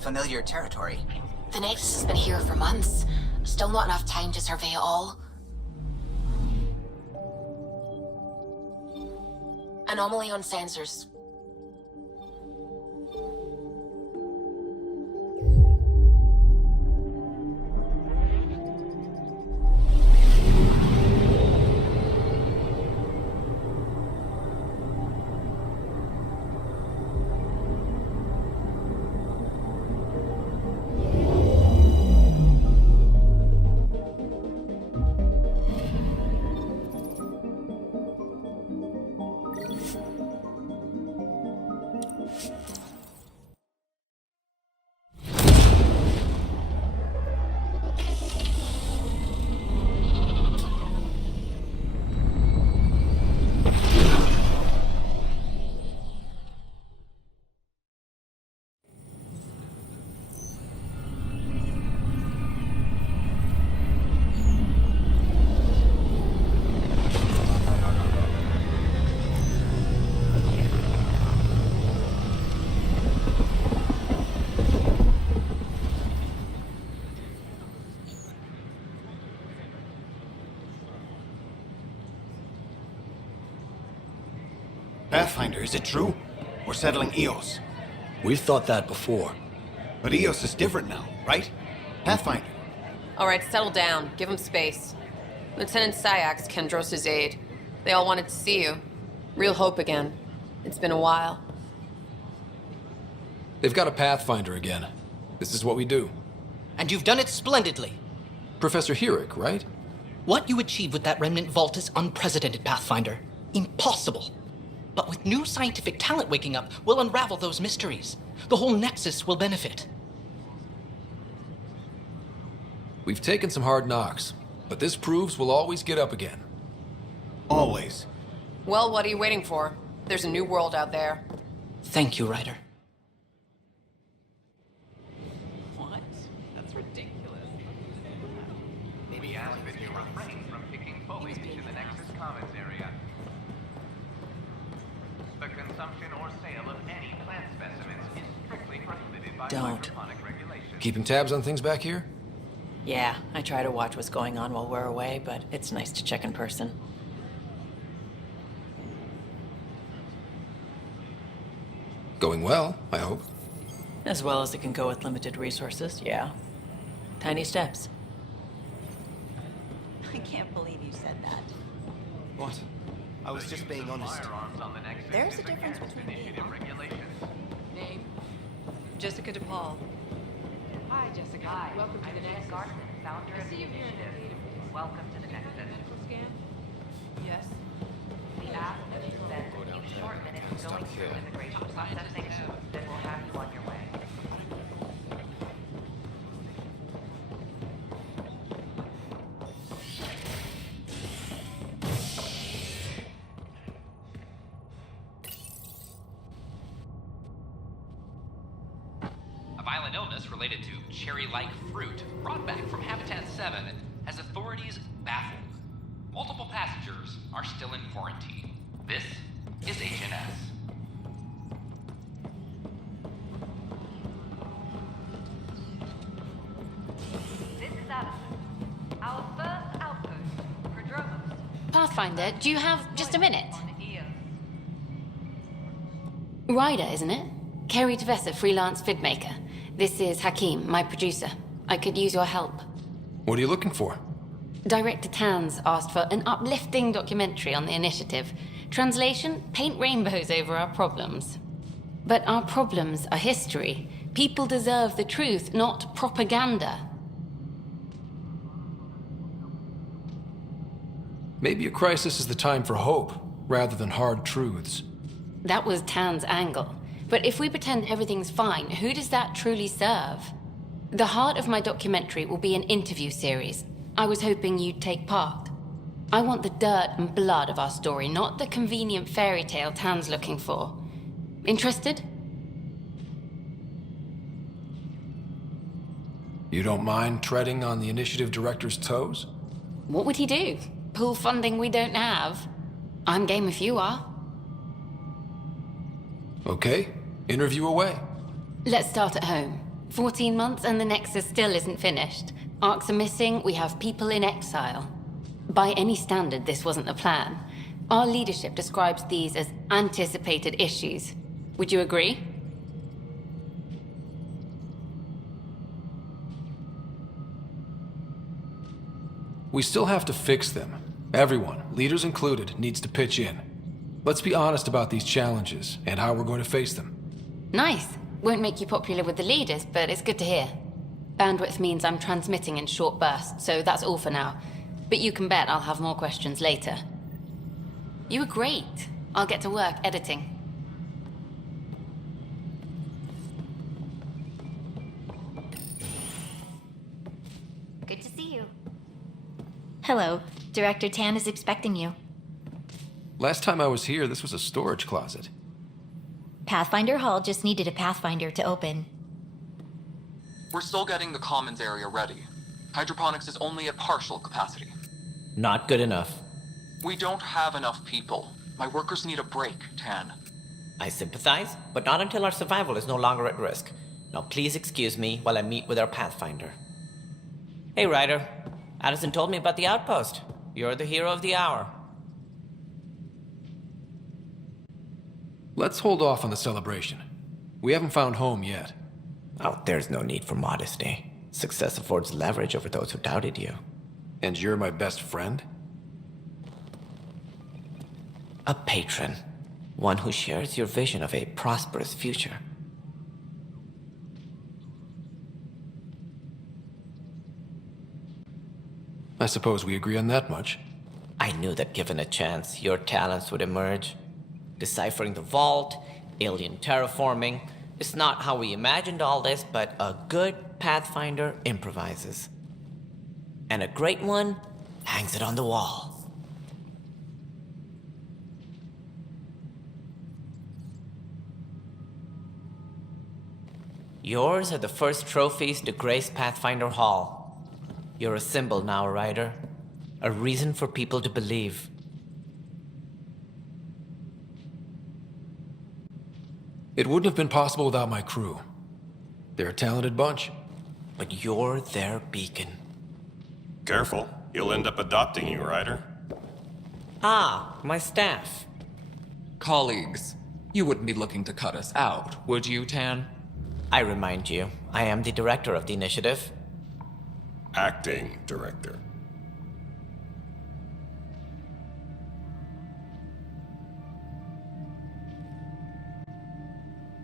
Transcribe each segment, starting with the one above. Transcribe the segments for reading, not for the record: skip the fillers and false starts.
Familiar territory. The Nexus has been here for months. Still not enough time to survey it all. Anomaly on sensors. Pathfinder, is it true? We're settling Eos. We've thought that before. But Eos is different now, right? Pathfinder. All right, settle down. Give him space. Lieutenant Syak's Kendros' aide. They all wanted to see you. Real hope again. It's been a while. They've got a Pathfinder again. This is what we do. And you've done it splendidly. Professor Herrick, right? What you achieved with that remnant vault is unprecedented, Pathfinder. Impossible. But with new scientific talent waking up, we'll unravel those mysteries. The whole Nexus will benefit. We've taken some hard knocks, but this proves we'll always get up again. Always. Well, what are you waiting for? There's a new world out there. Thank you, Ryder. What? That's ridiculous. We ask that you refrain from picking foliage in the Nexus Commons area. The consumption or sale of any plant specimens is strictly prohibited by hydroponic regulations. Keeping tabs on things back here? Yeah, I try to watch what's going on while we're away, but it's nice to check in person. Going well, I hope. As well as it can go with limited resources, yeah. Tiny steps. I can't believe you said that. What? I was just being honest. Firearms on the Nexus There's is a difference against between initiative regulations. Name? Jessica DePaul. Hi, Jessica. Hi, Welcome to I'm the Jen Nexus. Garson, founder I of see the you here in the initiative. database. Welcome to the Nexus. Medical scan? Yes. We ask that you spend a few short minutes going through immigration processing, then we'll have you on your way. A violent illness related to cherry-like fruit brought back from Habitat 7 has authorities baffled. Multiple passengers are still in quarantine. This is HNS. This is Allison. Our first outpost, Prodromos. Pathfinder, do you have just a minute? On Eos. Ryder, isn't it? Kerry Tevessa, freelance vidmaker. This is Hakim, my producer. I could use your help. What are you looking for? Director Tans asked for an uplifting documentary on the initiative. Translation, paint rainbows over our problems. But our problems are history. People deserve the truth, not propaganda. Maybe a crisis is the time for hope, rather than hard truths. That was Tan's angle. But if we pretend everything's fine, who does that truly serve? The heart of my documentary will be an interview series. I was hoping you'd take part. I want the dirt and blood of our story, not the convenient fairy tale Tan's looking for. Interested? You don't mind treading on the initiative director's toes? What would he do? Pull funding we don't have? I'm game if you are. Okay, interview away. Let's start at home. 14 months and the Nexus still isn't finished. Arcs are missing, we have people in exile. By any standard, this wasn't the plan. Our leadership describes these as anticipated issues. Would you agree? We still have to fix them. Everyone, leaders included, needs to pitch in. Let's be honest about these challenges and how we're going to face them. Nice. Won't make you popular with the leaders, but it's good to hear. Bandwidth means I'm transmitting in short bursts, so that's all for now. But you can bet I'll have more questions later. You were great. I'll get to work editing. Good to see you. Hello. Director Tan is expecting you. Last time I was here, this was a storage closet. Pathfinder Hall just needed a Pathfinder to open. We're still getting the commons area ready. Hydroponics is only at partial capacity. Not good enough. We don't have enough people. My workers need a break, Tan. I sympathize, but not until our survival is no longer at risk. Now please excuse me while I meet with our Pathfinder. Hey, Ryder. Addison told me about the outpost. You're the hero of the hour. Let's hold off on the celebration. We haven't found home yet. Oh, there's no need for modesty. Success affords leverage over those who doubted you. And you're my best friend? A patron. One who shares your vision of a prosperous future. I suppose we agree on that much. I knew that given a chance, your talents would emerge. Deciphering the vault, alien terraforming. It's not how we imagined all this, but a good Pathfinder improvises. And a great one hangs it on the wall. Yours are the first trophies to grace Pathfinder Hall. You're a symbol now, Ryder. A reason for people to believe. It wouldn't have been possible without my crew. They're a talented bunch. But you're their beacon. Careful. You'll end up adopting you, Ryder. Ah, my staff. Colleagues, you wouldn't be looking to cut us out, would you, Tan? I remind you, I am the director of the initiative. Acting director.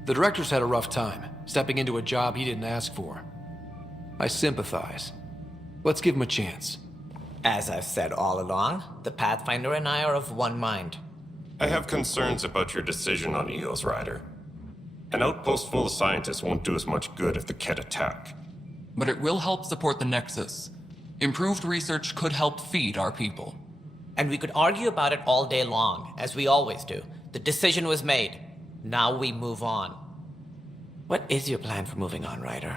The director's had a rough time, stepping into a job he didn't ask for. I sympathize. Let's give him a chance. As I've said all along, the Pathfinder and I are of one mind. I have concerns about your decision on Eos, Ryder. An outpost full of scientists won't do us much good if the Ket attack. But it will help support the Nexus. Improved research could help feed our people. And we could argue about it all day long, as we always do. The decision was made. Now we move on. What is your plan for moving on, Ryder?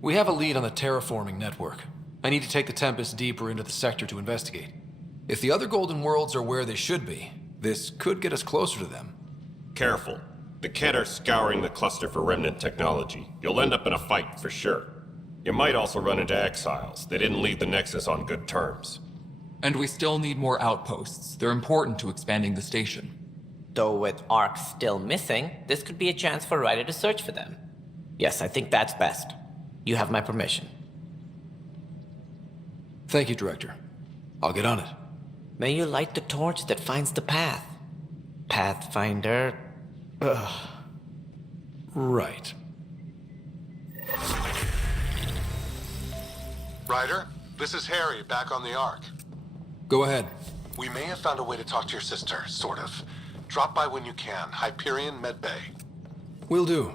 We have a lead on the terraforming network. I need to take the Tempest deeper into the sector to investigate. If the other Golden Worlds are where they should be, this could get us closer to them. Careful. The Ket are scouring the cluster for remnant technology. You'll end up in a fight for sure. You might also run into exiles. They didn't leave the Nexus on good terms. And we still need more outposts. They're important to expanding the station. Though with Ark still missing, this could be a chance for Ryder to search for them. Yes, I think that's best. You have my permission. Thank you, Director. I'll get on it. May you light the torch that finds the path. Pathfinder... Right. Ryder, this is Harry, back on the Ark. Go ahead. We may have found a way to talk to your sister, sort of. Drop by when you can. Hyperion Med Bay. Will do.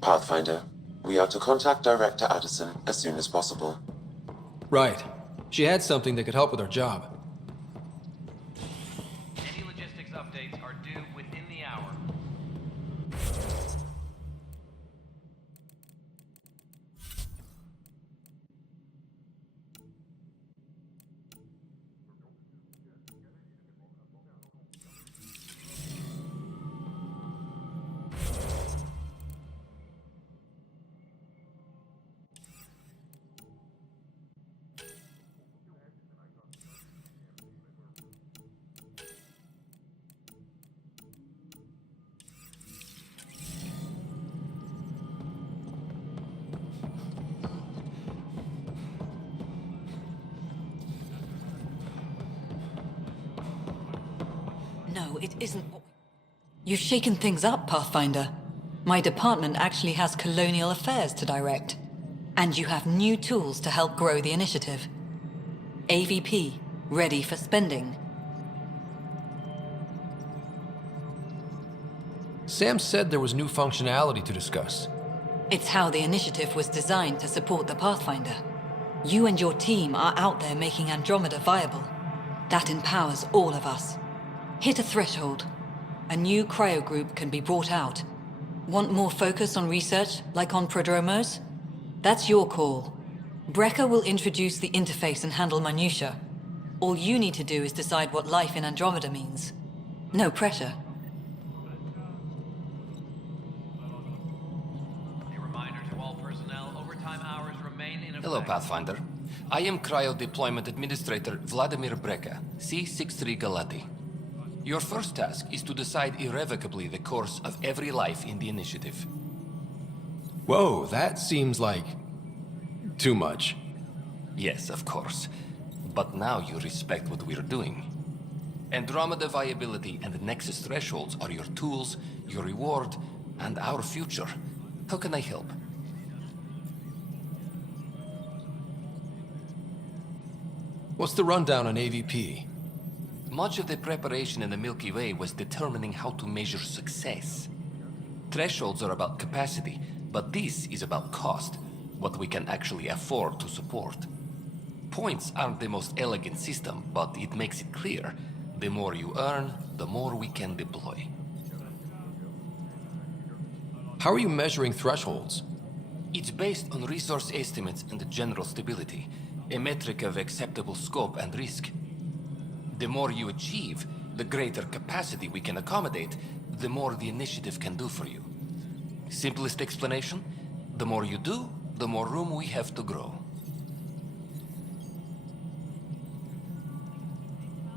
Pathfinder, we are to contact Director Addison as soon as possible. Right. She had something that could help with our job. Any logistics updates are due within the hour. No, it isn't. You've shaken things up, Pathfinder. My department actually has colonial affairs to direct. And you have new tools to help grow the initiative. AVP, ready for spending. Sam said there was new functionality to discuss. It's how the initiative was designed to support the Pathfinder. You and your team are out there making Andromeda viable. That empowers all of us. Hit a threshold. A new cryo group can be brought out. Want more focus on research, like on prodromos? That's your call. Brecker will introduce the interface and handle minutiae. All you need to do is decide what life in Andromeda means. No pressure. A reminder to all personnel, overtime hours remain in effect. Hello, Pathfinder. I am Cryo Deployment Administrator Vladimir Breca, C-63 Galati. Your first task is to decide irrevocably the course of every life in the initiative. Whoa, that seems like... too much. Yes, of course. But now you respect what we're doing. Andromeda viability and Nexus thresholds are your tools, your reward, and our future. How can I help? What's the rundown on AVP? Much of the preparation in the Milky Way was determining how to measure success. Thresholds are about capacity, but this is about cost, what we can actually afford to support. Points aren't the most elegant system, but it makes it clear. The more you earn, the more we can deploy. How are you measuring thresholds? It's based on resource estimates and general stability, a metric of acceptable scope and risk. The more you achieve, the greater capacity we can accommodate, the more the initiative can do for you. Simplest explanation, the more you do, the more room we have to grow.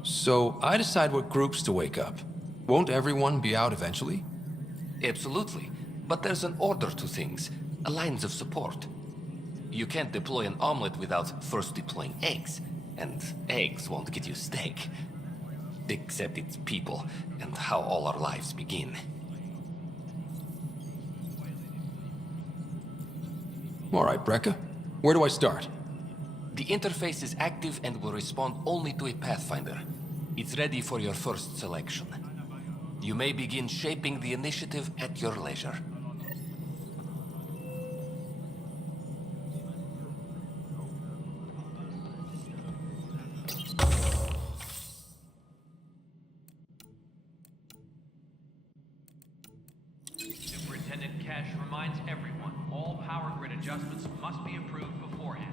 So I decide what groups to wake up. Won't everyone be out eventually? Absolutely. But there's an order to things, a lines of support. You can't deploy an omelet without first deploying eggs. And eggs won't get you steak. Except it's people, and how all our lives begin. All right, Breca. Where do I start? The interface is active and will respond only to a Pathfinder. It's ready for your first selection. You may begin shaping the initiative at your leisure. Superintendent Cash reminds everyone, all power grid adjustments must be approved beforehand.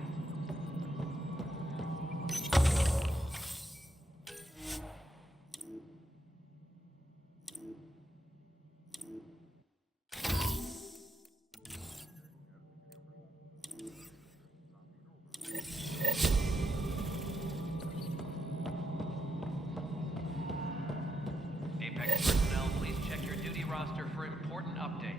Apex personnel, please check your duty roster for important updates.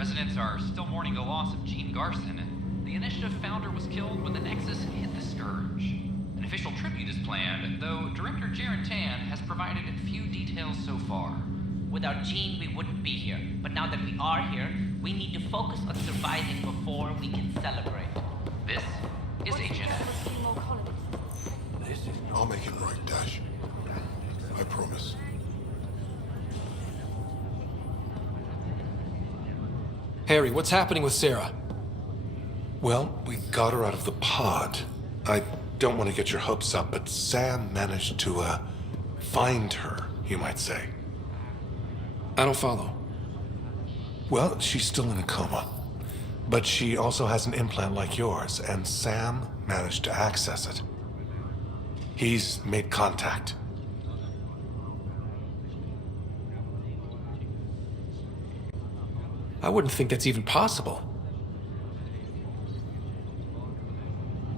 Residents are still mourning the loss of Gene Garson. The Initiative founder was killed when the Nexus hit the Scourge. An official tribute is planned, though Director Jaren Tan has provided few details so far. Without Gene, we wouldn't be here. But now that we are here, we need to focus on surviving before we can celebrate. This is Agent. I'll make it right, Dash. I promise. Harry, what's happening with Sarah? Well, we got her out of the pod. I don't want to get your hopes up, but Sam managed to, find her, you might say. I don't follow. Well, she's still in a coma. But she also has an implant like yours, and Sam managed to access it. He's made contact. I wouldn't think that's even possible.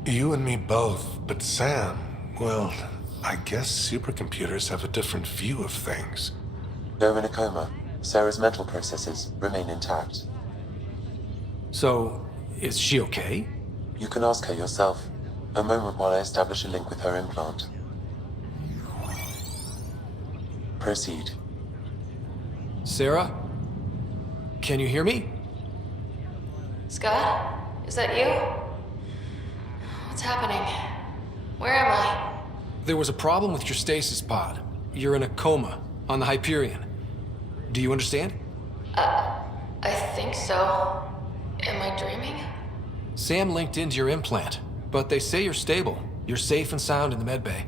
You and me both, but Sam, well, I guess supercomputers have a different view of things. Though in a coma, Sarah's mental processes remain intact. So, is she okay? You can ask her yourself. A moment while I establish a link with her implant. Proceed. Sarah? Can you hear me? Scott? Is that you? What's happening? Where am I? There was a problem with your stasis pod. You're in a coma on the Hyperion. Do you understand? I think so. Am I dreaming? Sam linked into your implant, but they say you're stable. You're safe and sound in the medbay.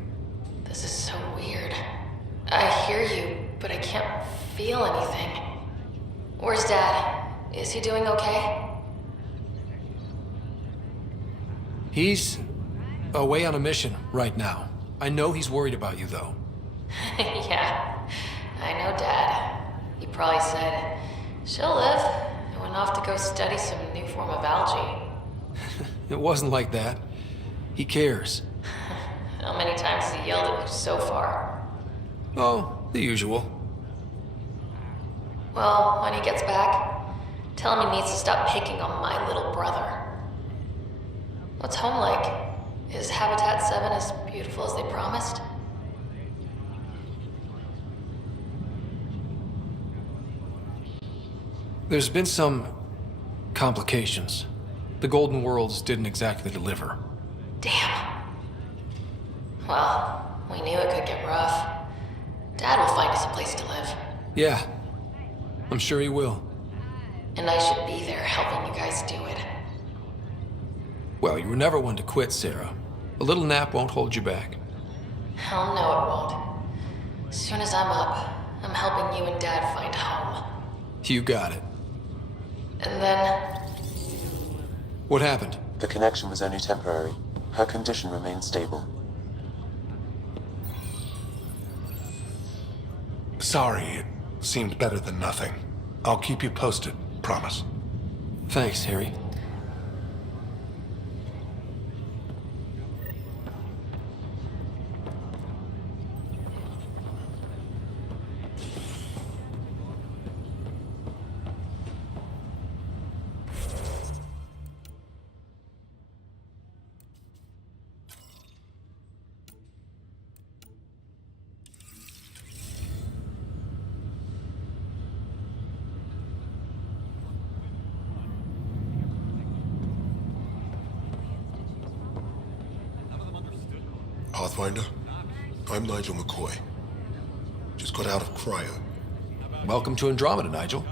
This is so weird. I hear you, but I can't feel anything. Where's Dad? Is he doing okay? He's away on a mission right now. I know he's worried about you, though. Yeah, I know Dad. He probably said, she'll live, and went off to go study some new form of algae. It wasn't like that. He cares. How many times has he yelled at me so far? Oh, the usual. Well, when he gets back, tell him he needs to stop picking on my little brother. What's home like? Is Habitat 7 as beautiful as they promised? There's been some complications. The Golden Worlds didn't exactly deliver. Damn. Well, we knew it could get rough. Dad will find us a place to live. Yeah, I'm sure he will. And I should be there helping you guys do it. Well, you were never one to quit, Sarah. A little nap won't hold you back. Hell no, it won't. As soon as I'm up, I'm helping you and Dad find home. You got it. And then... What happened? The connection was only temporary. Her condition remains stable. Sorry, it seemed better than nothing. I'll keep you posted, promise. Thanks, Harry. Pathfinder, I'm Nigel McCoy. Just got out of cryo. Welcome to Andromeda, Nigel.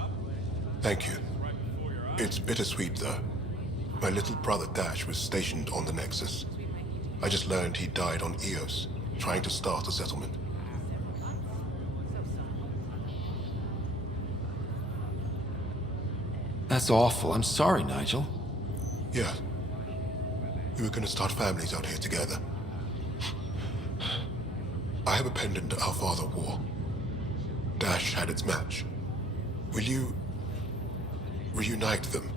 Thank you. It's bittersweet, though. My little brother Dash was stationed on the Nexus. I just learned he died on Eos, trying to start a settlement. That's awful. I'm sorry, Nigel. Yeah. We were gonna start families out here together. I have a pendant that our father wore. Dash had its match. Will you reunite them?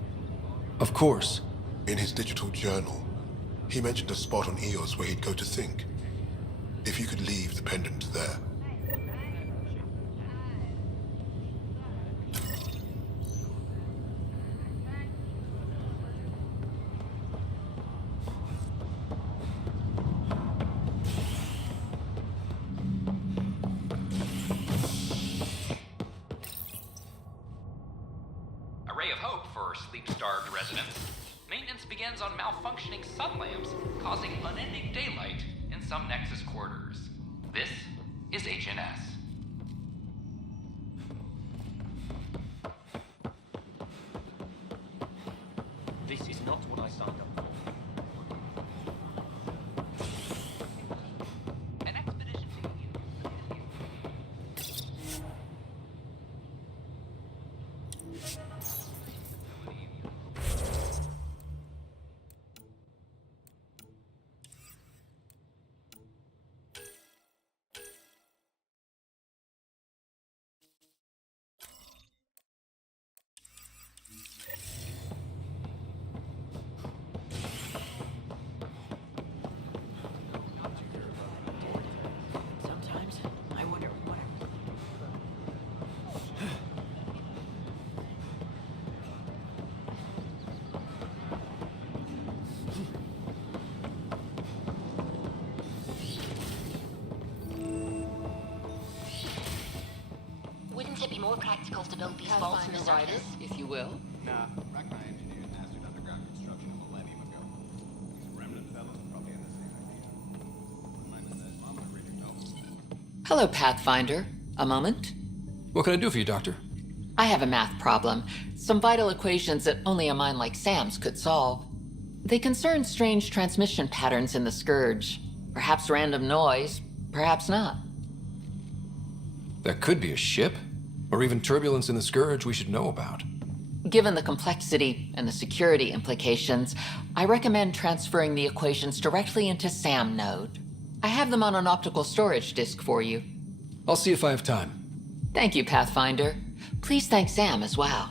Of course. In his digital journal, he mentioned a spot on Eos where he'd go to think. If you could leave the pendant there. hope for sleep-starved residents. Maintenance begins on malfunctioning sun lamps, causing unending daylight in some Nexus quarters. This is HNS. This is not what I signed up for. An expedition to Sometimes I wonder what Wouldn't it be more practical to build these vaults from the surface? if you will. Nah, Rachni engineers mastered underground construction a millennium ago. These remnant fellows probably had the same idea. Minus that mama really knows. Hello, Pathfinder. A moment? What can I do for you, Doctor? I have a math problem. Some vital equations that only a mind like Sam's could solve. They concern strange transmission patterns in the Scourge. Perhaps random noise, perhaps not. That could be a ship, or even turbulence in the Scourge we should know about. Given the complexity and the security implications, I recommend transferring the equations directly into SAM node. I have them on an optical storage disk for you. I'll see if I have time. Thank you, Pathfinder. Please thank Sam as well.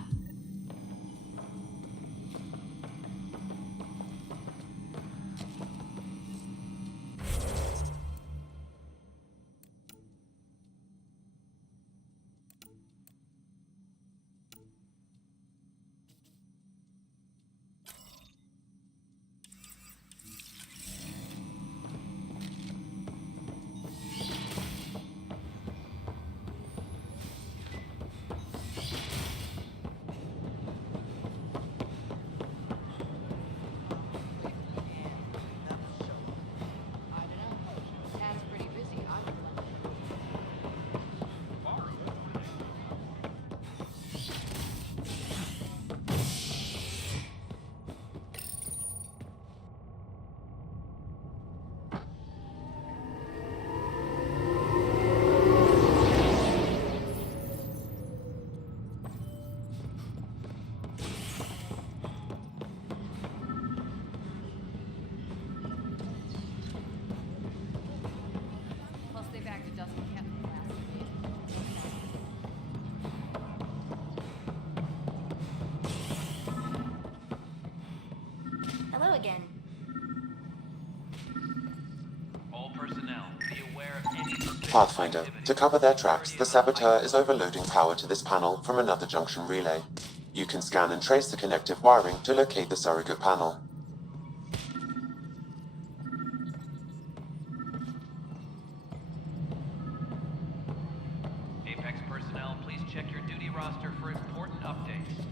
Hello again. all personnel. Be aware of any Pathfinder, to cover their tracks, the Saboteur is overloading power to this panel from another junction relay. You can scan and trace the connective wiring to locate the surrogate panel. Apex personnel, please check your duty roster for important updates.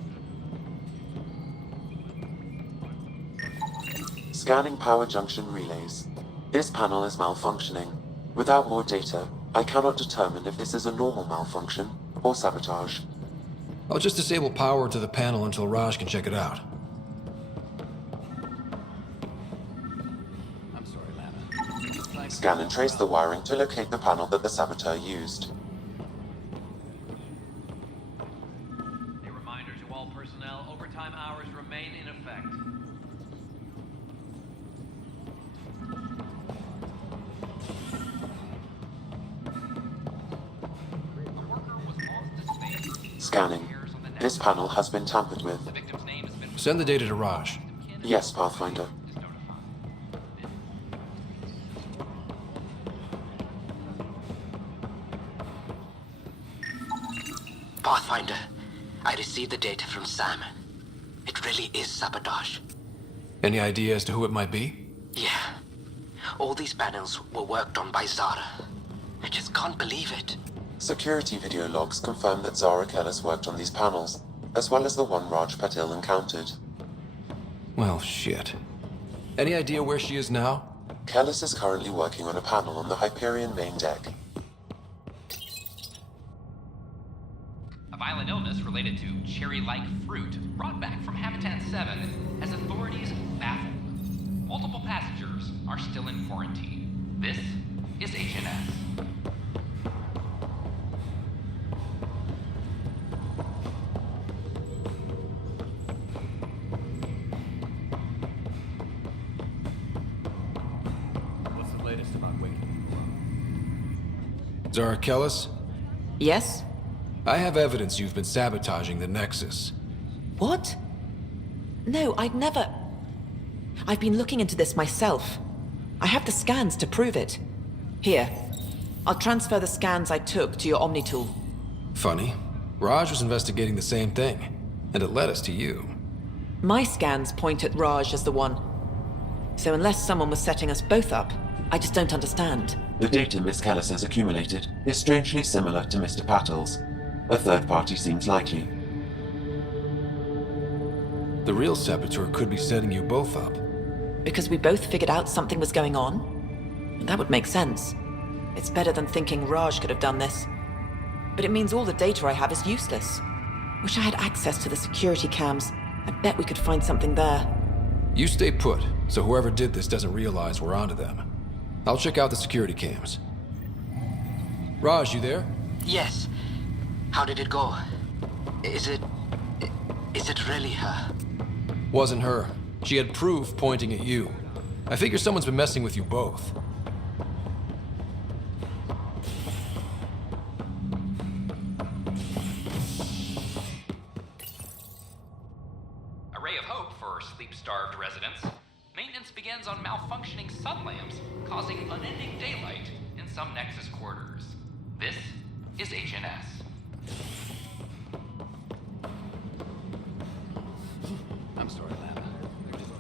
Scanning power junction relays. This panel is malfunctioning. Without more data, I cannot determine if this is a normal malfunction or sabotage. I'll just disable power to the panel until Raj can check it out. I'm sorry, Lana. Scan and trace the wiring to locate the panel that the Saboteur used. A reminder to all personnel, overtime hours remain in effect. Scanning. This panel has been tampered with. Send the data to Raj. Yes, Pathfinder. Pathfinder, I received the data from Sam. It really is sabotage. Any idea as to who it might be? Yeah. All these panels were worked on by Zara. I just can't believe it. Security video logs confirm that Zara Kellis worked on these panels. as well as the one Raj Patil encountered. Well, shit. Any idea where she is now? Kellis is currently working on a panel on the Hyperion main deck. A violent illness related to cherry-like fruit brought back from Habitat 7 has authorities baffled. Multiple passengers are still in quarantine. This is HNS. What's the latest about Wiki? Zara Kellis? Yes? I have evidence you've been sabotaging the Nexus. What? No, I'd never... I've been looking into this myself. I have the scans to prove it. Here. I'll transfer the scans I took to your Omni tool. Funny. Raj was investigating the same thing, and it led us to you. My scans point at Raj as the one. So unless someone was setting us both up, I just don't understand. The data Miss Kellis has accumulated is strangely similar to Mr. Patil's. A third party seems likely. The real saboteur could be setting you both up. Because we both figured out something was going on? That would make sense. It's better than thinking Raj could have done this. But it means all the data I have is useless. Wish I had access to the security cams. I bet we could find something there. You stay put, so whoever did this doesn't realize we're onto them. I'll check out the security cams. Raj, you there? Yes. How did it go? Is it really her? Wasn't her. She had proof pointing at you. I figure someone's been messing with you both. A ray of hope for sleep-starved residents. Maintenance begins on malfunctioning sun lamps, causing unending daylight in some Nexus quarters. This is HNS. I'm sorry, Lana. They're just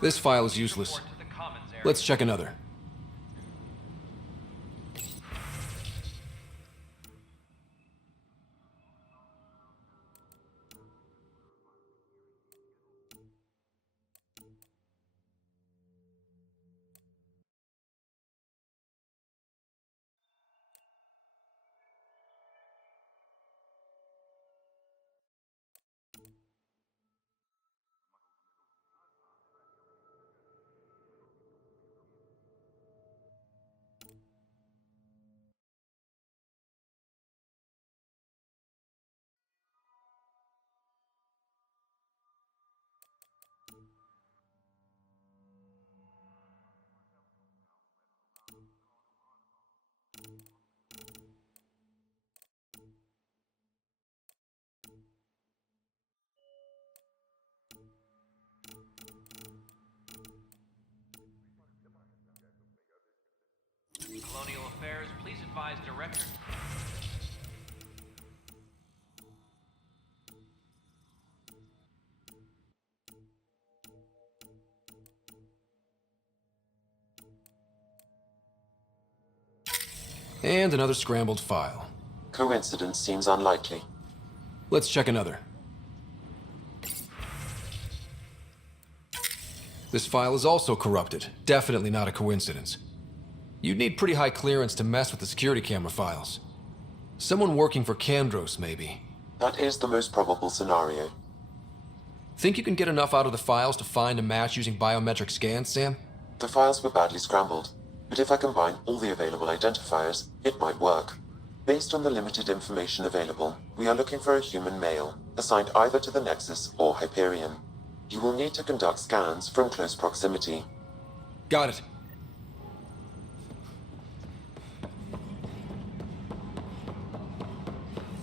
This file is useless. Let's check another. Colonial Affairs, please advise Director... And another scrambled file. Coincidence seems unlikely. Let's check another. This file is also corrupted. Definitely not a coincidence. You'd need pretty high clearance to mess with the security camera files. Someone working for Kandros, maybe. That is the most probable scenario. Think you can get enough out of the files to find a match using biometric scans, Sam? The files were badly scrambled, but if I combine all the available identifiers, it might work. Based on the limited information available, we are looking for a human male, assigned either to the Nexus or Hyperion. You will need to conduct scans from close proximity. Got it.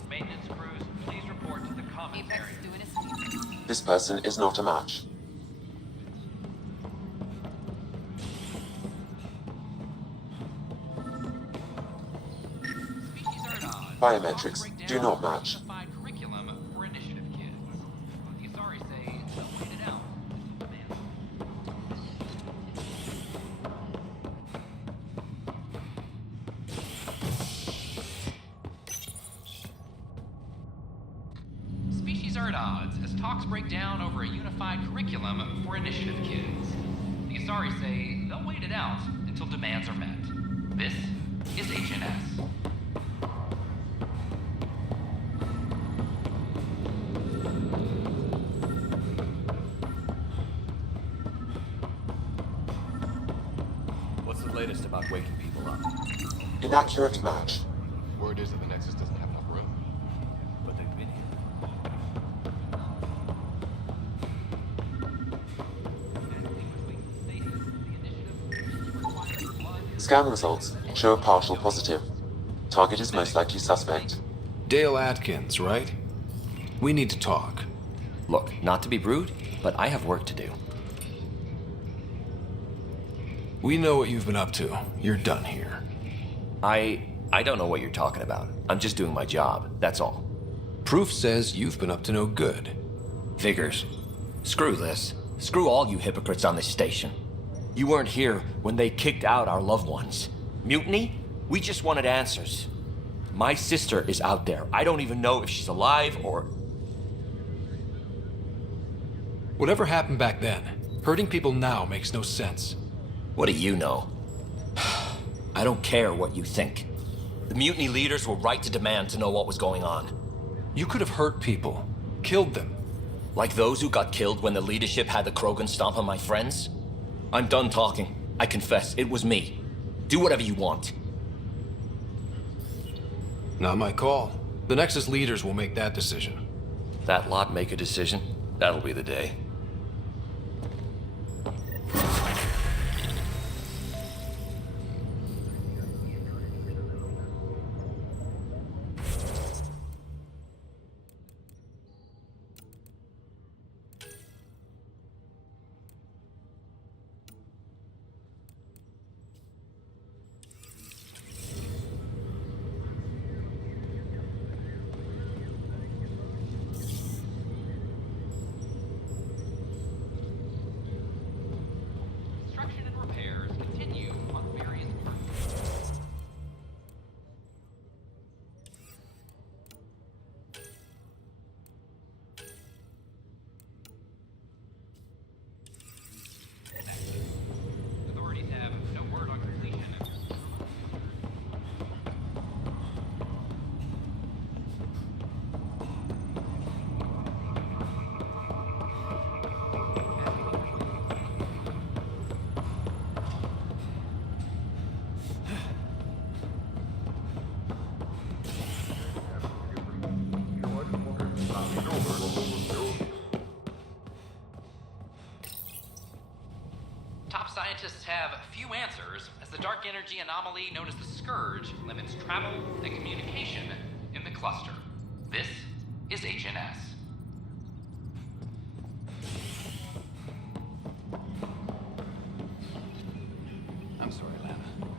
Maintenance crews, please report to the common area. This person is not a match. Biometrics do not match. Curriculum for initiative kids. The Asari say they'll find it out. at odds as talks break down over a unified curriculum for initiative kids. The Asari say they'll wait it out until demands are met. This is HNS. What's the latest about waking people up? Inaccurate match. Word is that the Nexus doesn't have enough room. But they've been here. Scan results show a partial positive. Target is most likely suspect. Dale Atkins, right? We need to talk. Look, not to be rude, but I have work to do. We know what you've been up to. You're done here. I don't know what you're talking about. I'm just doing my job, that's all. Proof says you've been up to no good. Figures. Screw this. Screw all you hypocrites on this station. You weren't here when they kicked out our loved ones. Mutiny? We just wanted answers. My sister is out there. I don't even know if she's alive or... Whatever happened back then, hurting people now makes no sense. What do you know? I don't care what you think. The mutiny leaders were right to demand to know what was going on. You could have hurt people, killed them. Like those who got killed when the leadership had the Krogan stomp on my friends? I'm done talking. I confess, it was me. Do whatever you want. Not my call. The Nexus leaders will make that decision. That lot make a decision? That'll be the day. Scientists have few answers, as the dark energy anomaly known as the Scourge limits travel and communication in the cluster. This is HNS. I'm sorry, Lana.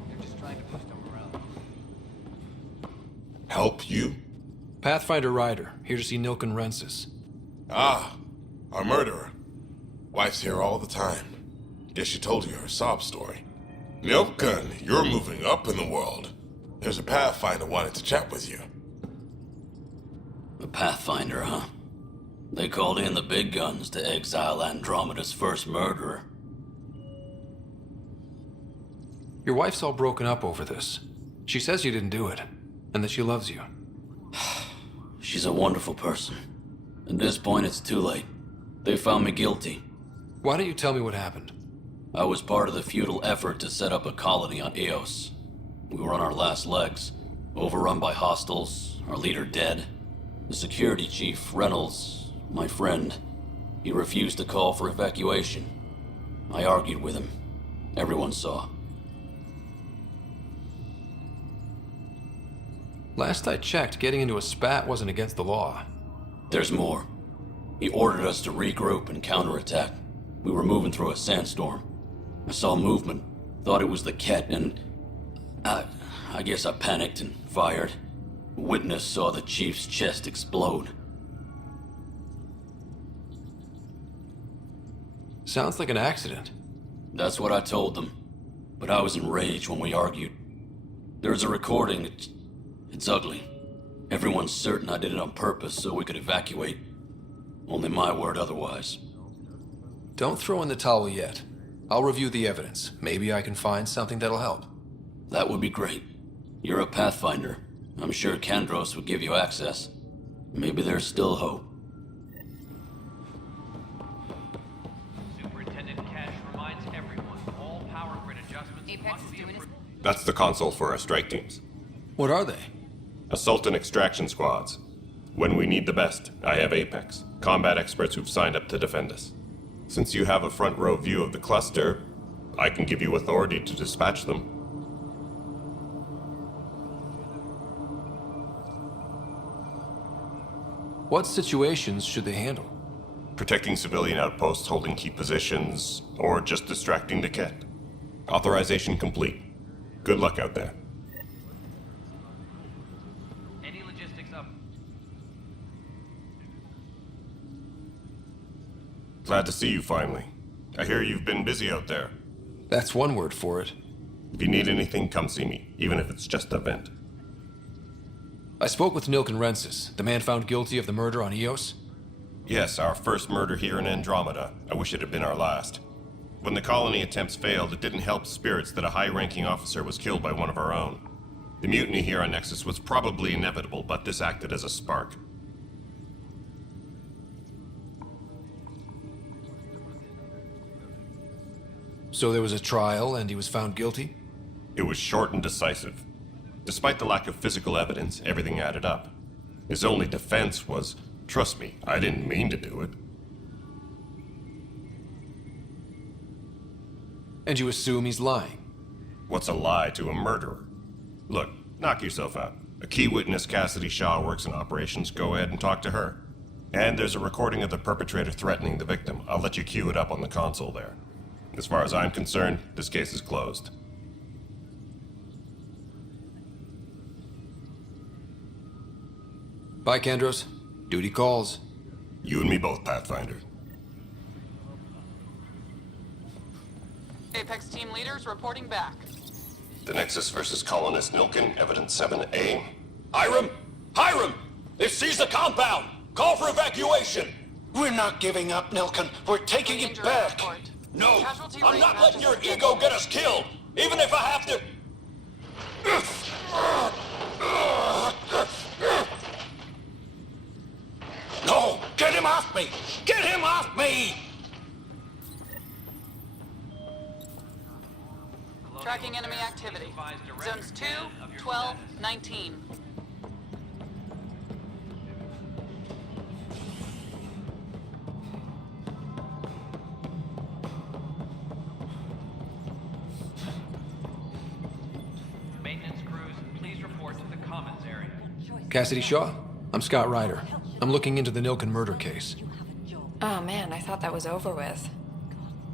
They're just trying to boost our morale. Help you? Pathfinder Ryder, here to see Nilken Rensis. Ah, our murderer. Wife's here all the time. Guess she told you her sob story. Nilken, you're moving up in the world. There's a Pathfinder wanted to chat with you. A Pathfinder, huh? They called in the big guns to exile Andromeda's first murderer. Your wife's all broken up over this. She says you didn't do it, and that she loves you. She's a wonderful person. At this point, it's too late. They found me guilty. Why don't you tell me what happened? I was part of the futile effort to set up a colony on Eos. We were on our last legs, overrun by hostiles, our leader dead. The security chief, Reynolds, my friend, he refused to call for evacuation. I argued with him. Everyone saw. Last I checked, getting into a spat wasn't against the law. There's more. He ordered us to regroup and counterattack. We were moving through a sandstorm. I saw movement, thought it was the Ket, and I guess I panicked and fired. Witness saw the chief's chest explode. Sounds like an accident. That's what I told them, but I was enraged when we argued. There's a recording. It's ugly. Everyone's certain I did it on purpose so we could evacuate. Only my word otherwise. Don't throw in the towel yet. I'll review the evidence. Maybe I can find something that'll help. That would be great. You're a Pathfinder. I'm sure Kandros would give you access. Maybe there's still hope. Superintendent Cash reminds everyone all power grid adjustments must be approved. That's the console for our strike teams. What are they? Assault and extraction squads. When we need the best, I have Apex, combat experts who've signed up to defend us. Since you have a front row view of the cluster, I can give you authority to dispatch them. What situations should they handle? Protecting civilian outposts holding key positions, or just distracting the Ket. Authorization complete. Good luck out there. Any logistics up? Glad to see you finally. I hear you've been busy out there. That's one word for it. If you need anything, come see me, even if it's just a vent. I spoke with Nilken Rensis, the man found guilty of the murder on Eos. Yes, our first murder here in Andromeda. I wish it had been our last. When the colony attempts failed, it didn't help spirits that a high-ranking officer was killed by one of our own. The mutiny here on Nexus was probably inevitable, but this acted as a spark. So there was a trial and he was found guilty? It was short and decisive. Despite the lack of physical evidence, everything added up. His only defense was, trust me, I didn't mean to do it. And you assume he's lying? What's a lie to a murderer? Look, knock yourself out. A key witness, Cassidy Shaw, works in operations. Go ahead and talk to her. And there's a recording of the perpetrator threatening the victim. I'll let you cue it up on the console there. As far as I'm concerned, this case is closed. Bye, Kandros. Duty calls. You and me both, Pathfinder. Apex team leaders reporting back. The Nexus versus Colonist Nilken, Evidence 7A. Hiram! Hiram! They've seized the compound! Call for evacuation! We're not giving up, Nilken. We're taking it back. No! I'm not letting your ego get us killed! Even if I have to... No! Get him off me! Get him off me! Tracking enemy activity. Zones 2, 12, 19. Maintenance crews, please report to the commons area. Cassidy Shaw? I'm Scott Ryder. I'm looking into the Nilken murder case. Oh man, I thought that was over with.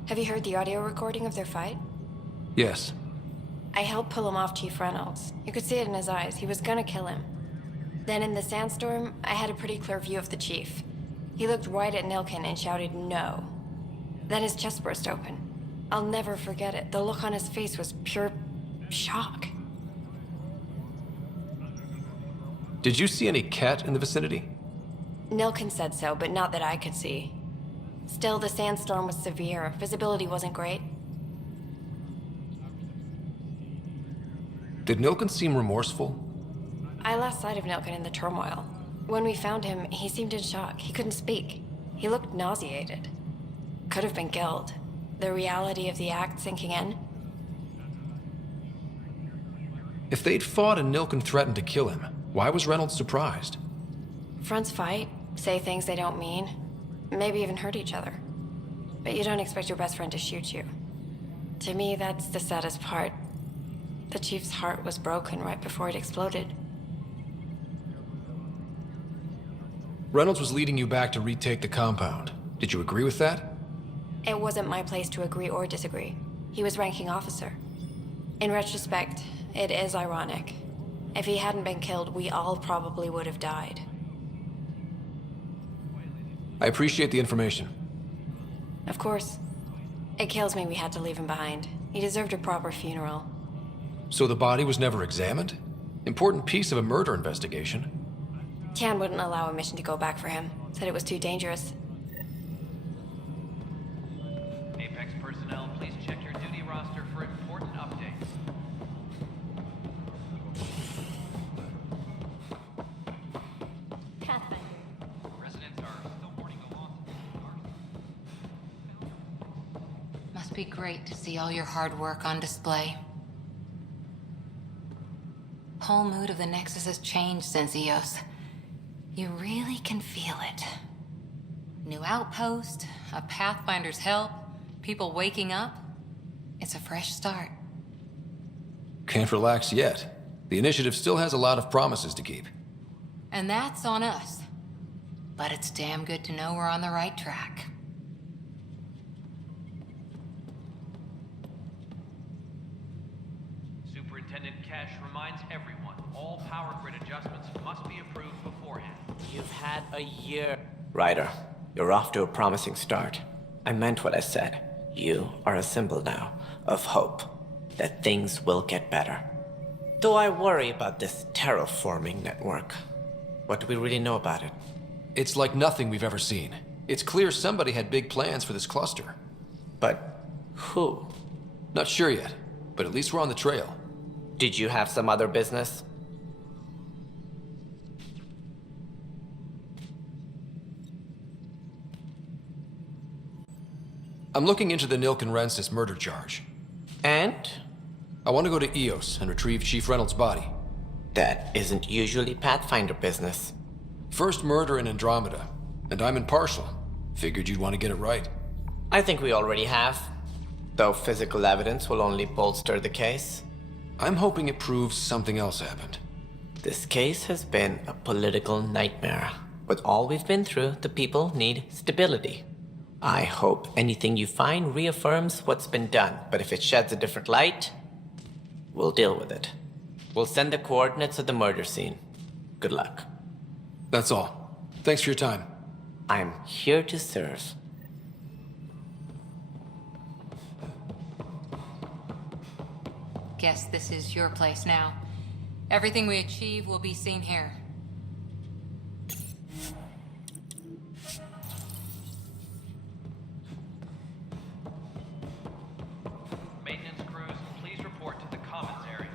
Have you heard the audio recording of their fight? Yes. I helped pull him off Chief Reynolds. You could see it in his eyes. He was gonna kill him. Then in the sandstorm, I had a pretty clear view of the Chief. He looked right at Nilken and shouted no. Then his chest burst open. I'll never forget it. The look on his face was pure shock. Did you see any Ket in the vicinity? Nilken said so, but not that I could see. Still, the sandstorm was severe. Visibility wasn't great. Did Nilken seem remorseful? I lost sight of Nilken in the turmoil. When we found him, he seemed in shock. He couldn't speak. He looked nauseated. Could have been guilt. The reality of the act sinking in. If they'd fought and Nilken threatened to kill him, why was Reynolds surprised? Fronts fight, say things they don't mean, maybe even hurt each other. But you don't expect your best friend to shoot you. To me, that's the saddest part. The Chief's heart was broken right before it exploded. Reynolds was leading you back to retake the compound. Did you agree with that? It wasn't my place to agree or disagree. He was ranking officer. In retrospect, it is ironic. If he hadn't been killed, we all probably would have died. I appreciate the information. Of course. It kills me we had to leave him behind. He deserved a proper funeral. So the body was never examined? Important piece of a murder investigation. Tan wouldn't allow a mission to go back for him. Said it was too dangerous. Apex personnel, please check your duty roster for important updates. Pathfinder. Residents are still mourning the loss of Must be great to see all your hard work on display. Whole mood of the Nexus has changed since EOS. You really can feel it. New outpost, a Pathfinder's help, people waking up. It's a fresh start. Can't relax yet. The initiative still has a lot of promises to keep. And that's on us. But it's damn good to know we're on the right track. Superintendent Cash reminds everyone, all power grid adjustments must be approved beforehand. You've had a year. Ryder, you're off to a promising start. I meant what I said. You are a symbol now of hope that things will get better. Though I worry about this terraforming network. What do we really know about it? It's like nothing we've ever seen. It's clear somebody had big plans for this cluster. But who? Not sure yet, but at least we're on the trail. Did you have some other business? I'm looking into the Nilkenrensis murder charge. And? I want to go to EOS and retrieve Chief Reynolds' body. That isn't usually Pathfinder business. First murder in Andromeda, and I'm impartial. Figured you'd want to get it right. I think we already have. Though physical evidence will only bolster the case. I'm hoping it proves something else happened. This case has been a political nightmare. With all we've been through, the people need stability. I hope anything you find reaffirms what's been done, but if it sheds a different light, we'll deal with it. We'll send the coordinates of the murder scene. Good luck. That's all. Thanks for your time. I'm here to serve. Guess this is your place now. Everything we achieve will be seen here. Maintenance crews, please report to the commons area.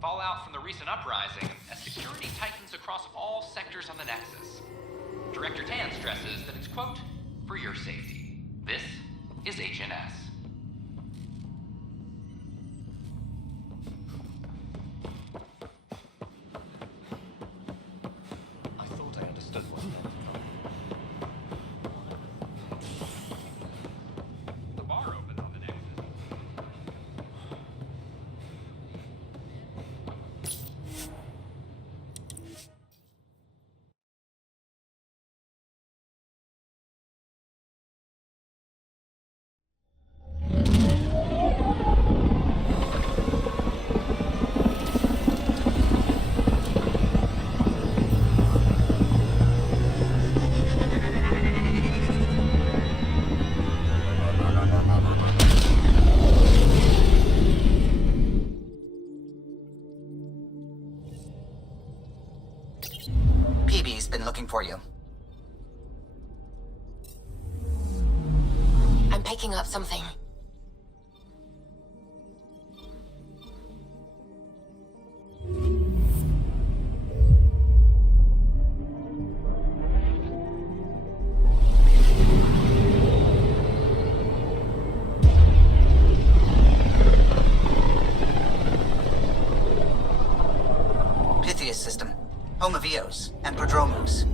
Fallout from the recent uprising as security tightens across all sectors on the Nexus. Director Tan stresses that it's, quote, for your safety. This is HNS. I thought I understood what that meant. The bar opens on the Nexus. PB's been looking for you. I'm picking up something. Pythias system. Home of Eos and Prodromos.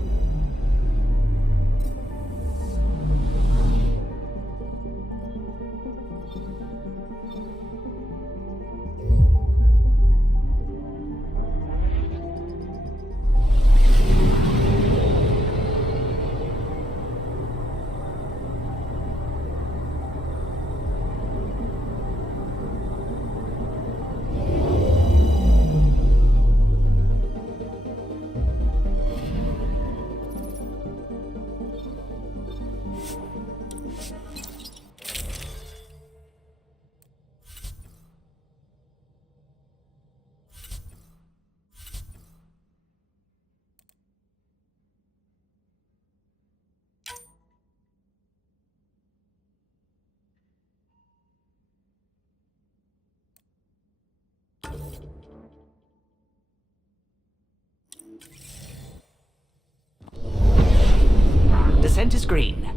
Descent is green.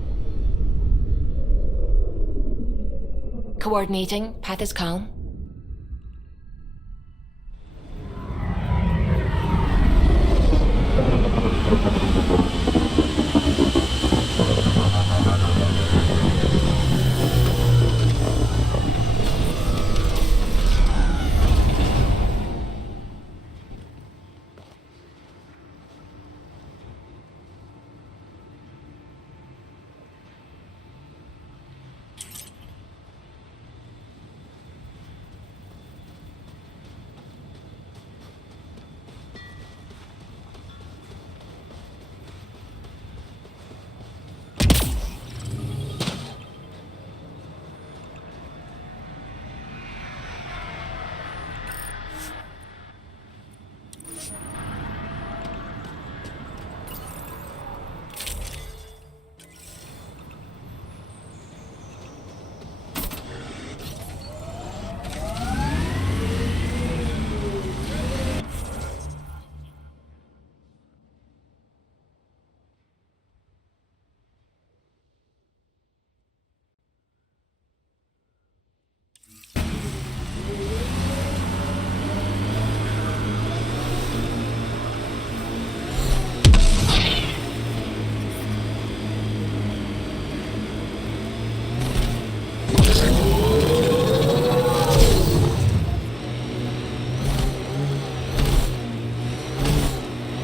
Coordinating. Path is calm.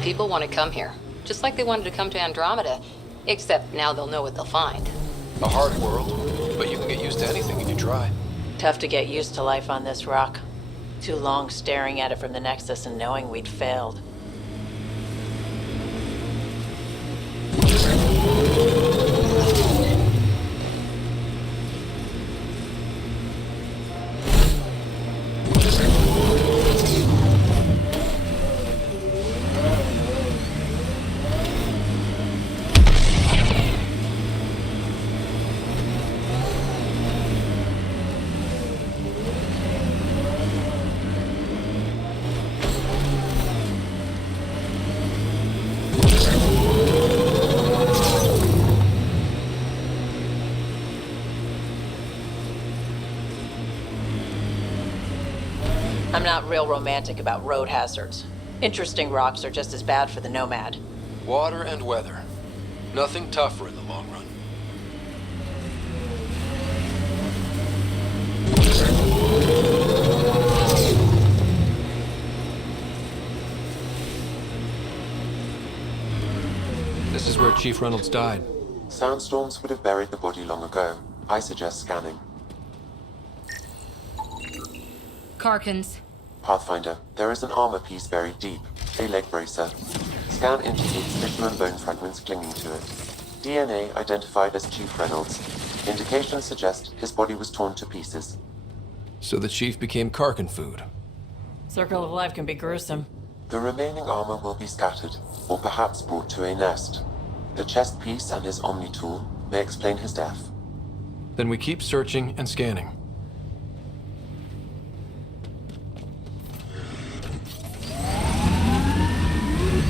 People want to come here, just like they wanted to come to Andromeda, except now they'll know what they'll find. A hard world, but you can get used to anything if you try. Tough to get used to life on this rock. Too long staring at it from the Nexus and knowing we'd failed. I'm not real romantic about road hazards. Interesting rocks are just as bad for the Nomad. Water and weather. Nothing tougher in the long run. This is where Chief Reynolds died. Sandstorms would have buried the body long ago. I suggest scanning. Karkins. Pathfinder, there is an armor piece buried deep. A leg bracer. Scan indicates tissue and bone fragments clinging to it. DNA identified as Chief Reynolds. Indications suggest his body was torn to pieces. So the Chief became Karkin food. Circle of life can be gruesome. The remaining armor will be scattered, or perhaps brought to a nest. The chest piece and his Omni tool may explain his death. Then we keep searching and scanning.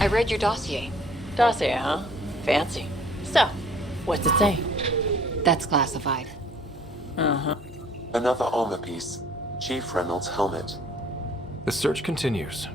I read your dossier. Dossier, huh? Fancy. So, what's it say? That's classified. Uh-huh. Another armor piece. Chief Reynolds' helmet. The search continues.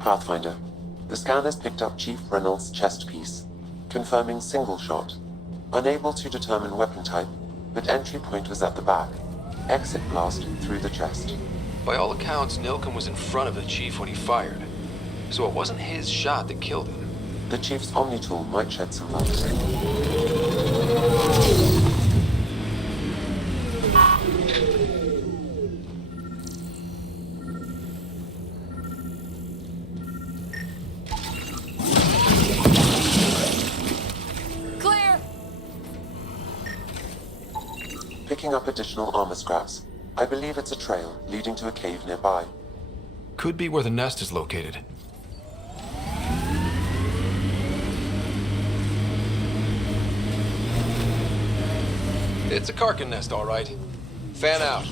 Pathfinder. The scanners picked up Chief Reynolds' chest piece, confirming single shot. Unable to determine weapon type, but entry point was at the back. Exit blast through the chest. By all accounts, Nilken was in front of the Chief when he fired. So it wasn't his shot that killed him. The Chief's Omni tool might shed some light. picking up additional armor scraps. I believe it's a trail leading to a cave nearby. Could be where the nest is located. It's a Karkin nest, all right. Fan out.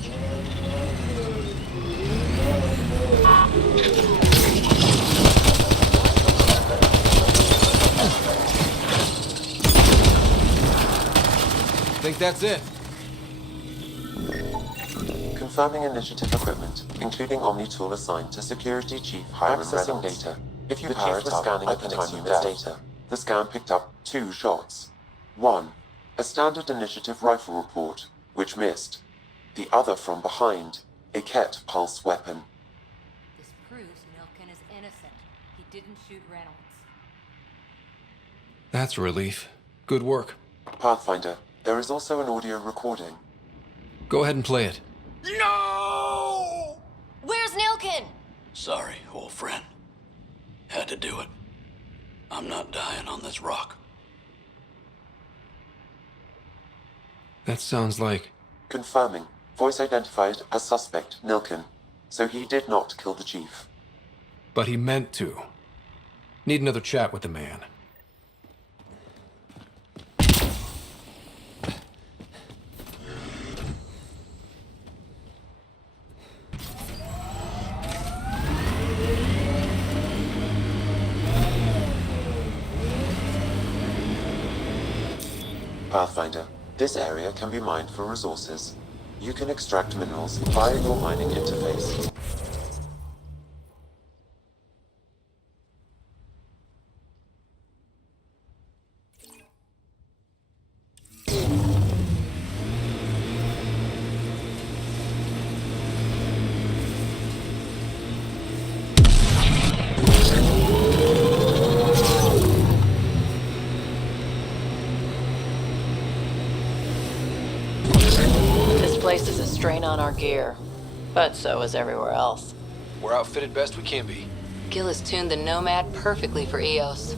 Think that's it. Confirming initiative equipment, including Omni tool assigned to Security Chief Hiram Reynolds. Data. If you power it up, scanning at the time you missed data. The scan picked up 2 shots. 1, a standard initiative rifle report, which missed. The other from behind, a Ket pulse weapon. This proves Milken is innocent. He didn't shoot Reynolds. That's a relief. Good work. Pathfinder, there is also an audio recording. Go ahead and play it. No! Where's Nilkin? Sorry, old friend. Had to do it. I'm not dying on this rock. That sounds like... Confirming. Voice identified as suspect, Nilkin. So he did not kill the chief. But he meant to. Need another chat with the man. Pathfinder, this area can be mined for resources. You can extract minerals via your mining interface. This place is a strain on our gear, but so is everywhere else. We're outfitted best we can be. Gil has tuned the Nomad perfectly for EOS.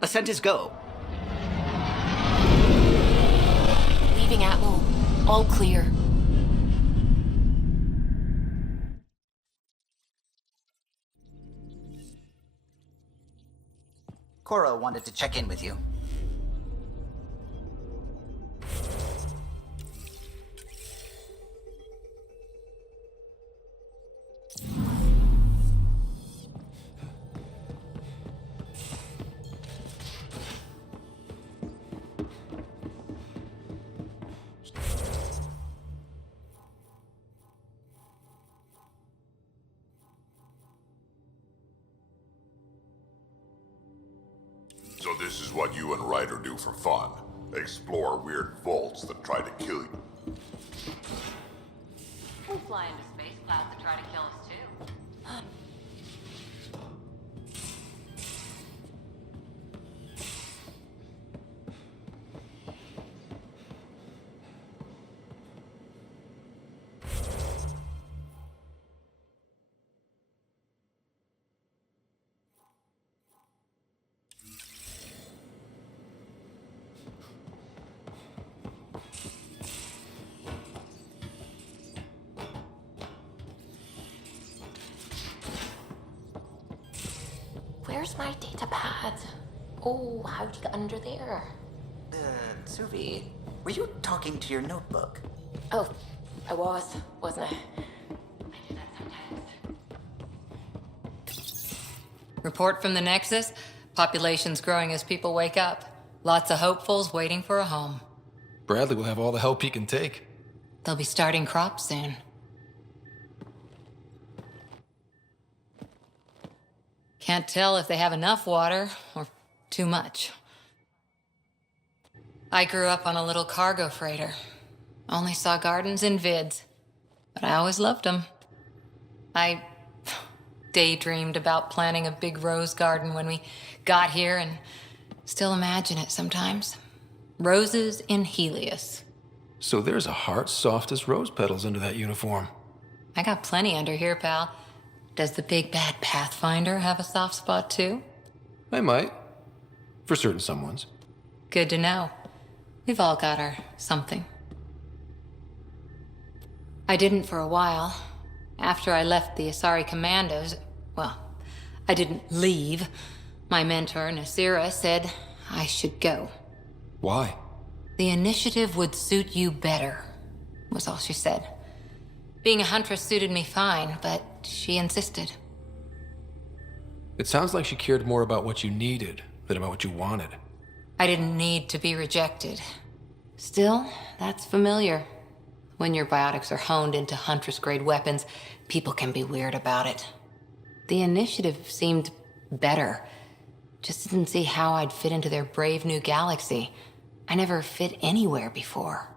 Ascent is go. Leaving Atmo. All clear. Cora wanted to check in with you. So this is what you and Ryder do for fun. Explore weird vaults that try to kill you. We fly into space clouds that try to kill us too. where's my data pad? Oh, how'd you get under there? Suvi, were you talking to your notebook? Oh, I wasn't I? Report from the Nexus. Population's growing as people wake up. Lots of hopefuls waiting for a home. Bradley will have all the help he can take. They'll be starting crops soon. Can't tell if they have enough water or too much. I grew up on a little cargo freighter. Only saw gardens in vids, but I always loved them. I daydreamed about planting a big rose garden when we got here and still imagine it sometimes. Roses in Helios. So there's a heart soft as rose petals under that uniform. I got plenty under here, pal. Does the big bad Pathfinder have a soft spot too? I might. For certain someones. Good to know. We've all got our something. I didn't for a while. After I left the Asari Commandos, well, I didn't leave. My mentor, Nasira, said I should go. Why? The initiative would suit you better, was all she said. Being a huntress suited me fine, but she insisted. It sounds like she cared more about what you needed than about what you wanted. I didn't need to be rejected. Still, that's familiar. When your biotics are honed into Huntress-grade weapons, people can be weird about it. The initiative seemed better. Just didn't see how I'd fit into their brave new galaxy. I never fit anywhere before.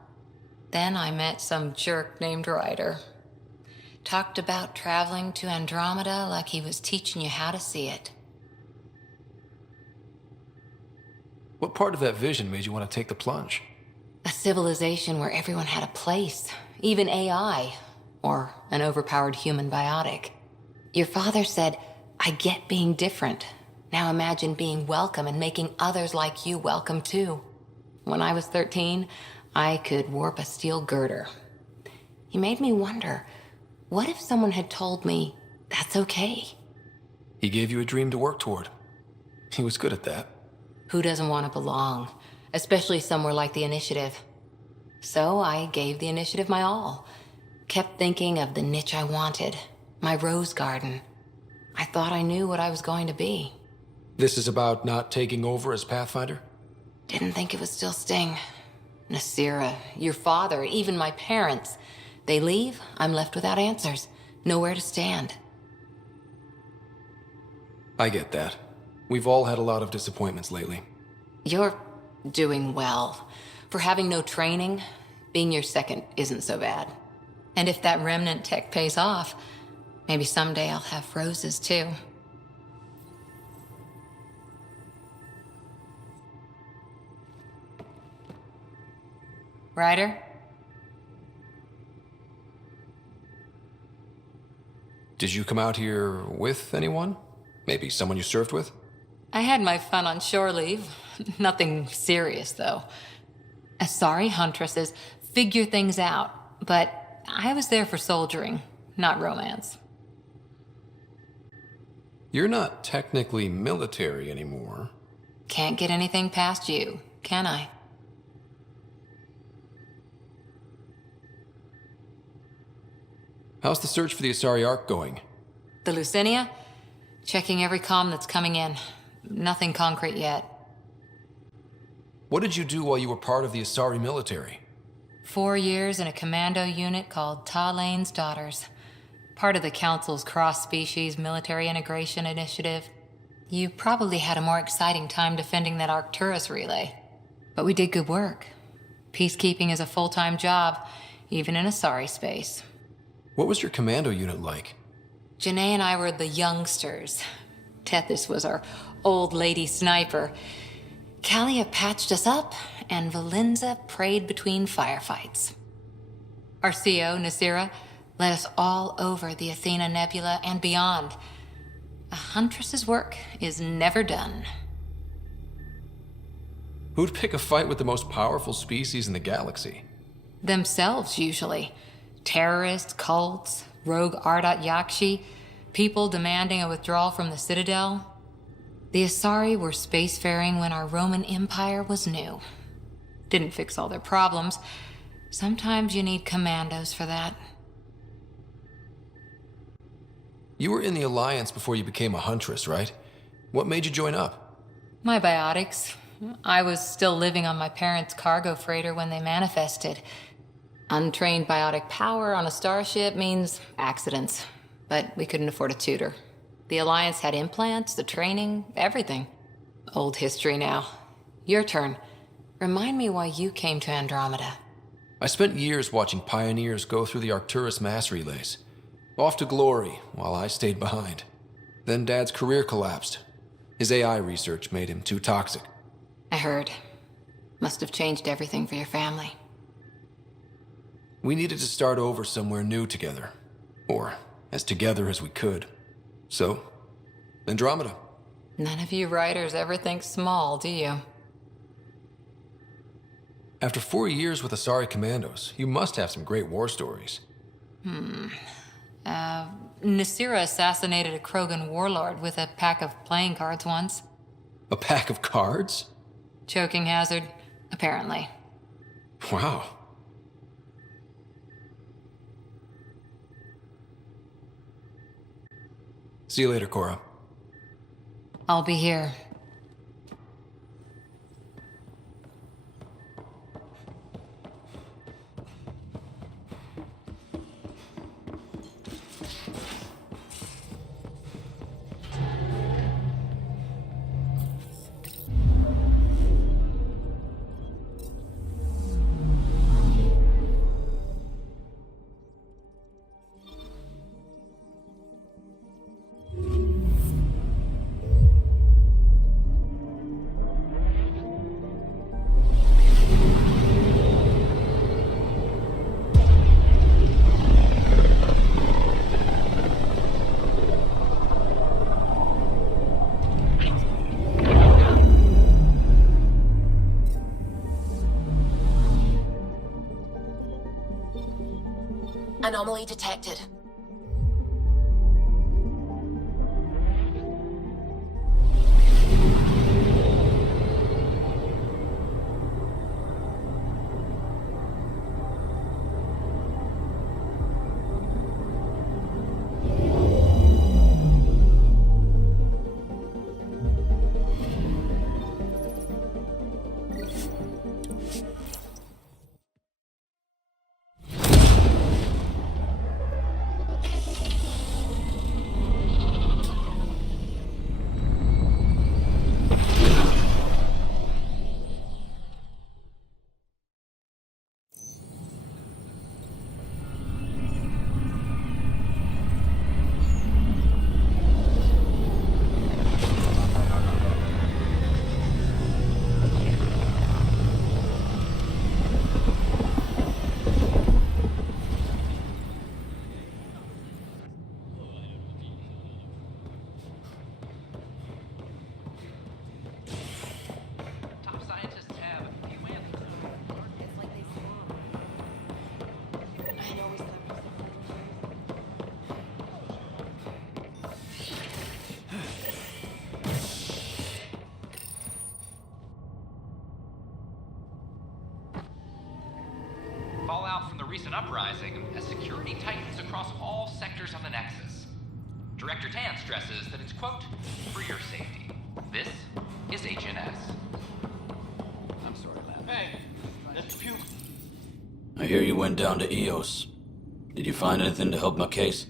Then I met some jerk named Ryder. Talked about traveling to Andromeda like he was teaching you how to see it. What part of that vision made you want to take the plunge? A civilization where everyone had a place, even AI, or an overpowered human biotic. Your father said, I get being different. Now imagine being welcome and making others like you welcome too. When I was 13, I could warp a steel girder. He made me wonder, what if someone had told me that's okay? He gave you a dream to work toward. He was good at that. Who doesn't want to belong? Especially somewhere like the Initiative. So I gave the Initiative my all. Kept thinking of the niche I wanted. My rose garden. I thought I knew what I was going to be. This is about not taking over as Pathfinder? Didn't think it would still sting. Nasira, your father, even my parents. They leave, I'm left without answers. Nowhere to stand. I get that. We've all had a lot of disappointments lately. You're doing well. For having no training, being your second isn't so bad. And if that remnant tech pays off, maybe someday I'll have roses too. Ryder? Did you come out here with anyone? Maybe someone you served with? I had my fun on shore leave. Nothing serious, though. Asari huntresses figure things out, but I was there for soldiering, not romance. You're not technically military anymore. Can't get anything past you, can I? How's the search for the Asari Ark going? The Lucinia? Checking every comm that's coming in. Nothing concrete yet. What did you do while you were part of the Asari military? 4 years in a commando unit called Talane's Daughters. Part of the Council's cross-species military integration initiative. You probably had a more exciting time defending that Arcturus relay. But we did good work. Peacekeeping is a full-time job, even in Asari space. What was your commando unit like? Janae and I were the youngsters. Tethys was our old lady sniper. Kalia patched us up, and Valenza prayed between firefights. Our CO, Nasira, led us all over the Athena Nebula and beyond. A huntress's work is never done. Who'd pick a fight with the most powerful species in the galaxy? Themselves, usually. Terrorists, cults, rogue Ardat Yakshi, people demanding a withdrawal from the Citadel. The Asari were spacefaring when our Roman Empire was new. Didn't fix all their problems. Sometimes you need commandos for that. You were in the Alliance before you became a Huntress, right? What made you join up? My biotics. I was still living on my parents' cargo freighter when they manifested. Untrained biotic power on a starship means accidents, but we couldn't afford a tutor. The Alliance had implants, the training, everything. Old history now. Your turn. Remind me why you came to Andromeda. I spent years watching pioneers go through the Arcturus mass relays. Off to glory, while I stayed behind. Then Dad's career collapsed. His AI research made him too toxic. I heard. Must have changed everything for your family. We needed to start over somewhere new together. Or as together as we could. So, Andromeda. None of you writers ever think small, do you? After 4 years with Asari Commandos, you must have some great war stories. Nasira assassinated a Krogan warlord with a pack of playing cards once. A pack of cards? Choking hazard, apparently. Wow. See you later, Cora. I'll be here. Anomaly detected. Fallout from the recent uprising as security tightens across all sectors of the Nexus. Director Tan stresses that it's, quote, for your safety. This is HNS. I'm sorry, lad. Hey, that's puke. I hear you went down to EOS. Did you find anything to help my case?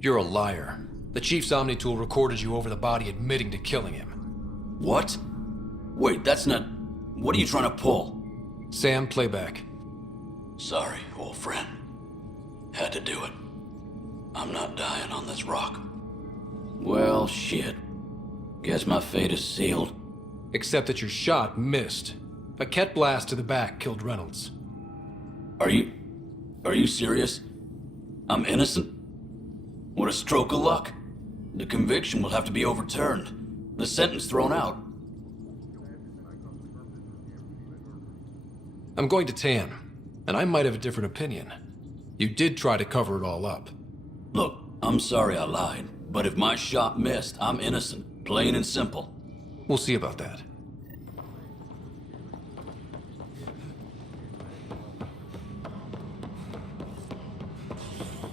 You're a liar. The Chief's Omnitool recorded you over the body admitting to killing him. What? Wait, that's not... What are you trying to pull? Sam, playback. Sorry, old friend. Had to do it. I'm not dying on this rock. Well, shit. Guess my fate is sealed. Except that your shot missed. A Ket blast to the back killed Reynolds. Are you serious? I'm innocent? What a stroke of luck. The conviction will have to be overturned. The sentence thrown out. I'm going to Tan, and I might have a different opinion. You did try to cover it all up. Look, I'm sorry I lied, but if my shot missed, I'm innocent. Plain and simple. We'll see about that.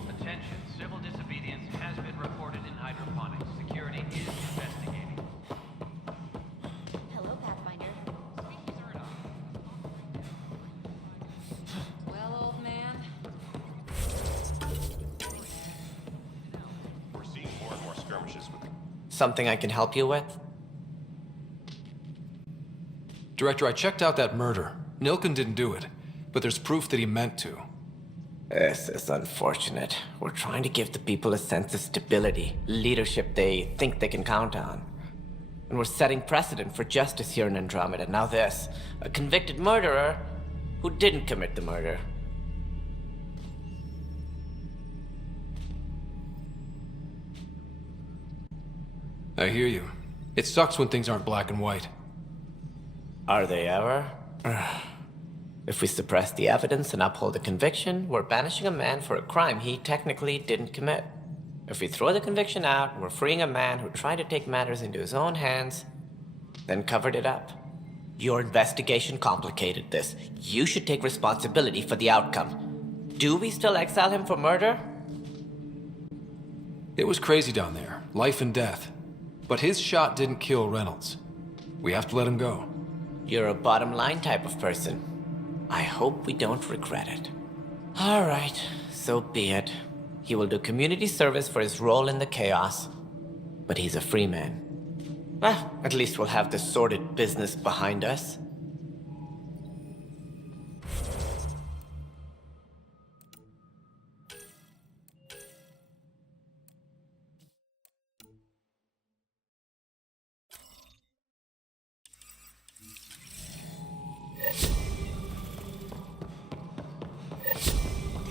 Attention, civil disobedience has been reported in hydroponics. Security is investigating. Hello, Pathfinder. Well, old man. We're seeing more and more skirmishes with the... Something I can help you with? Director, I checked out that murder. Nilken didn't do it, but there's proof that he meant to. This is unfortunate. We're trying to give the people a sense of stability, leadership they think they can count on. And we're setting precedent for justice here in Andromeda. Now this, a convicted murderer who didn't commit the murder. I hear you. It sucks when things aren't black and white. Are they ever? If we suppress the evidence and uphold the conviction, we're banishing a man for a crime he technically didn't commit. If we throw the conviction out, we're freeing a man who tried to take matters into his own hands, then covered it up. Your investigation complicated this. You should take responsibility for the outcome. Do we still exile him for murder? It was crazy down there, life and death. But his shot didn't kill Reynolds. We have to let him go. You're a bottom line type of person. I hope we don't regret it. All right, so be it. He will do community service for his role in the chaos. But he's a free man. Well, at least we'll have the sordid business behind us.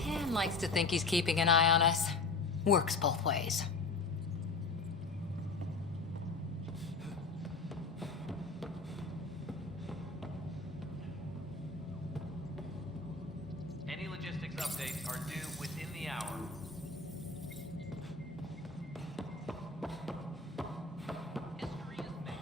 Tam likes to think he's keeping an eye on us. Works both ways. Any logistics updates are due within the hour. History is made.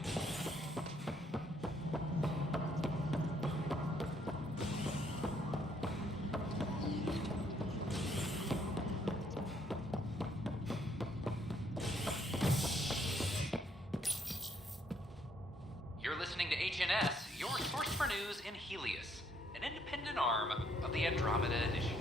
You're listening to HNS, your source for news in Helios, an independent arm of the Andromeda Initiative.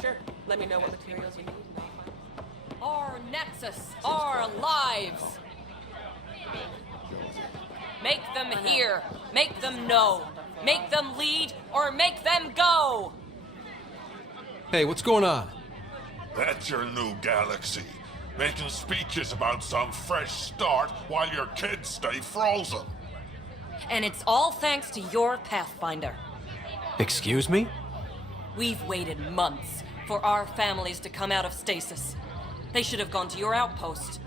Sure. Let me know what materials you need. Our Nexus, our lives. Make them hear. Make them know. Make them lead or make them go. Hey, what's going on? That's your new galaxy. Making speeches about some fresh start while your kids stay frozen. And it's all thanks to your Pathfinder. Excuse me? We've waited months for our families to come out of stasis. They should have gone to your outpost.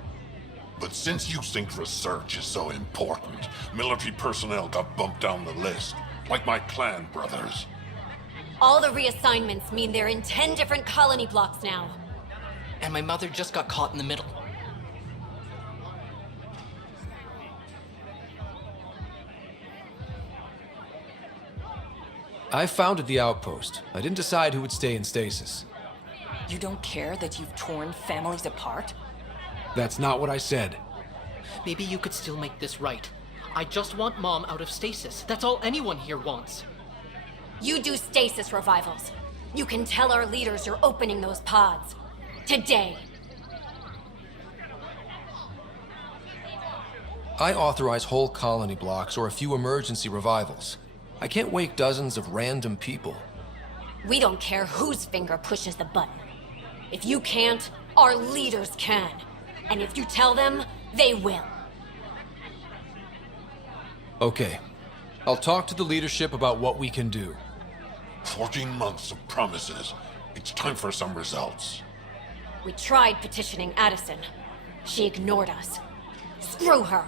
But since you think research is so important, military personnel got bumped down the list, like my clan brothers. All the reassignments mean they're in 10 different colony blocks now. And my mother just got caught in the middle. I founded the outpost. I didn't decide who would stay in stasis. You don't care that you've torn families apart? That's not what I said. Maybe you could still make this right. I just want Mom out of stasis. That's all anyone here wants. You do stasis revivals. You can tell our leaders you're opening those pods. Today. I authorize whole colony blocks or a few emergency revivals. I can't wake dozens of random people. We don't care whose finger pushes the button. If you can't, our leaders can. And if you tell them, they will. Okay. I'll talk to the leadership about what we can do. 14 months of promises. It's time for some results. We tried petitioning Addison. She ignored us. Screw her.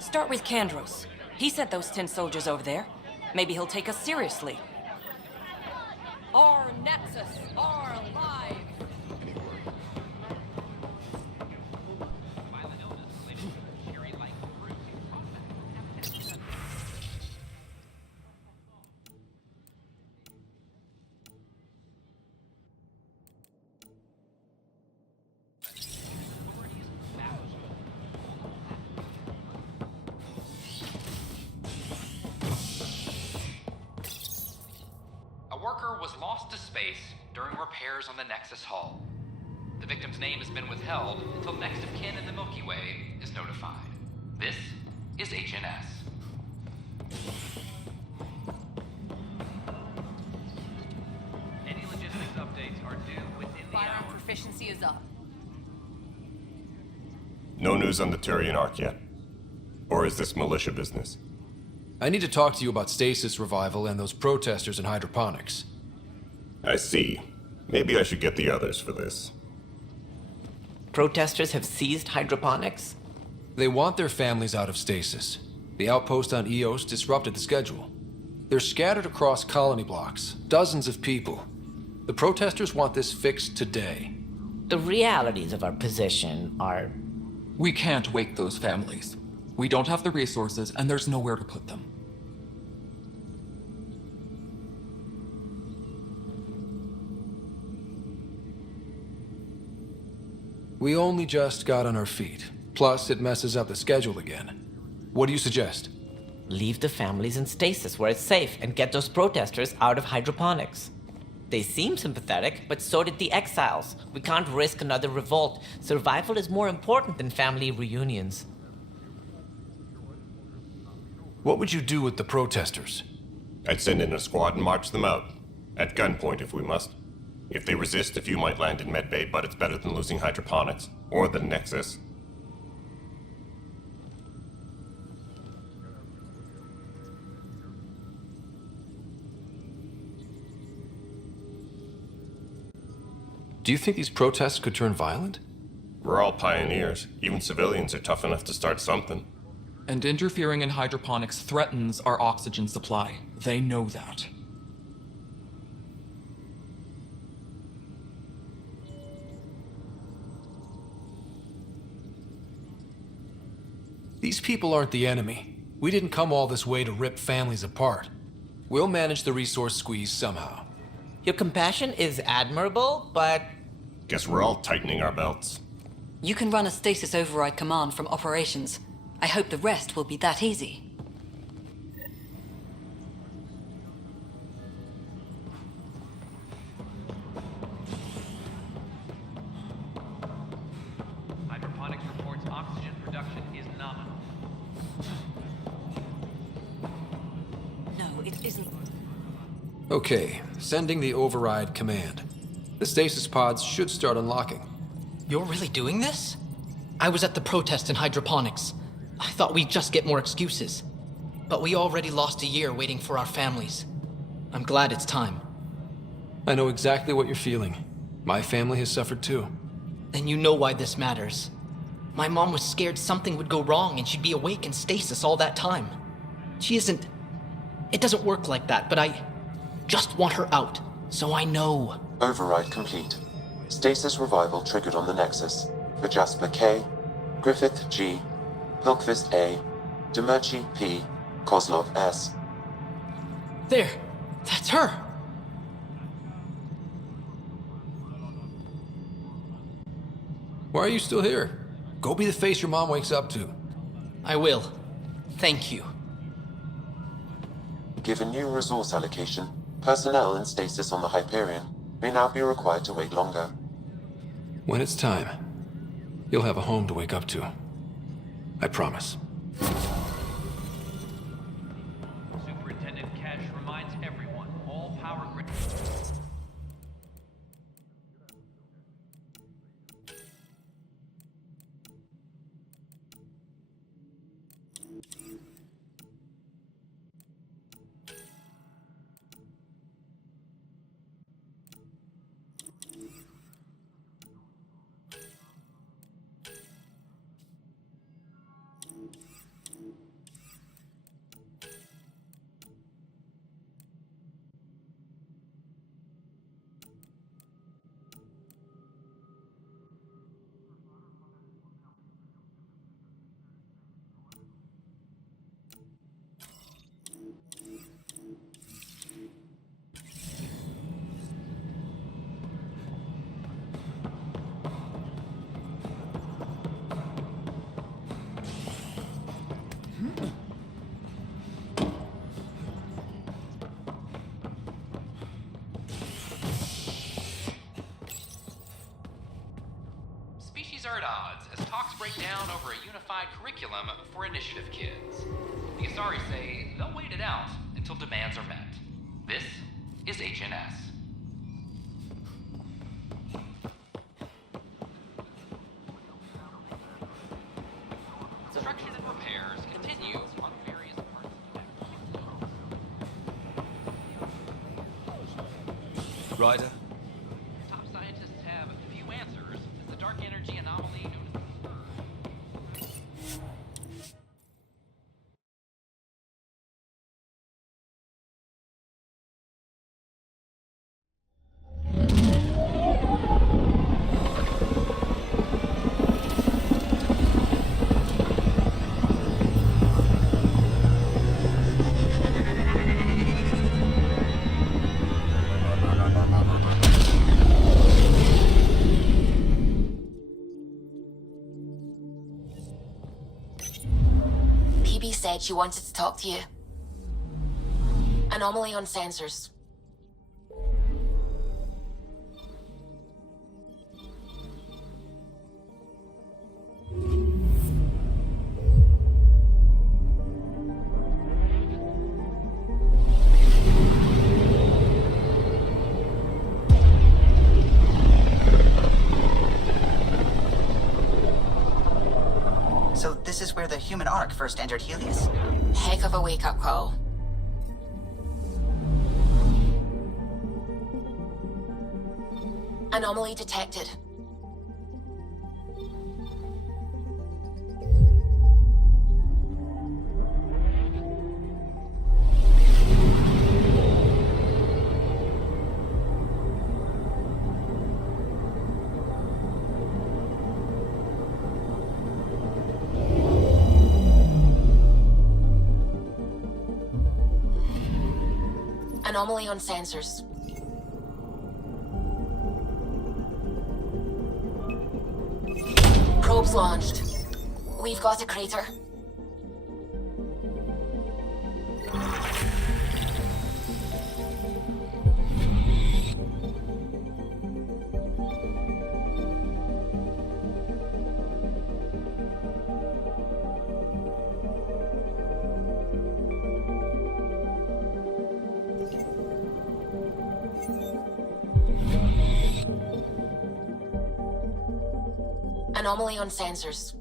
Start with Kandros. He sent those 10 soldiers over there. Maybe he'll take us seriously. Our Nexus are alive! Violent illness related to cherry-like fruit brought back from Habitat 7. A worker was lost to space during repairs on the Nexus hull. The victim's name has been withheld until next of kin in the Milky Way is notified. This is HNS. Any logistics updates are due within the Firearm hour. proficiency is up. No news on the Turian Ark yet? Or is this militia business? I need to talk to you about stasis revival and those protesters in hydroponics. I see. Maybe I should get the others for this. Protesters have seized hydroponics? They want their families out of stasis. The outpost on Eos disrupted the schedule. They're scattered across colony blocks, dozens of people. The protesters want this fixed today. The realities of our position are... We can't wake those families. We don't have the resources, and there's nowhere to put them. We only just got on our feet. Plus, it messes up the schedule again. What do you suggest? Leave the families in stasis where it's safe and get those protesters out of hydroponics. They seem sympathetic, but so did the exiles. We can't risk another revolt. Survival is more important than family reunions. What would you do with the protesters? I'd send in a squad and march them out. At gunpoint if we must. If they resist, a few might land in medbay, but it's better than losing hydroponics. Or the Nexus. Do you think these protests could turn violent? We're all pioneers. Even civilians are tough enough to start something. And interfering in hydroponics threatens our oxygen supply. They know that. These people aren't the enemy. We didn't come all this way to rip families apart. We'll manage the resource squeeze somehow. Your compassion is admirable, but... Guess we're all tightening our belts. You can run a stasis override command from operations. I hope the rest will be that easy. Hydroponics reports oxygen production is nominal. No, it isn't. Okay, sending the override command. The stasis pods should start unlocking. You're really doing this? I was at the protest in hydroponics. I thought we'd just get more excuses. But we already lost a year waiting for our families. I'm glad it's time. I know exactly what you're feeling. My family has suffered too. And you know why this matters. My mom was scared something would go wrong and she'd be awake in stasis all that time. She isn't... It doesn't work like that, but I just want her out, so I know. Override complete. Stasis revival triggered on the Nexus. For Jasper K, Griffith G, Hilkvist A, Demerchi P, Kozlov S. There! That's her! Why are you still here? Go be the face your mom wakes up to. I will. Thank you. Given new resource allocation, personnel in stasis on the Hyperion may now be required to wait longer. When it's time, you'll have a home to wake up to. I promise. Superintendent Cash reminds everyone, all power grid... absurd odds as talks break down over a unified curriculum for initiative kids. The Asari say they'll wait it out until demands are met. This is HNS. Construction and repairs continue on various parts of the Ryder? Top scientists have few answers as the dark energy anomaly known as the PB said she wanted to talk to you. Anomaly on sensors. So this is where the human Ark first entered Helios? Heck of a wake-up call. Anomaly detected. Anomaly on sensors. Probes launched. We've got a crater. Anomaly on sensors.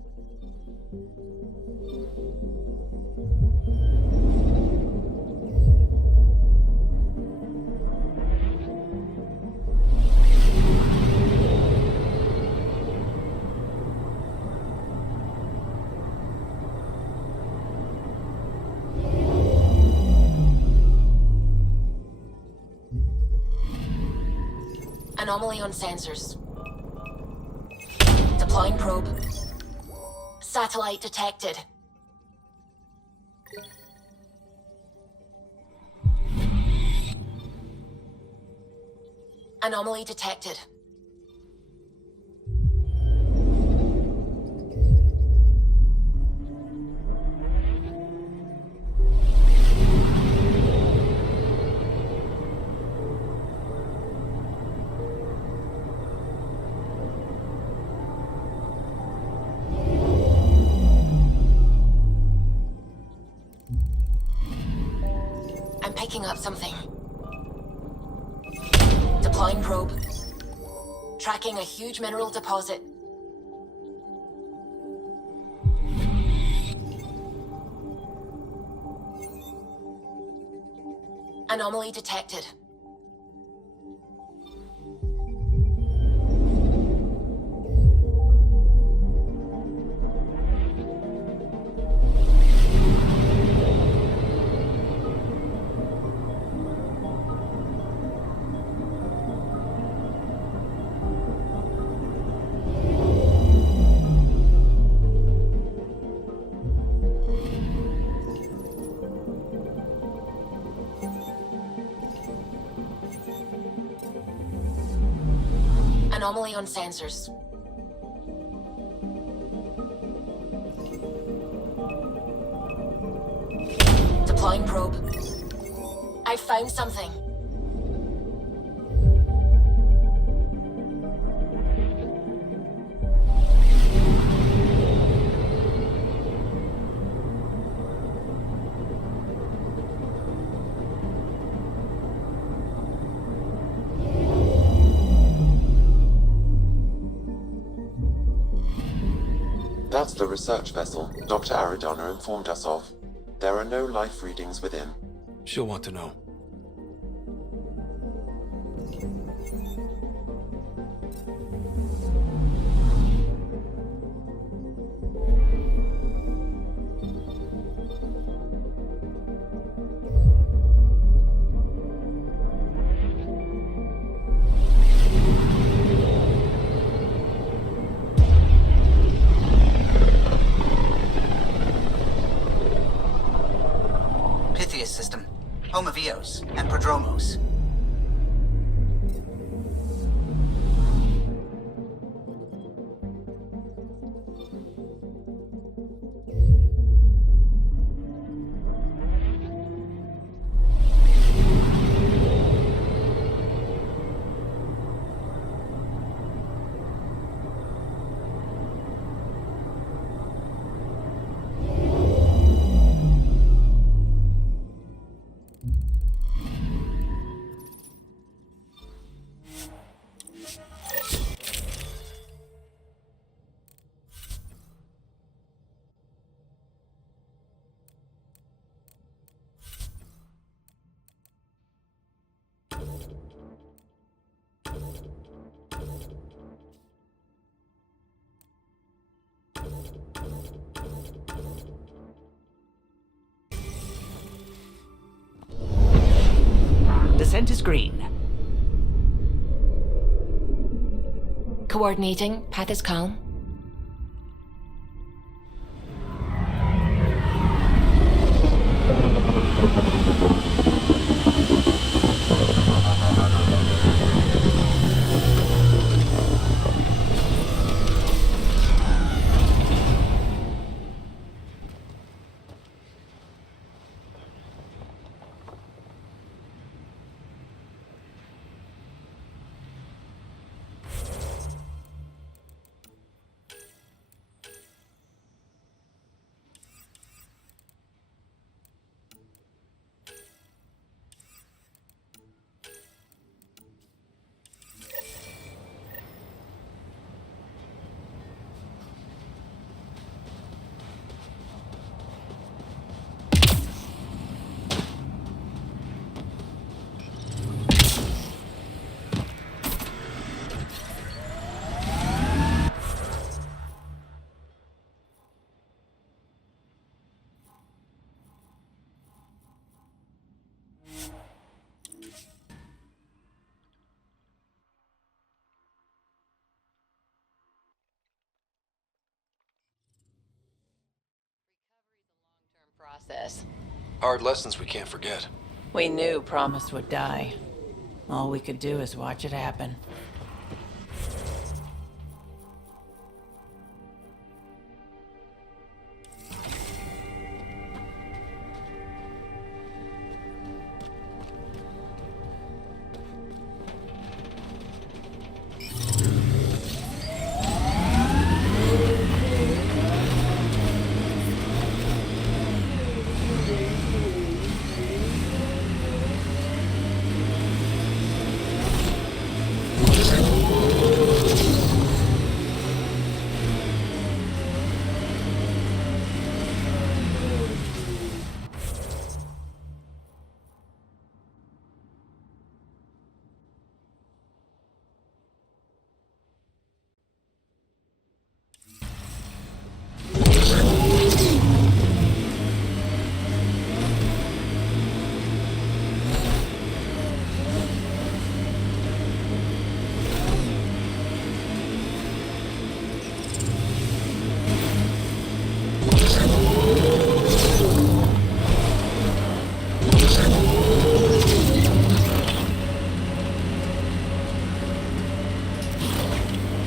Anomaly on sensors. Deploying probe. Satellite detected. Anomaly detected. I'm picking up something. Deploying probe. Tracking a huge mineral deposit. Anomaly detected. Anomaly on sensors. Deploying probe. I found something. That's the research vessel Dr. Aridana informed us of. There are no life readings within. She'll want to know. System, home of Eos and Prodromos. Descent is green. Coordinating. Path is calm. Process. Hard lessons we can't forget. We knew Promise would die. All we could do is watch it happen.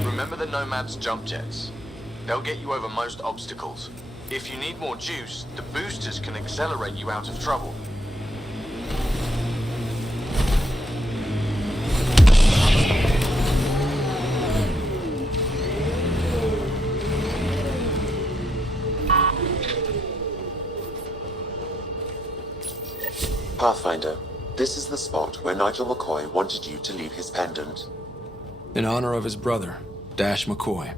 Remember the Nomad's jump jets. They'll get you over most obstacles. If you need more juice, the boosters can accelerate you out of trouble. Pathfinder, this is the spot where Nigel McCoy wanted you to leave his pendant. In honor of his brother, Dash McCoy.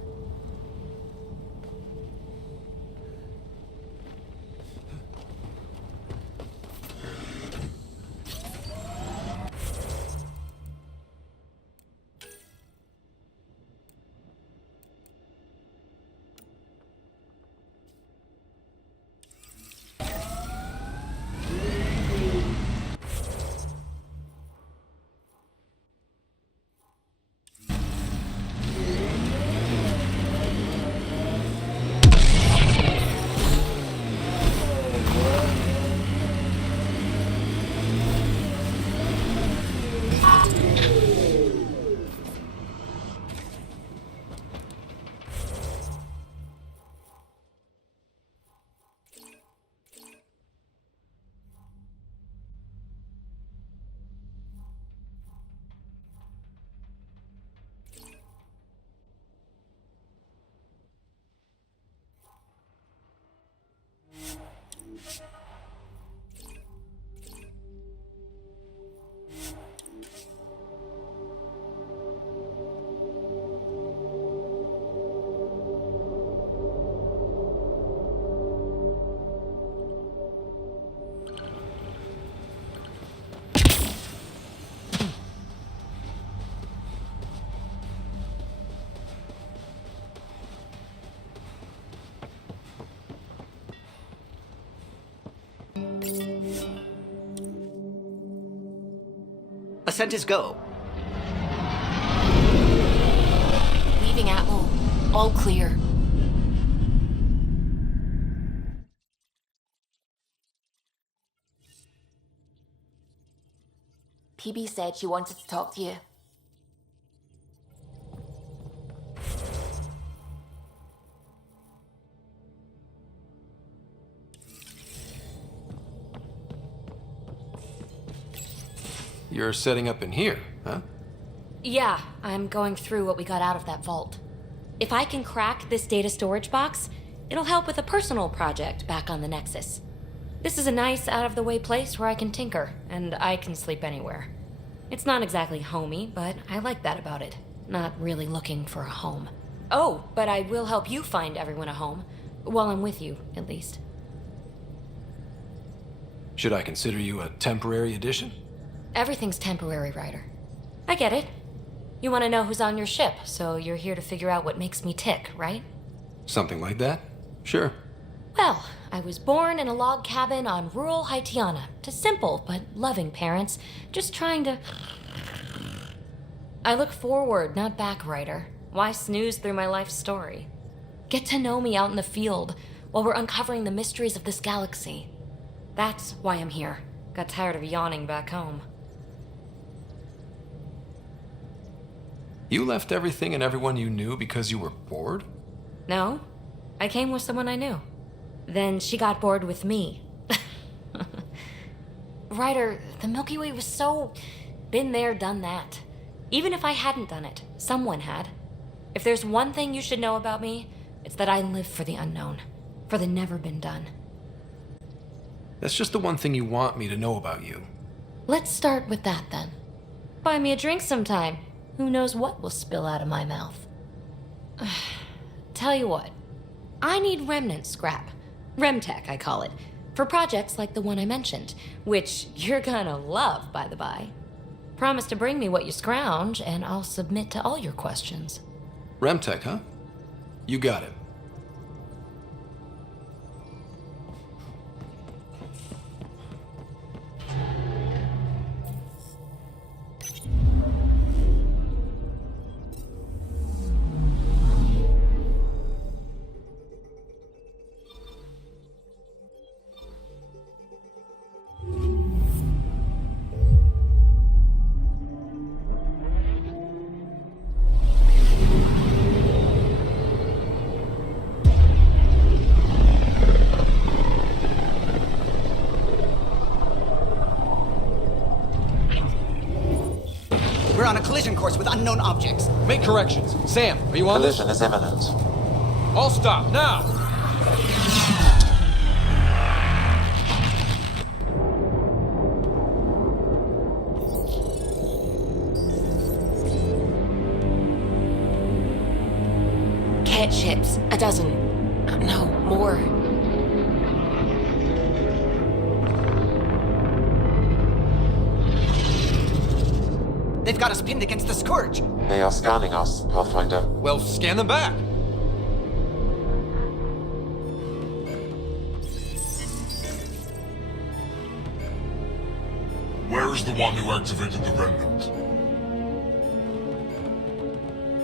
Ascent is go. Leaving Atwell. All clear. PB said she wanted to talk to you. You're setting up in here, huh? Yeah, I'm going through what we got out of that vault. If I can crack this data storage box, it'll help with a personal project back on the Nexus. This is a nice, out-of-the-way place where I can tinker, and I can sleep anywhere. It's not exactly homey, but I like that about it. Not really looking for a home. Oh, but I will help you find everyone a home. While I'm with you, at least. Should I consider you a temporary addition? Everything's temporary, Ryder. I get it. You want to know who's on your ship, so you're here to figure out what makes me tick, right? Something like that? Sure. Well, I was born in a log cabin on rural Haitiana to simple but loving parents, just trying to... I look forward, not back, Ryder. Why snooze through my life story? Get to know me out in the field while we're uncovering the mysteries of this galaxy. That's why I'm here. Got tired of yawning back home. You left everything and everyone you knew because you were bored? No, I came with someone I knew. Then she got bored with me. Ryder, the Milky Way was so... been there, done that. Even if I hadn't done it, someone had. If there's one thing you should know about me, it's that I live for the unknown. For the never been done. That's just the one thing you want me to know about you. Let's start with that then. Buy me a drink sometime. Who knows what will spill out of my mouth. Tell you what, I need remnant scrap. Remtech, I call it. For projects like the one I mentioned, which you're gonna love, by the by. Promise to bring me what you scrounge, and I'll submit to all your questions. Remtech, huh? You got it. We're on a collision course with unknown objects. Make corrections. Sam, are you on Collision is imminent. All stop, now! Cat ships. 12. No, more. They've got us pinned against the Scourge. They are scanning us, Pathfinder. Well, scan them back. Where is the one who activated the remnant?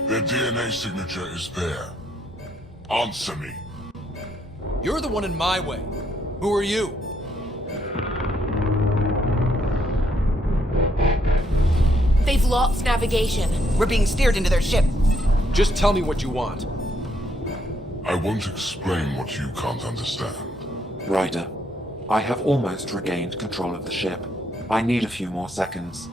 Their DNA signature is there. Answer me. You're the one in my way. Who are you? They've lost navigation. We're being steered into their ship. Just tell me what you want. I won't explain what you can't understand. Ryder, I have almost regained control of the ship. I need a few more seconds.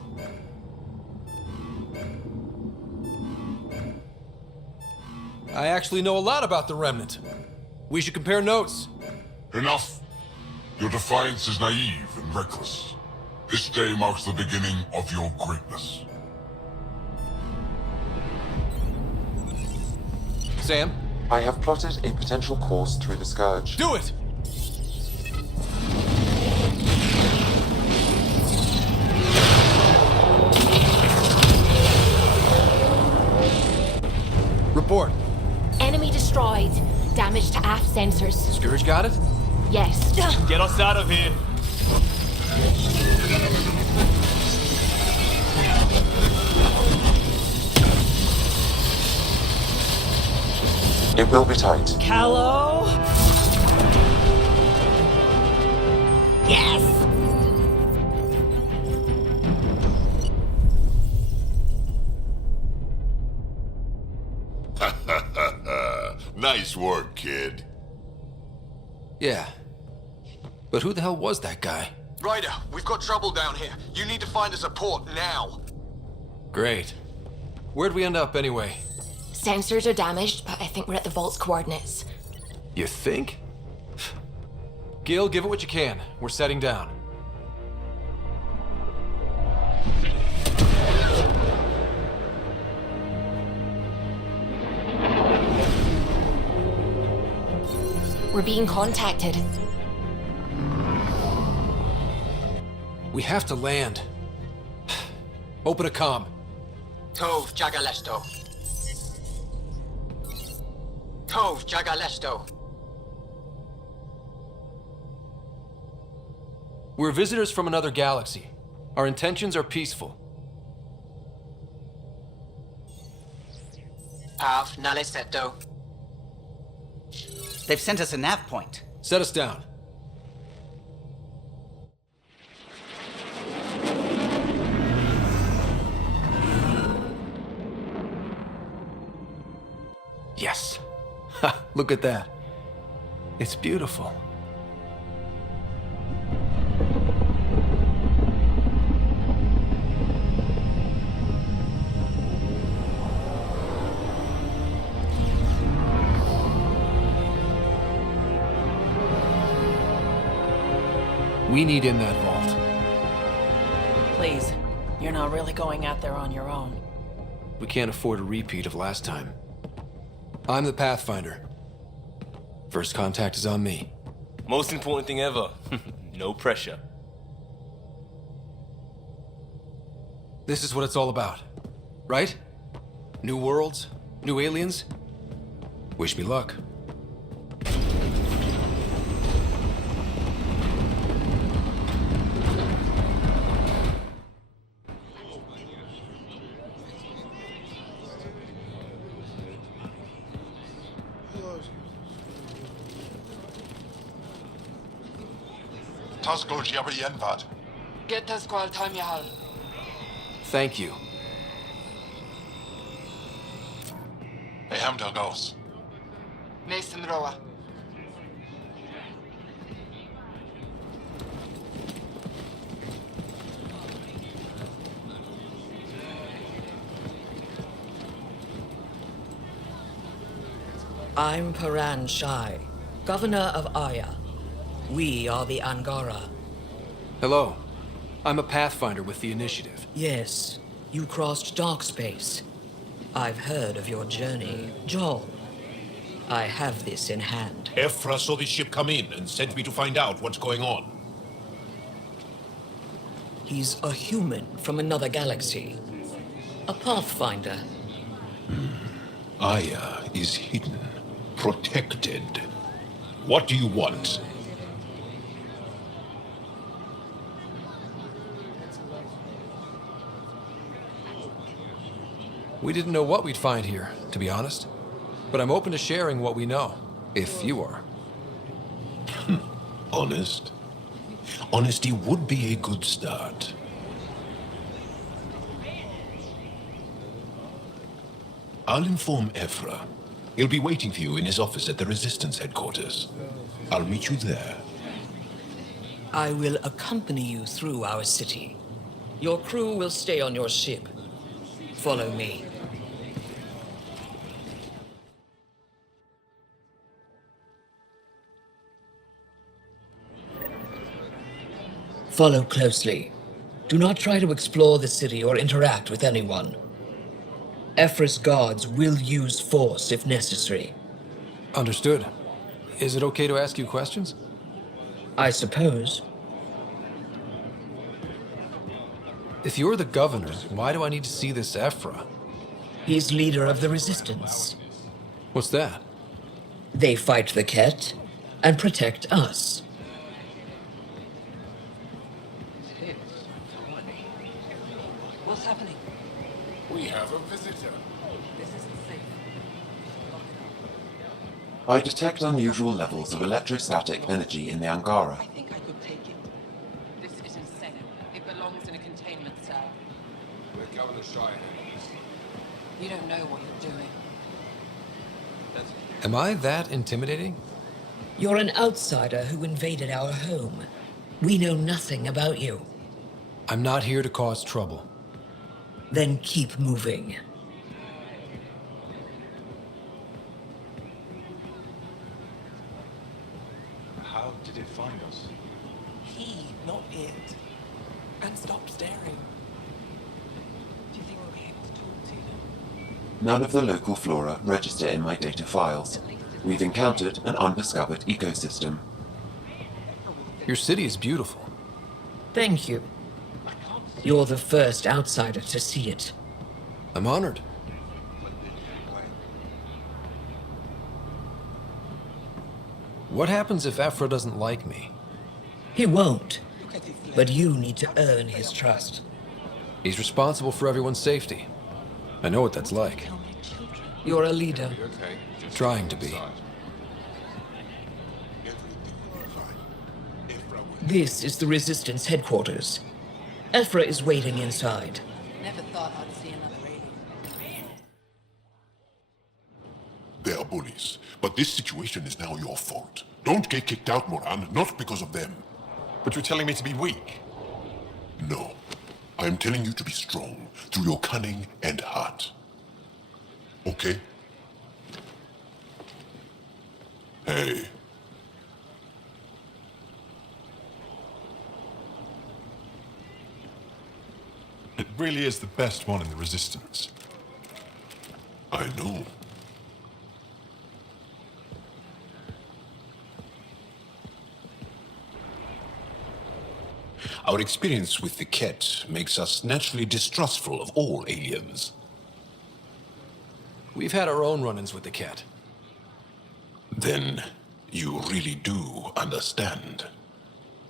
I actually know a lot about the Remnant. We should compare notes. Enough! Your defiance is naive and reckless. This day marks the beginning of your greatness. Sam? I have plotted a potential course through the Scourge. Do it! Report. Enemy destroyed. Damage to aft sensors. Scourge got it? Yes. Get us out of here. It will be tight. Callow? Yes! Nice work, kid. Yeah. But who the hell was that guy? Ryder, we've got trouble down here. You need to find us a port now. Great. Where'd we end up anyway? Sensors are damaged, but I think we're at the vault's coordinates. You think? Gil, give it what you can. We're setting down. We're being contacted. We have to land. Open a comm. Tov Jagalesto. Tov Jagalesto. We're visitors from another galaxy. Our intentions are peaceful. Pav Naleseto. They've sent us a nav point. Set us down. Yes. Ha, look at that. It's beautiful. We need in that vault. Please, you're not really going out there on your own. We can't afford a repeat of last time. I'm the Pathfinder. First contact is on me. Most important thing ever. No pressure. This is what it's all about, right? New worlds, new aliens. Wish me luck. Thank you. I'm Paran Shai, Governor of Aya. We are the Angara. Hello. I'm a Pathfinder with the Initiative. Yes, you crossed dark space. I've heard of your journey, Joel. I have this in hand. Ephra saw this ship come in and sent me to find out what's going on. He's a human from another galaxy. A Pathfinder. Aya is hidden, protected. What do you want? We didn't know what we'd find here, to be honest. But I'm open to sharing what we know, if you are. Honest? Honesty would be a good start. I'll inform Ephra. He'll be waiting for you in his office at the Resistance headquarters. I'll meet you there. I will accompany you through our city. Your crew will stay on your ship. Follow me. Follow closely. Do not try to explore the city or interact with anyone. Ephra's guards will use force if necessary. Understood. Is it okay to ask you questions? I suppose. If you're the governor, why do I need to see this Ephra? He's leader of the Resistance. What's that? They fight the Ket and protect us. What's happening? We have a visitor. This isn't safe. Lock it up. I detect unusual levels of electrostatic energy in the Angara. I think I could take it. This isn't safe. It belongs in a containment cell. We're Governor Shire. You don't know what you're doing. Am I that intimidating? You're an outsider who invaded our home. We know nothing about you. I'm not here to cause trouble. Then keep moving. How did it find us? He, not it. And stop staring. Do you think we'll be able to talk to them? None of the local flora register in my data files. We've encountered an undiscovered ecosystem. Your city is beautiful. Thank you. You're the first outsider to see it. I'm honored. What happens if Ephra doesn't like me? He won't. But you need to earn his trust. He's responsible for everyone's safety. I know what that's like. You're a leader. Trying to be. This is the Resistance headquarters. Ephra is waiting inside. Never thought I'd see another alien. They are bullies, but this situation is now your fault. Don't get kicked out, Moran, not because of them. But you're telling me to be weak? No. I am telling you to be strong through your cunning and heart. Okay? Hey. It really is the best one in the Resistance. I know. Our experience with the Ket makes us naturally distrustful of all aliens. We've had our own run-ins with the Ket. Then you really do understand.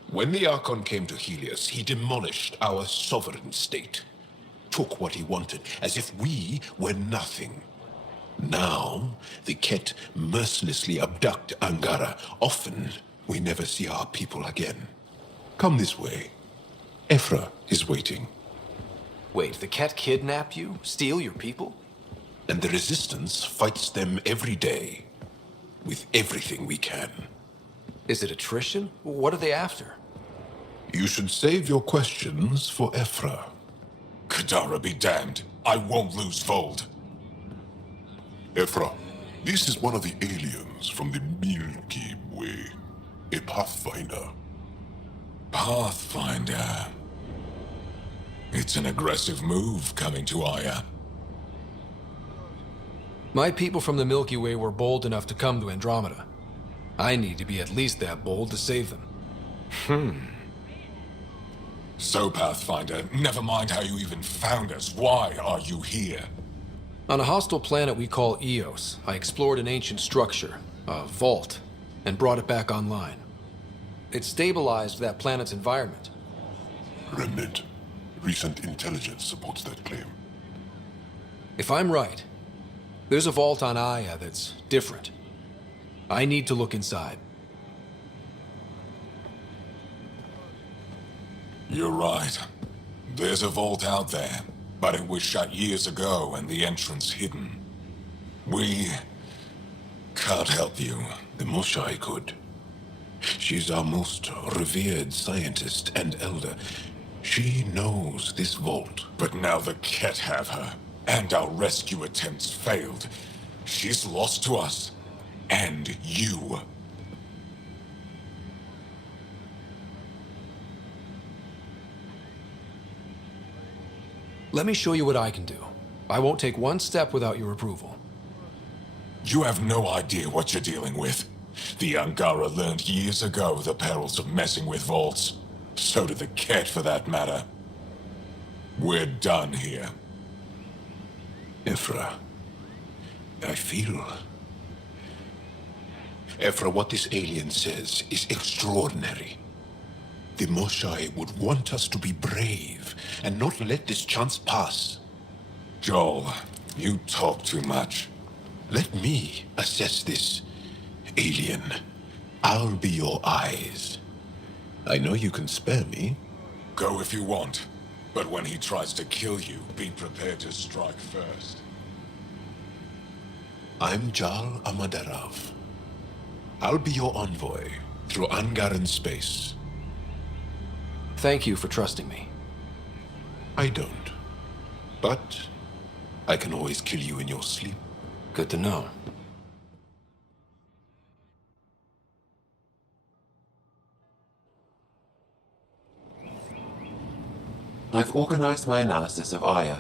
When the Archon came to Helios, he demolished our sovereign state. Took what he wanted, as if we were nothing. Now, the Ket mercilessly abduct Angara. Often, we never see our people again. Come this way. Ephra is waiting. Wait, the Ket kidnap you? Steal your people? And the Resistance fights them every day. With everything we can. Is it attrition? What are they after? You should save your questions for Ephra. Kadara be damned. I won't lose Vold. Ephra, this is one of the aliens from the Milky Way. A Pathfinder. Pathfinder. It's an aggressive move coming to Aya. My people from the Milky Way were bold enough to come to Andromeda. I need to be at least that bold to save them. So, Pathfinder, never mind how you even found us. Why are you here? On a hostile planet we call Eos, I explored an ancient structure, a vault, and brought it back online. It stabilized that planet's environment. Remnant. Recent intelligence supports that claim. If I'm right, there's a vault on Aya that's different. I need to look inside. You're right. There's a vault out there, but it was shut years ago and the entrance hidden. We can't help you. The Moshai could. She's our most revered scientist and elder. She knows this vault. But now the Ket have her, and our rescue attempts failed. She's lost to us, and you. Let me show you what I can do. I won't take one step without your approval. You have no idea what you're dealing with. The Angara learned years ago the perils of messing with vaults. So did the Ket, for that matter. We're done here. Ephra, I feel... Ephra, what this alien says is extraordinary. The Moshai would want us to be brave and not let this chance pass. Joel, you talk too much. Let me assess this Alien, I'll be your eyes. I know you can spare me. Go if you want, but when he tries to kill you, be prepared to strike first. I'm Jal Amaderov. I'll be your envoy through Angaran space. Thank you for trusting me. I don't. But I can always kill you in your sleep. Good to know. I've organized my analysis of Aya.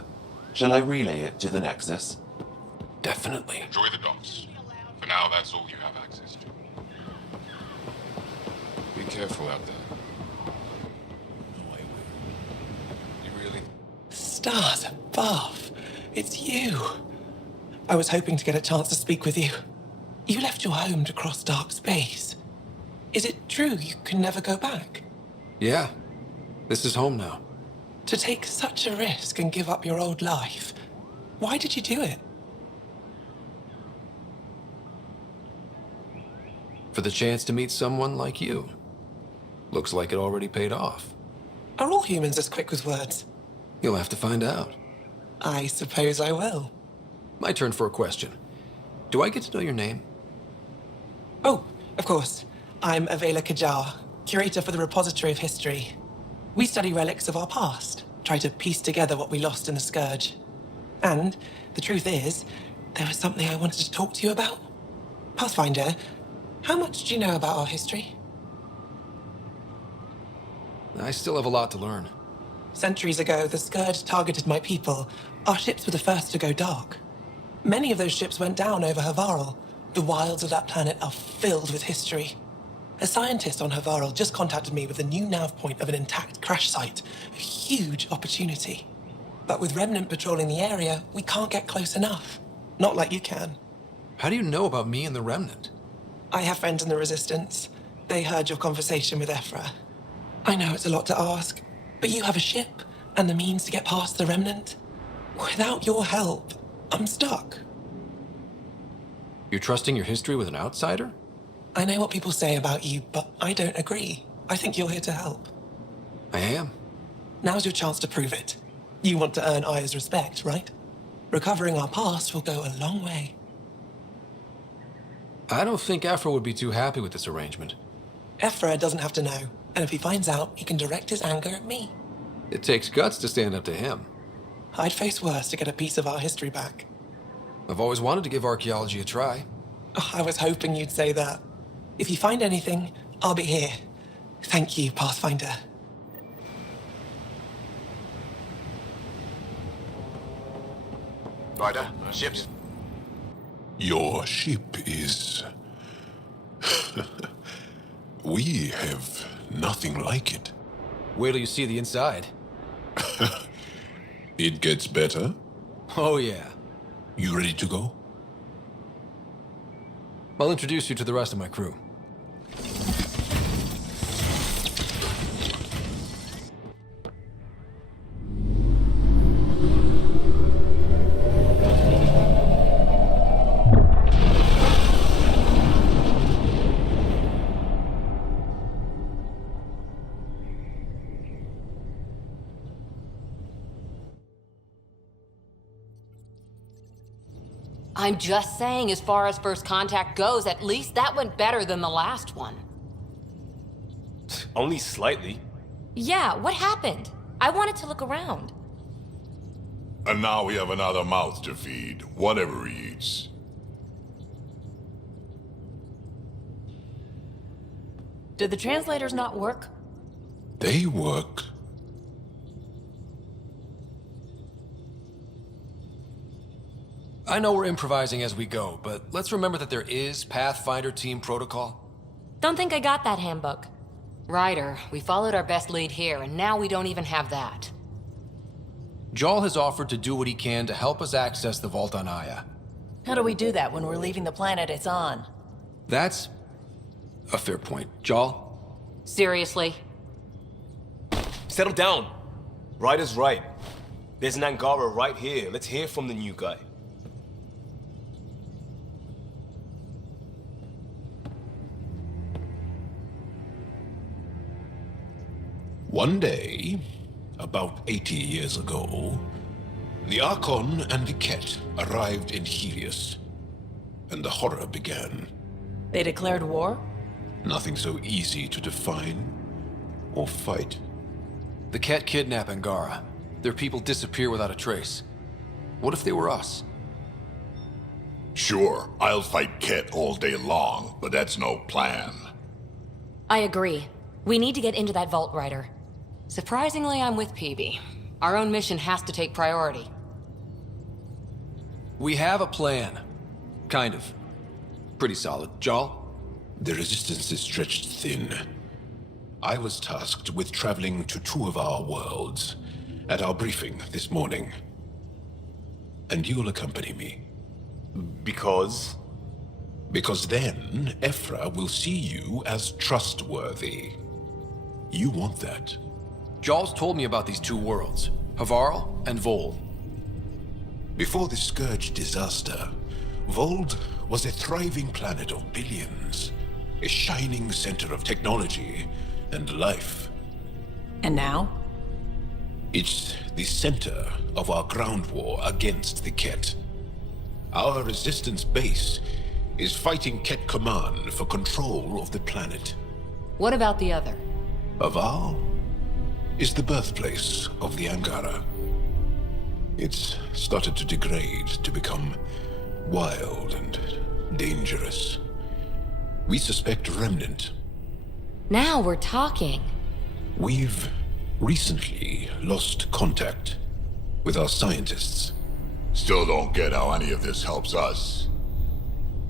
Shall I relay it to the Nexus? Definitely. Enjoy the docks. For now, that's all you have access to. Be careful out there. You really... Stars above. It's you. I was hoping to get a chance to speak with you. You left your home to cross dark space. Is it true you can never go back? Yeah. This is home now. To take such a risk and give up your old life, why did you do it? For the chance to meet someone like you. Looks like it already paid off. Are all humans as quick with words? You'll have to find out. I suppose I will. My turn for a question. Do I get to know your name? Oh, of course. I'm Avela Kajar, curator for the Repository of History. We study relics of our past, try to piece together what we lost in the Scourge. And the truth is, there was something I wanted to talk to you about. Pathfinder, how much do you know about our history? I still have a lot to learn. Centuries ago, the Scourge targeted my people. Our ships were the first to go dark. Many of those ships went down over Havarl. The wilds of that planet are filled with history. A scientist on Havarl just contacted me with a new nav point of an intact crash site. A huge opportunity. But with Remnant patrolling the area, we can't get close enough. Not like you can. How do you know about me and the Remnant? I have friends in the Resistance. They heard your conversation with Ephra. I know it's a lot to ask, but you have a ship and the means to get past the Remnant. Without your help, I'm stuck. You're trusting your history with an outsider? I know what people say about you, but I don't agree. I think you're here to help. I am. Now's your chance to prove it. You want to earn Aya's respect, right? Recovering our past will go a long way. I don't think Ephra would be too happy with this arrangement. Ephra doesn't have to know, and if he finds out, he can direct his anger at me. It takes guts to stand up to him. I'd face worse to get a piece of our history back. I've always wanted to give archaeology a try. Oh, I was hoping you'd say that. If you find anything, I'll be here. Thank you, Pathfinder. Ryder, ships. Your ship is... We have nothing like it. Wait till you see the inside. It gets better. Oh, yeah. You ready to go? I'll introduce you to the rest of my crew. I'm just saying, as far as first contact goes, at least that went better than the last one. Only slightly. Yeah, what happened? I wanted to look around. And now we have another mouth to feed, whatever he eats. Did the translators not work? They work. I know we're improvising as we go, but let's remember that there is Pathfinder team protocol. Don't think I got that handbook. Ryder, we followed our best lead here, and now we don't even have that. Jal has offered to do what he can to help us access the vault on Aya. How do we do that when we're leaving the planet it's on? That's a fair point. Jal? Seriously? Settle down. Ryder's right. There's an Angara right here. Let's hear from the new guy. One day, about 80 years ago, the Archon and the Ket arrived in Helios, and the horror began. They declared war? Nothing so easy to define or fight. The Ket kidnap Angara. Their people disappear without a trace. What if they were us? Sure, I'll fight Ket all day long, but that's no plan. I agree. We need to get into that vault, Ryder. Surprisingly, I'm with PB. Our own mission has to take priority. We have a plan. Kind of. Pretty solid. Jal? The resistance is stretched thin. I was tasked with traveling to two of our worlds at our briefing this morning. And you'll accompany me. Because? Because then, Ephra will see you as trustworthy. You want that. Jal's told me about these two worlds, Havarl and Vol. Before the Scourge disaster, Vold was a thriving planet of billions. A shining center of technology and life. And now? It's the center of our ground war against the Ket. Our resistance base is fighting Ket Command for control of the planet. What about the other? Havarl is the birthplace of the Angara. It's started to degrade, to become wild and dangerous. We suspect Remnant. Now we're talking. We've recently lost contact with our scientists. Still don't get how any of this helps us.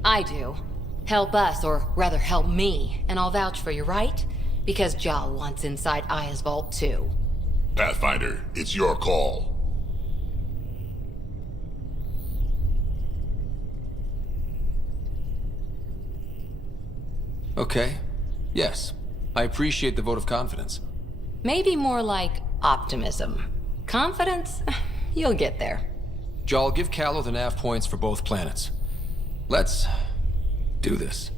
I do. Help us, or rather help me, and I'll vouch for you, right? Because Jal wants inside Aya's vault too. Pathfinder, it's your call. Okay. Yes. I appreciate the vote of confidence. Maybe more like optimism. Confidence? You'll get there. Jal, give Callow the nav points for both planets. Let's do this.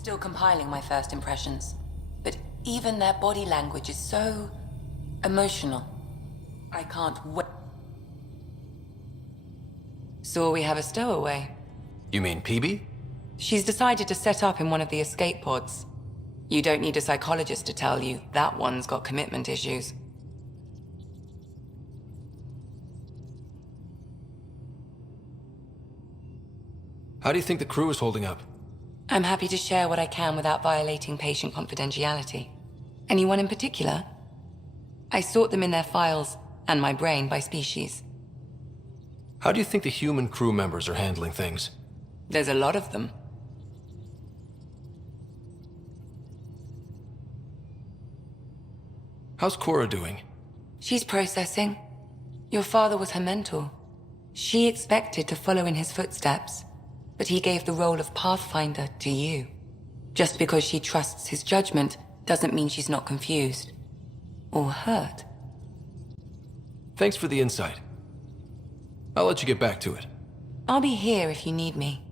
Still compiling my first impressions. But even their body language is so emotional. I can't wait. So we have a stowaway. You mean PB? She's decided to set up in one of the escape pods. You don't need a psychologist to tell you that one's got commitment issues. How do you think the crew is holding up? I'm happy to share what I can without violating patient confidentiality. Anyone in particular? I sort them in their files, and my brain by species. How do you think the human crew members are handling things? There's a lot of them. How's Cora doing? She's processing. Your father was her mentor. She expected to follow in his footsteps, but he gave the role of Pathfinder to you. Just because she trusts his judgment doesn't mean she's not confused. Or hurt. Thanks for the insight. I'll let you get back to it. I'll be here if you need me.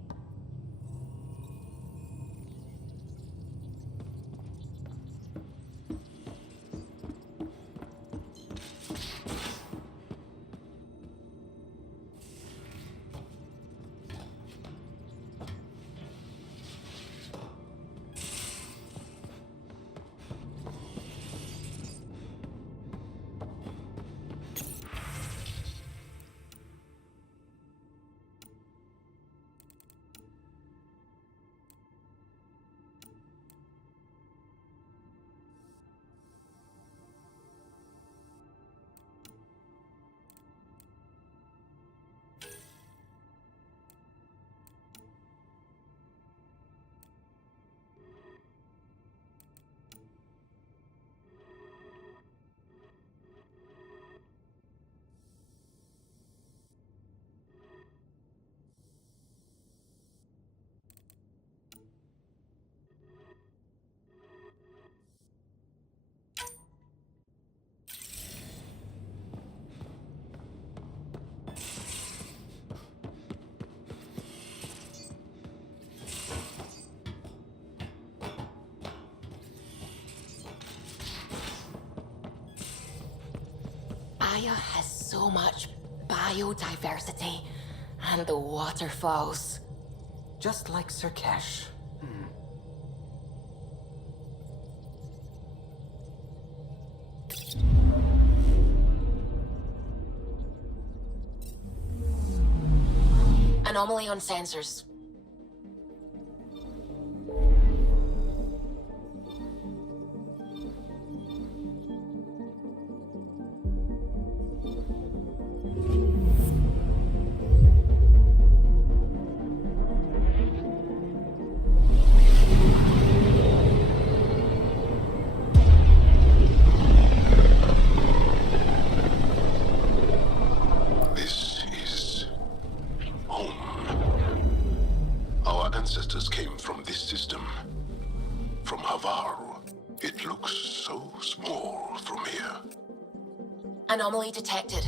Gaia has so much biodiversity and the waterfalls. Just like Sirkesh. Anomaly on sensors. This is home. Our ancestors came from this system. From Havaru. It looks so small from here. Anomaly detected.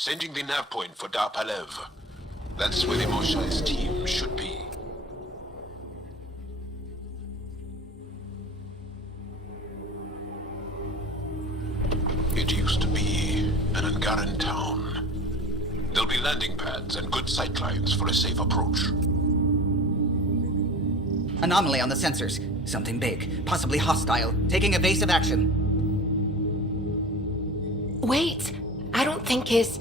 Sending the nav point for Darpalev. That's where the Moshai's team should be. It used to be an Angaran town. There'll be landing pads and good sight lines for a safe approach. Anomaly on the sensors. Something big, possibly hostile, taking evasive action. Wait, I don't think his...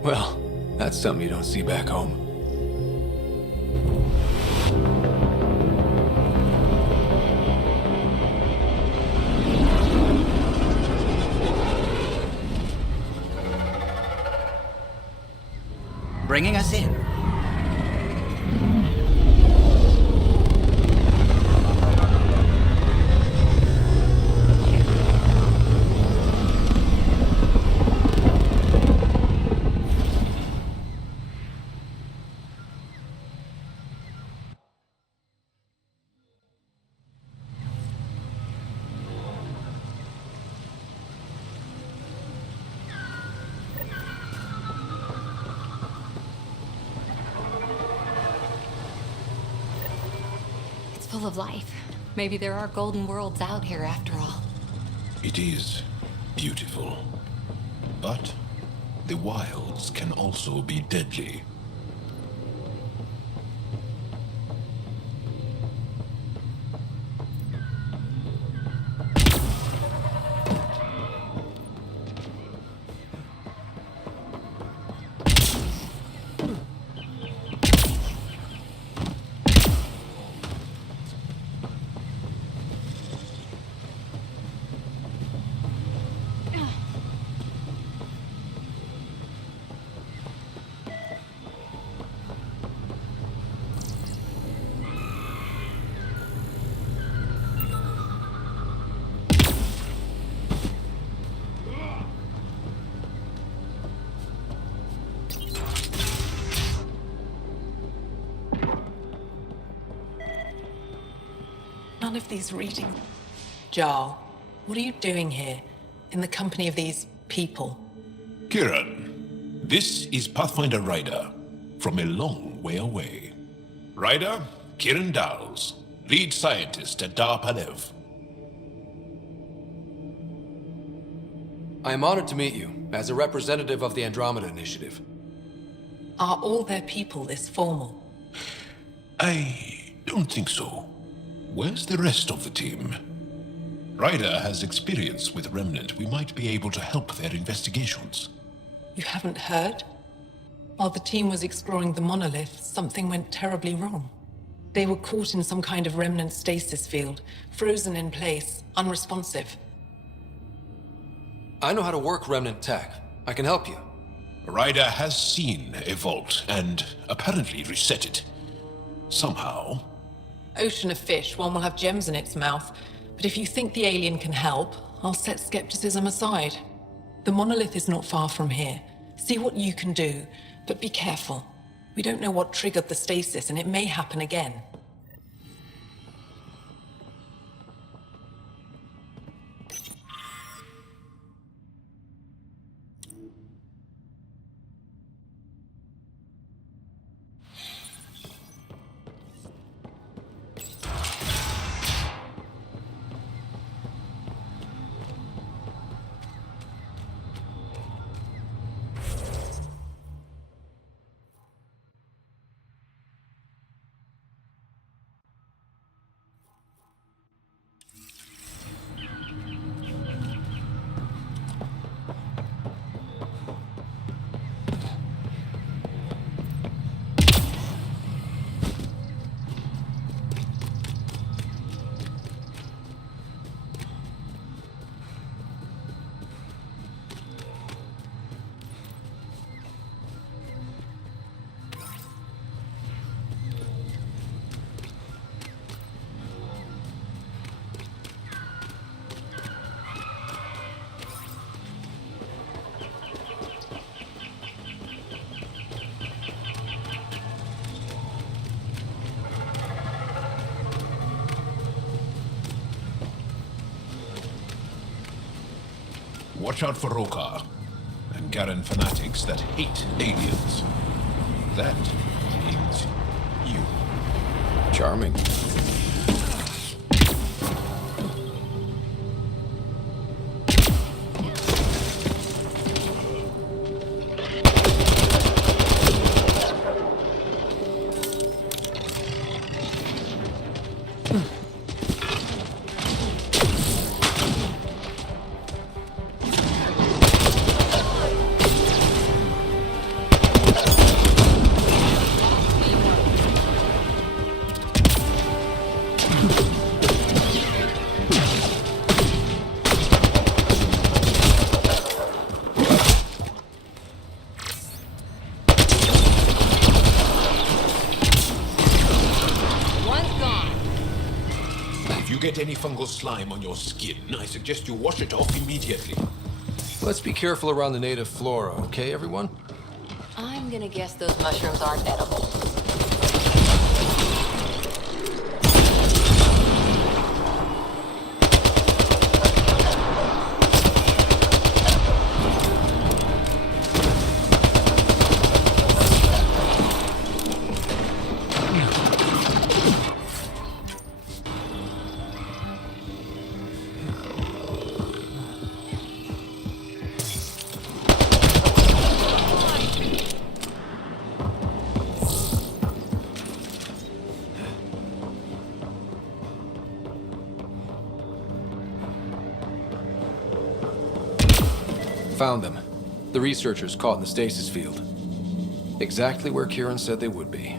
Well, that's something you don't see back home. Bringing us in. Full of life. Maybe there are golden worlds out here after all. It is beautiful. But the wilds can also be deadly. None of these readings. Jarl, what are you doing here, in the company of these people? Kieran, this is Pathfinder Ryder, from a long way away. Ryder, Kieran Dowles, lead scientist at Dar Palev. I am honored to meet you, as a representative of the Andromeda Initiative. Are all their people this formal? I don't think so. Where's the rest of the team? Ryder has experience with Remnant. We might be able to help their investigations. You haven't heard? While the team was exploring the monolith, something went terribly wrong. They were caught in some kind of remnant stasis field, frozen in place, unresponsive. I know how to work Remnant tech. I can help you. Ryder has seen a vault, and apparently reset it. Somehow. Ocean of fish, one will have gems in its mouth. But if you think the alien can help, I'll set skepticism aside. The monolith is not far from here. See what you can do, but be careful. We don't know what triggered the stasis, and it may happen again. Watch out for Rokar and Garen fanatics that hate aliens. That means you. Charming. Get any fungal slime on your skin, I suggest you wash it off immediately. Let's be careful around the native flora, okay, everyone? I'm gonna guess those mushrooms aren't edible. Found them. The researchers caught in the stasis field. Exactly where Kieran said they would be.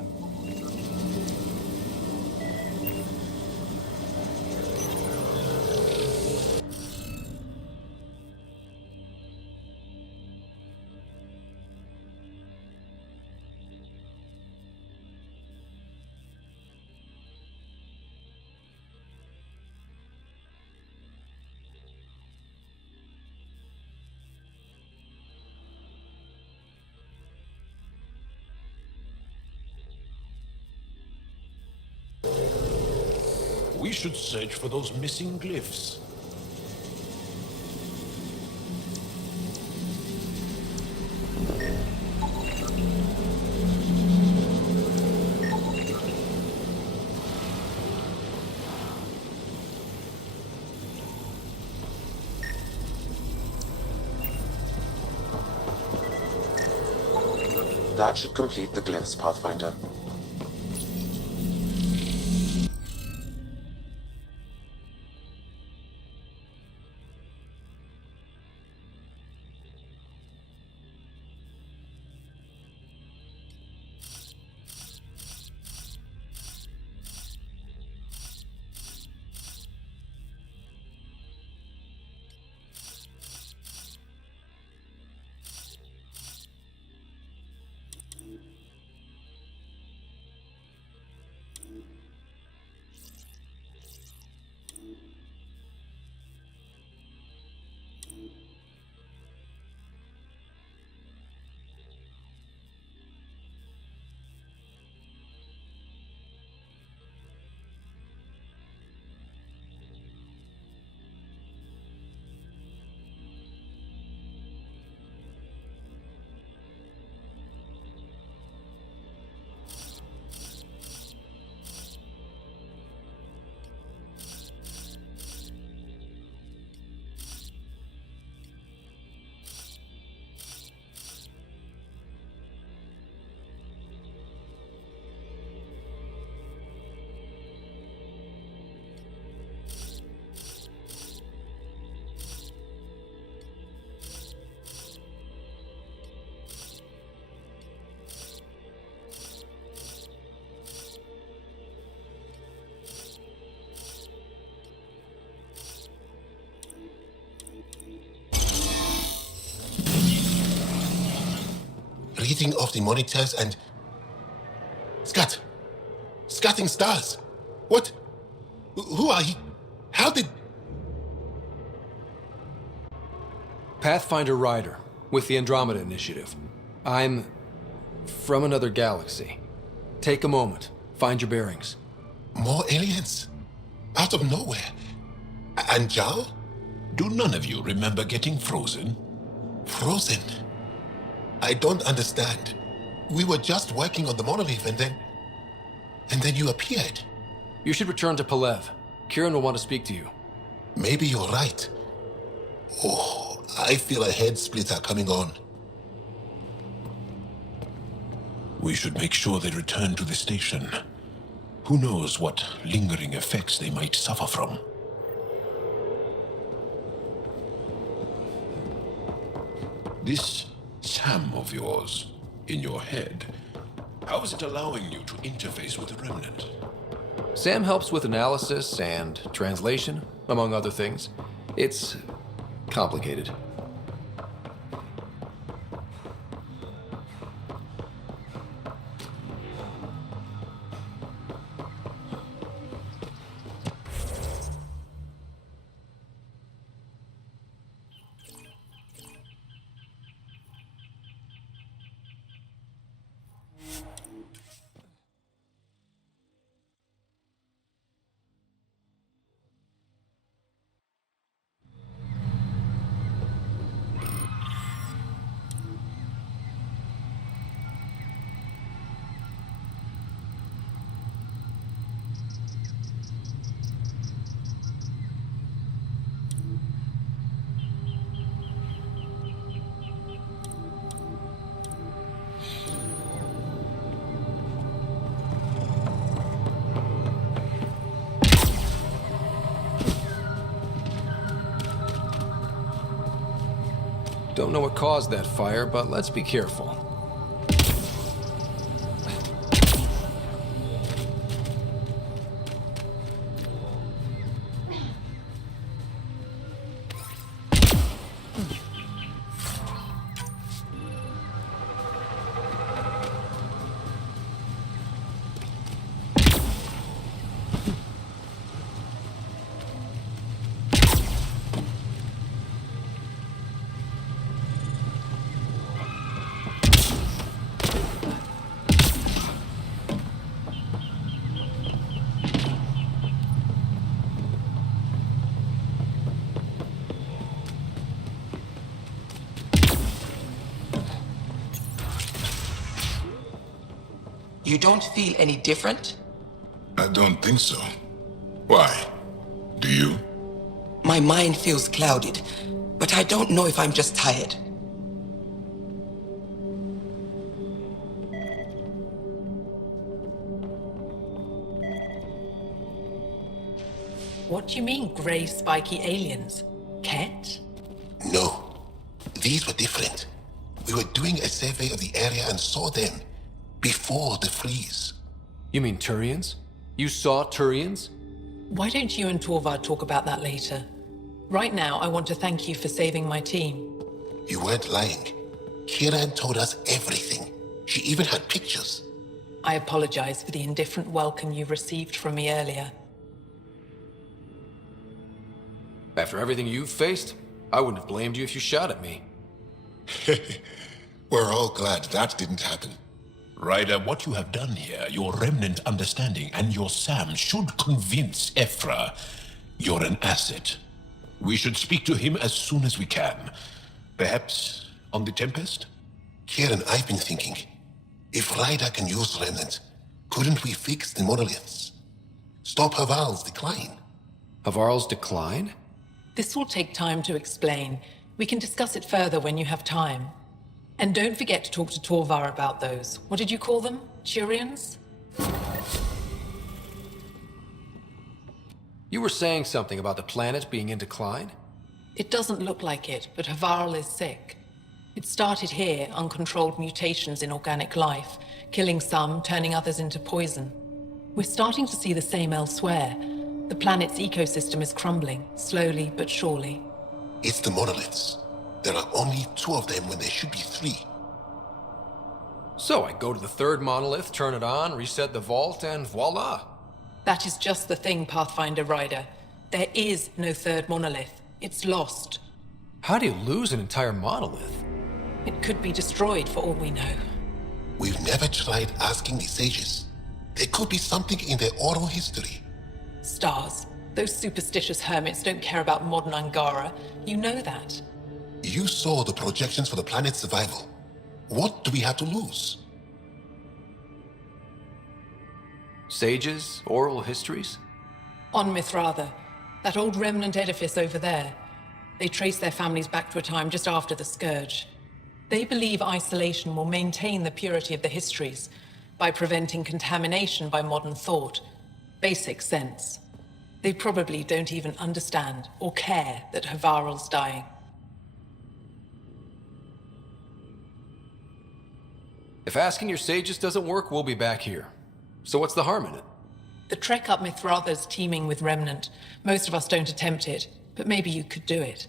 We should search for those missing glyphs. That should complete the glyphs, Pathfinder. Reading of the monitors and... Scatting stars! What? Who are you? How did... Pathfinder Ryder, with the Andromeda Initiative. I'm... from another galaxy. Take a moment. Find your bearings. More aliens? Out of nowhere? And Jal? Do none of you remember getting frozen? Frozen? I don't understand. We were just working on the monolith and then you appeared. You should return to Palev. Kieran will want to speak to you. Maybe you're right. Oh, I feel a head splitter coming on. We should make sure they return to the station. Who knows what lingering effects they might suffer from. This Sam of yours, in your head, how is it allowing you to interface with the Remnant? Sam helps with analysis and translation, among other things. It's complicated. Don't know what caused that fire, but let's be careful. You don't feel any different? I don't think so. Why? Do you? My mind feels clouded, but I don't know if I'm just tired. What do you mean, grey spiky aliens? Ket? No, these were different. We were doing a survey of the area and saw them before the freeze. You mean Turians? You saw Turians? Why don't you and Torvald talk about that later? Right now, I want to thank you for saving my team. You weren't lying. Kiran told us everything. She even had pictures. I apologize for the indifferent welcome you received from me earlier. After everything you've faced, I wouldn't have blamed you if you shot at me. We're all glad that didn't happen. Ryder, what you have done here, your remnant understanding and your Sam should convince Ephra you're an asset. We should speak to him as soon as we can. Perhaps on the Tempest? Kieran, I've been thinking. If Ryder can use remnant, couldn't we fix the monoliths? Stop Haval's decline? Havarl's decline? This will take time to explain. We can discuss it further when you have time. And don't forget to talk to Torvar about those. What did you call them? Turians? You were saying something about the planet being in decline? It doesn't look like it, but Havarl is sick. It started here, uncontrolled mutations in organic life, killing some, turning others into poison. We're starting to see the same elsewhere. The planet's ecosystem is crumbling, slowly but surely. It's the monoliths. There are only 2 of them when there should be 3. So I go to the third monolith, turn it on, reset the vault, and voila. That is just the thing, Pathfinder Rider. There is no third monolith. It's lost. How do you lose an entire monolith? It could be destroyed for all we know. We've never tried asking the sages. There could be something in their oral history. Stars. Those superstitious hermits don't care about modern Angara. You know that. You saw the projections for the planet's survival. What do we have to lose? Sages? Oral histories? On Mithratha, that old remnant edifice over there. They trace their families back to a time just after the Scourge. They believe isolation will maintain the purity of the histories by preventing contamination by modern thought. Basic sense. They probably don't even understand or care that Havarl's dying. If asking your sages doesn't work, we'll be back here. So what's the harm in it? The trek up Mithratha's teeming with Remnant. Most of us don't attempt it, but maybe you could do it.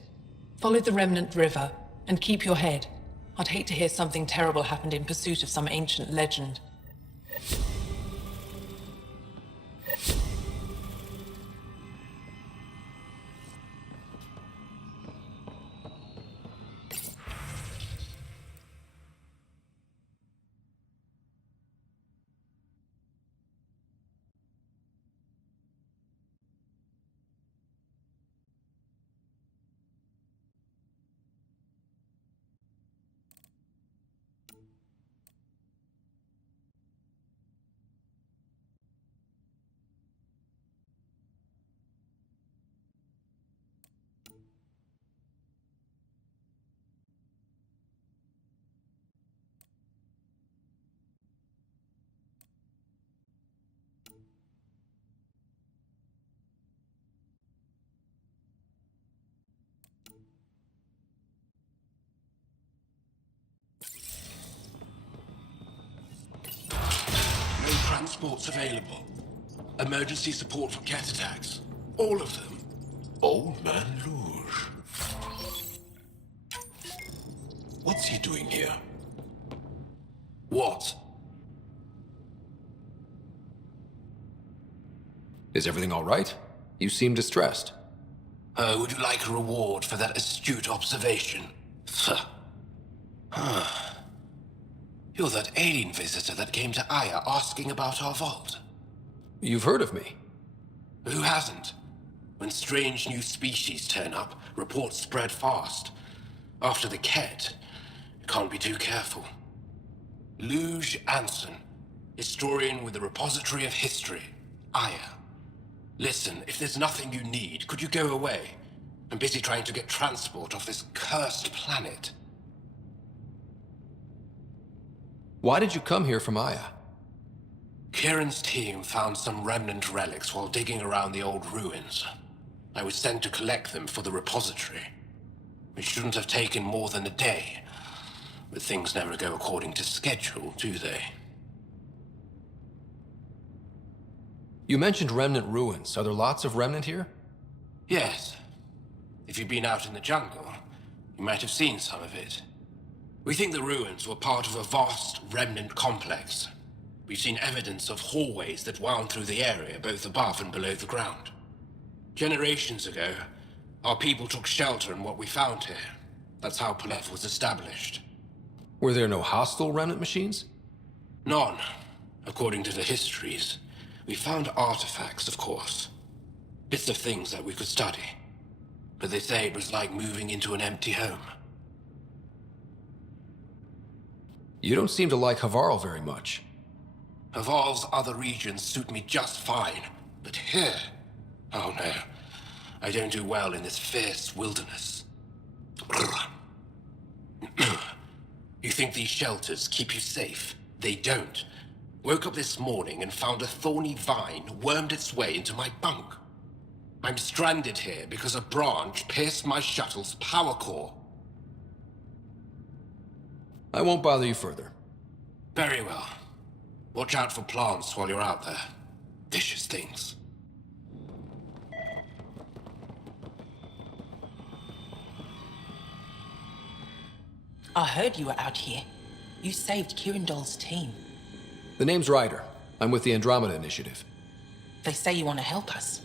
Follow the Remnant River, and keep your head. I'd hate to hear something terrible happened in pursuit of some ancient legend. No transports available. Emergency support for cat attacks. All of them. Old Man Luge. What's he doing here? What? Is everything all right? You seem distressed. Would you like a reward for that astute observation? You're that alien visitor that came to Aya asking about our vault. You've heard of me. Who hasn't? When strange new species turn up, reports spread fast. After the Ket, you can't be too careful. Luge Anson. Historian with the Repository of History, Aya. Listen, if there's nothing you need, could you go away? I'm busy trying to get transport off this cursed planet. Why did you come here from Aya? Kieran's team found some remnant relics while digging around the old ruins. I was sent to collect them for the repository. It shouldn't have taken more than a day. But things never go according to schedule, do they? You mentioned remnant ruins. Are there lots of remnant here? Yes. If you've been out in the jungle, you might have seen some of it. We think the ruins were part of a vast remnant complex. We've seen evidence of hallways that wound through the area, both above and below the ground. Generations ago, our people took shelter in what we found here. That's how Palev was established. Were there no hostile remnant machines? None, according to the histories. We found artifacts, of course. Bits of things that we could study. But they say it was like moving into an empty home. You don't seem to like Havarl very much. Havarl's other regions suit me just fine. But here... oh no. I don't do well in this fierce wilderness. You think these shelters keep you safe? They don't. Woke up this morning and found a thorny vine wormed its way into my bunk. I'm stranded here because a branch pierced my shuttle's power core. I won't bother you further. Very well. Watch out for plants while you're out there. Vicious things. I heard you were out here. You saved Kirindol's team. The name's Ryder. I'm with the Andromeda Initiative. They say you want to help us.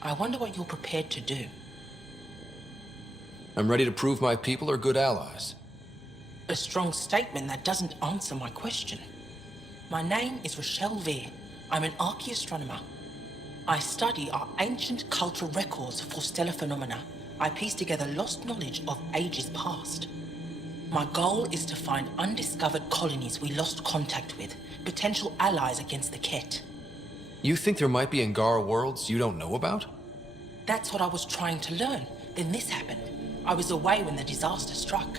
I wonder what you're prepared to do. I'm ready to prove my people are good allies. A strong statement that doesn't answer my question. My name is Rochelle Veer. I'm an archaeoastronomer. I study our ancient cultural records for stellar phenomena. I piece together lost knowledge of ages past. My goal is to find undiscovered colonies we lost contact with, potential allies against the Ket. You think there might be Angara worlds you don't know about? That's what I was trying to learn. Then this happened. I was away when the disaster struck.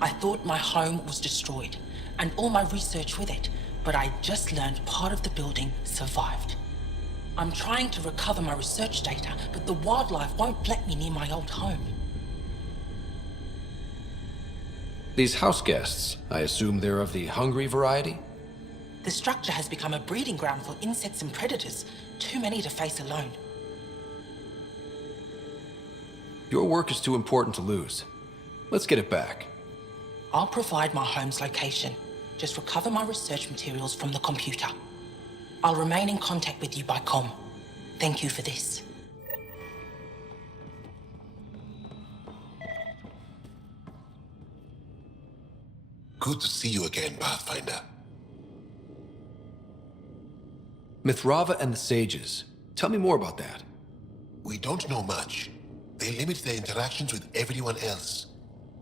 I thought my home was destroyed, and all my research with it, but I just learned part of the building survived. I'm trying to recover my research data, but the wildlife won't let me near my old home. These house guests, I assume they're of the hungry variety? The structure has become a breeding ground for insects and predators, too many to face alone. Your work is too important to lose. Let's get it back. I'll provide my home's location. Just recover my research materials from the computer. I'll remain in contact with you by comm. Thank you for this. Good to see you again, Pathfinder. Mithrava and the Sages. Tell me more about that. We don't know much. They limit their interactions with everyone else.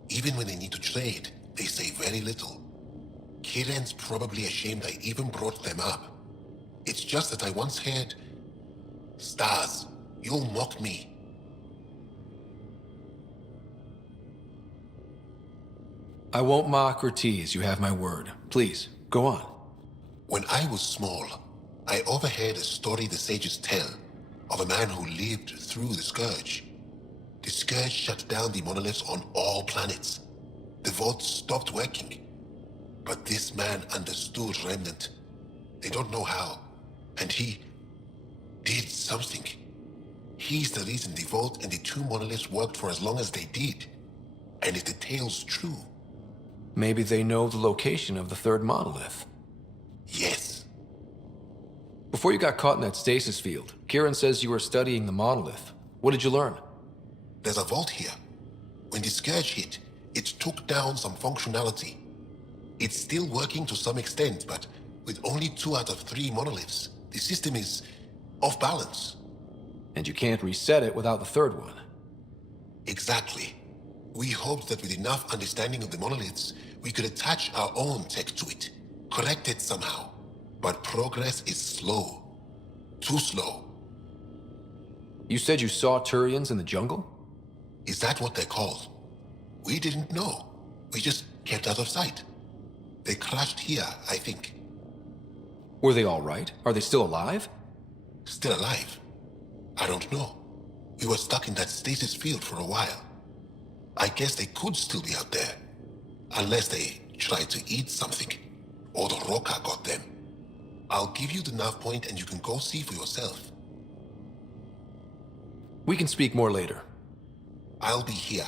Even when they need to trade, they say very little. Kieran's probably ashamed I even brought them up. It's just that I once heard... Stars, you'll mock me. I won't mock or tease, you have my word. Please, go on. When I was small, I overheard a story the sages tell of a man who lived through the Scourge. The Scourge shut down the monoliths on all planets. The vaults stopped working. But this man understood Remnant. They don't know how. And he did something. He's the reason the vault and the two monoliths worked for as long as they did. And if the tale's true... Maybe they know the location of the third monolith. Yes. Before you got caught in that stasis field, Kieran says you were studying the monolith. What did you learn? There's a vault here. When the Scourge hit, it took down some functionality. It's still working to some extent, but with only 2 out of 3 monoliths, the system is off balance. And you can't reset it without the third one. Exactly. We hoped that with enough understanding of the monoliths, we could attach our own tech to it, correct it somehow. But progress is slow. Too slow. You said you saw Turians in the jungle? Is that what they're called? We didn't know. We just kept out of sight. They crashed here, I think. Were they all right? Are they still alive? Still alive? I don't know. We were stuck in that stasis field for a while. I guess they could still be out there. Unless they tried to eat something. Or the Roca got them. I'll give you the nav point and you can go see for yourself. We can speak more later. I'll be here.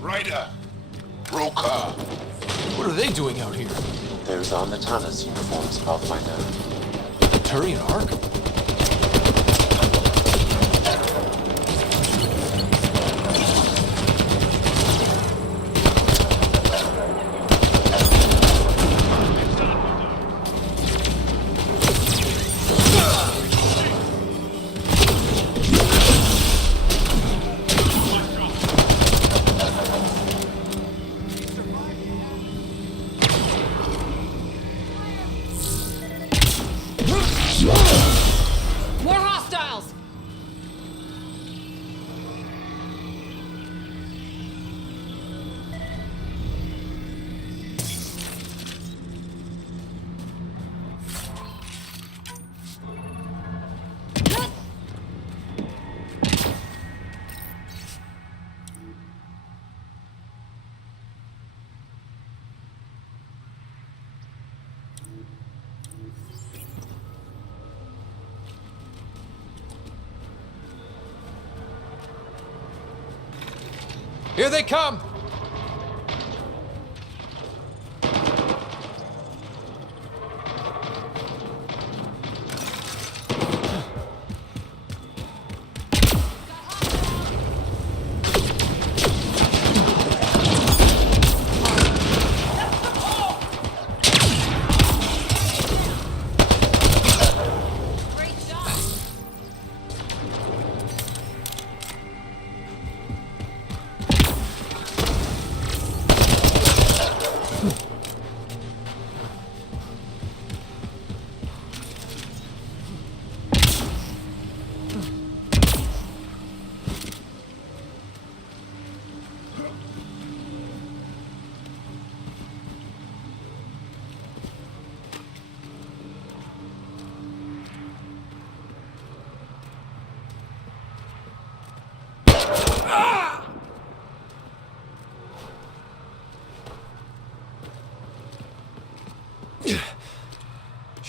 Ryder! Broker! What are they doing out here? Those are Natana's uniforms, Pathfinder. The Turian Ark? More hostiles! Here they come!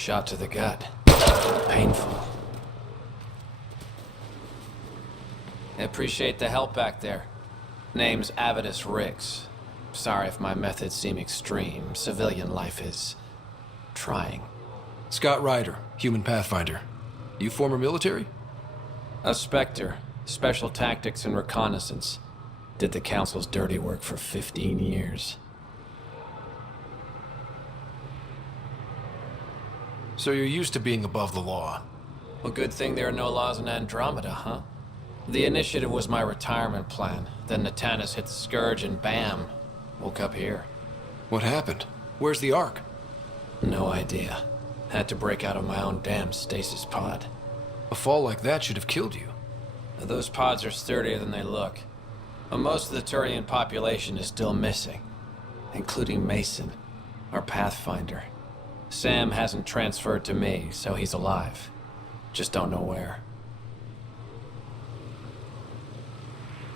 Shot to the gut. Painful. I appreciate the help back there. Name's Avidus Rix. Sorry if my methods seem extreme. Civilian life is trying. Scott Ryder, human pathfinder. You former military? A Spectre. Special tactics and reconnaissance. Did the Council's dirty work for 15 years. So you're used to being above the law. Well, good thing there are no laws in Andromeda, huh? The initiative was my retirement plan. Then Natanus hit the Scourge and bam, woke up here. What happened? Where's the Ark? No idea. Had to break out of my own damn stasis pod. A fall like that should have killed you. Those pods are sturdier than they look. But most of the Turian population is still missing, including Mason, our pathfinder. Sam hasn't transferred to me, so he's alive. Just don't know where.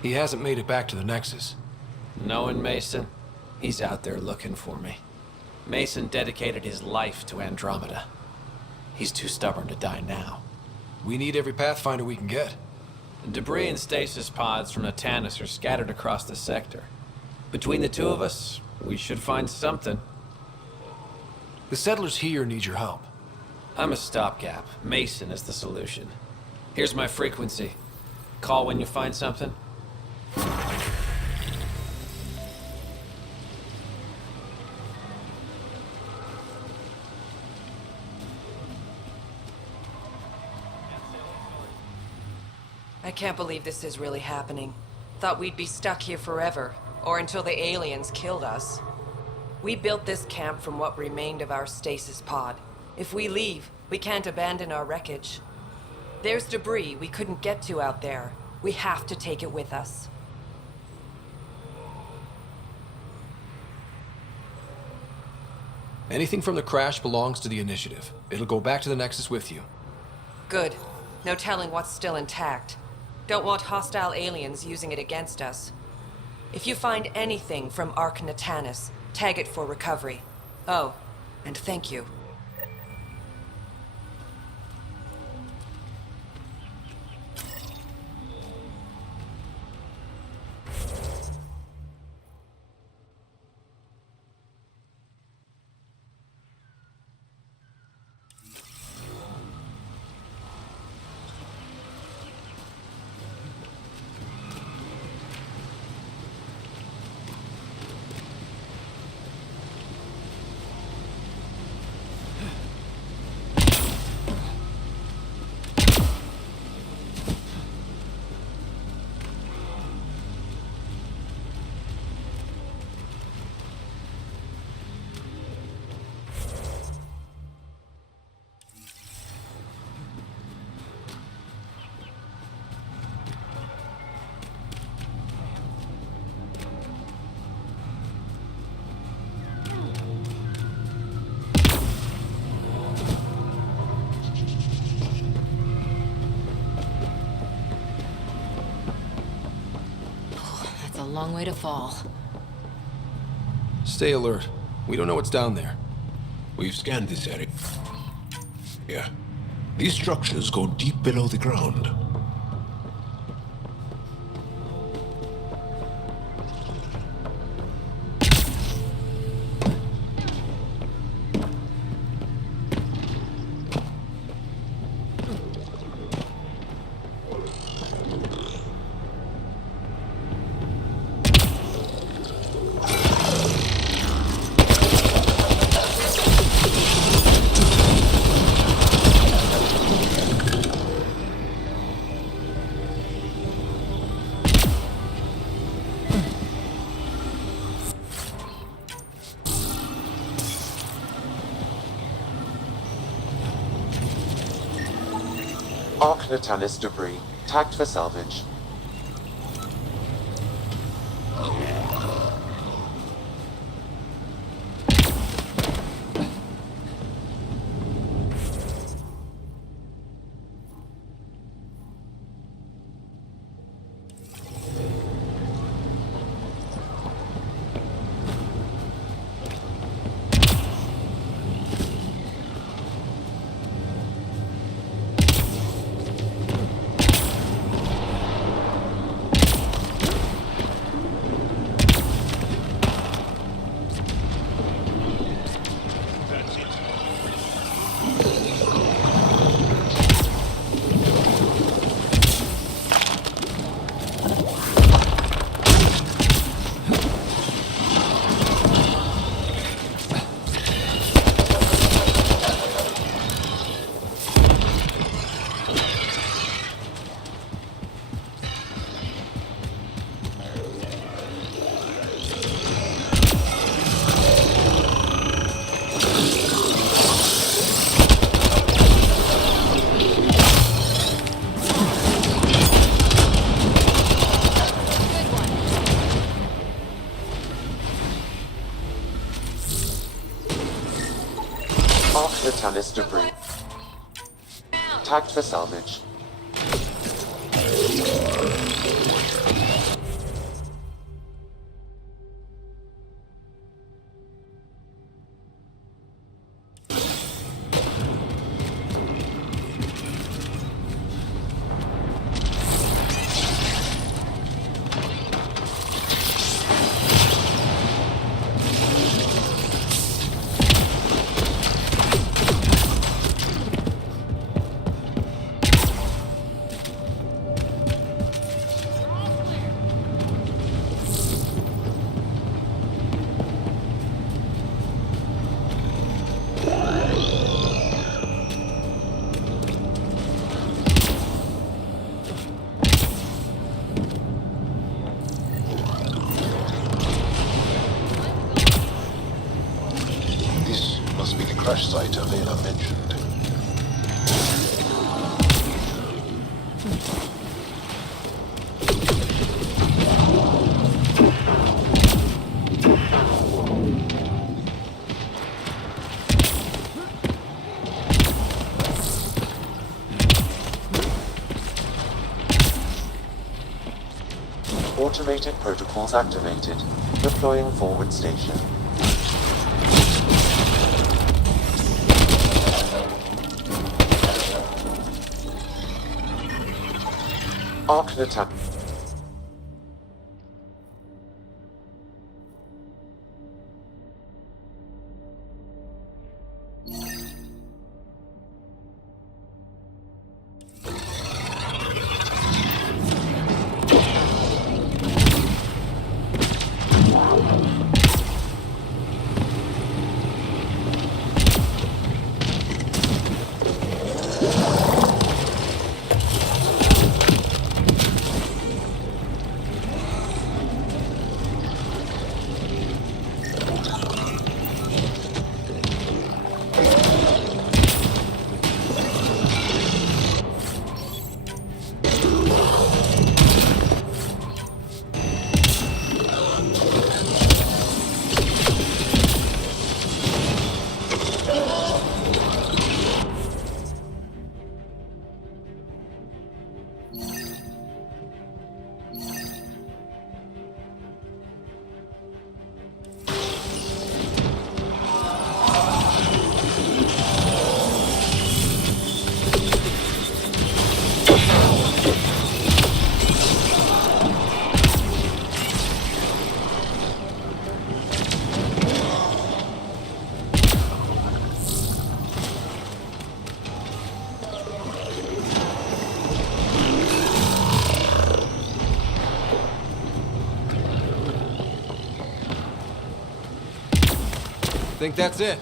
He hasn't made it back to the Nexus. Knowing Mason, he's out there looking for me. Mason dedicated his life to Andromeda. He's too stubborn to die now. We need every Pathfinder we can get. Debris and stasis pods from Natanus are scattered across the sector. Between the two of us, we should find something. The settlers here need your help. I'm a stopgap. Mason is the solution. Here's my frequency. Call when you find something. I can't believe this is really happening. Thought we'd be stuck here forever, or until the aliens killed us. We built this camp from what remained of our stasis pod. If we leave, we can't abandon our wreckage. There's debris we couldn't get to out there. We have to take it with us. Anything from the crash belongs to the Initiative. It'll go back to the Nexus with you. Good. No telling what's still intact. Don't want hostile aliens using it against us. If you find anything from Ark Natanus, tag it for recovery. Oh, and thank you. That's a long way to fall. Stay alert. We don't know what's down there. We've scanned this area. Yeah. These structures go deep below the ground. Ark Natanus debris, tagged for salvage. Arc Natalis debris. Tagged for salvage. Crash site Avela mentioned. Automated protocols activated. Deploying forward station. Arc attack. Think that's it.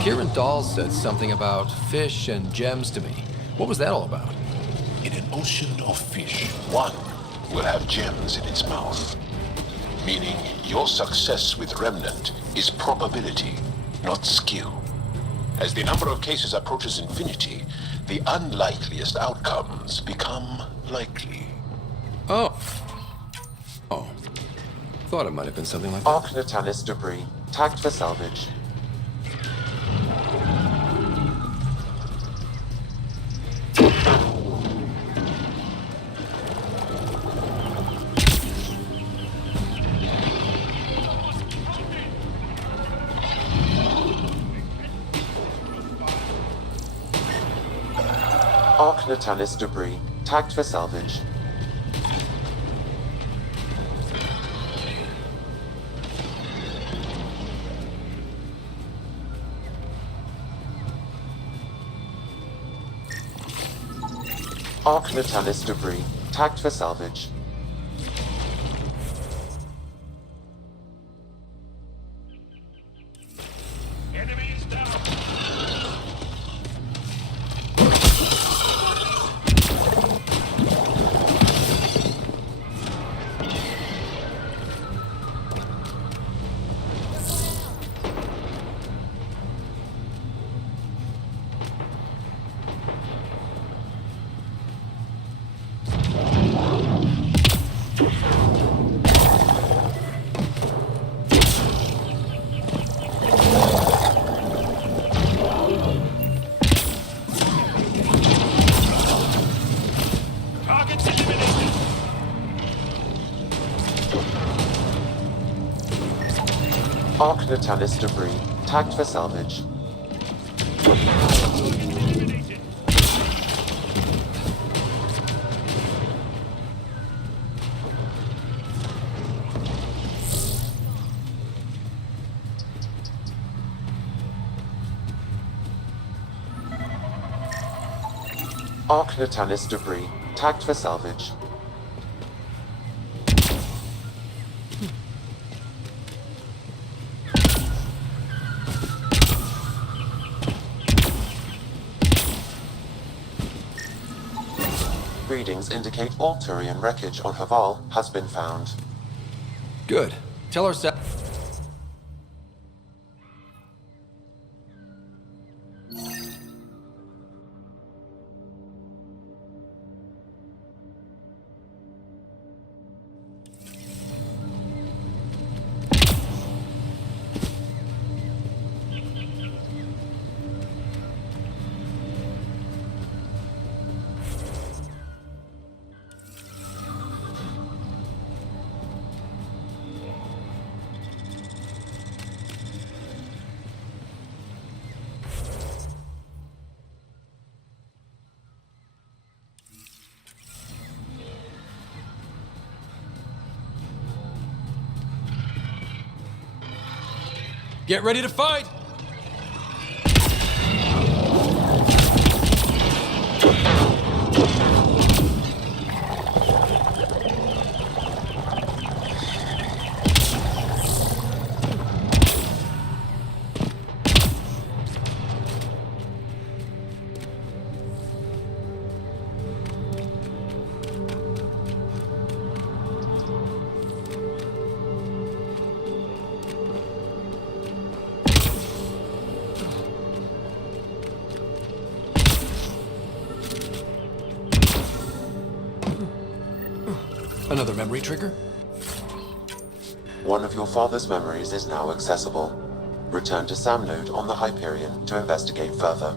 Kieran Dawes said something about fish and gems to me. What was that all about? In an ocean of fish, one will have gems in its mouth. Meaning your success with Remnant is probability, not skill. As the number of cases approaches infinity, the unlikeliest outcomes become likely. Oh. Thought it might have been something like that. Arc Natalis debris. Tagged for salvage. Arc Natalis debris. Tagged for salvage. Arc Natalis debris. Tagged for salvage. Arc Natalis debris, tagged for salvage. Arc Natalis debris, tagged for salvage. Readings indicate all Turian wreckage on Haval has been found. Good. Tell our staff. Get ready to fight! Another memory trigger? One of your father's memories is now accessible. Return to Sam Node on the Hyperion to investigate further.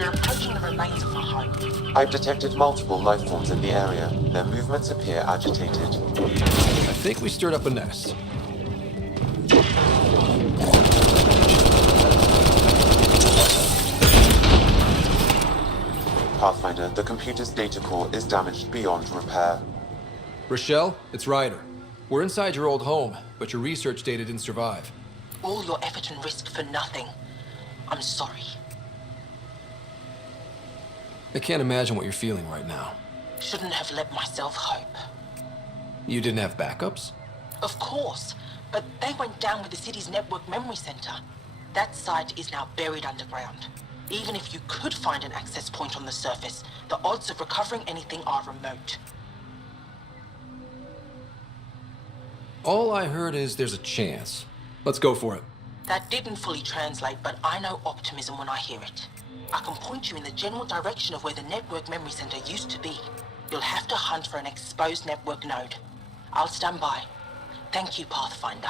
You're approaching the remains of my home. I've detected multiple life forms in the area. Their movements appear agitated. I think we stirred up a nest. Pathfinder, the computer's data core is damaged beyond repair. Rochelle, it's Ryder. We're inside your old home, but your research data didn't survive. All your effort and risk for nothing. I'm sorry. I can't imagine what you're feeling right now. Shouldn't have let myself hope. You didn't have backups? Of course, but they went down with the city's network memory center. That site is now buried underground. Even if you could find an access point on the surface, the odds of recovering anything are remote. All I heard is there's a chance. Let's go for it. That didn't fully translate, but I know optimism when I hear it. I can point you in the general direction of where the network memory center used to be. You'll have to hunt for an exposed network node. I'll stand by. Thank you, Pathfinder.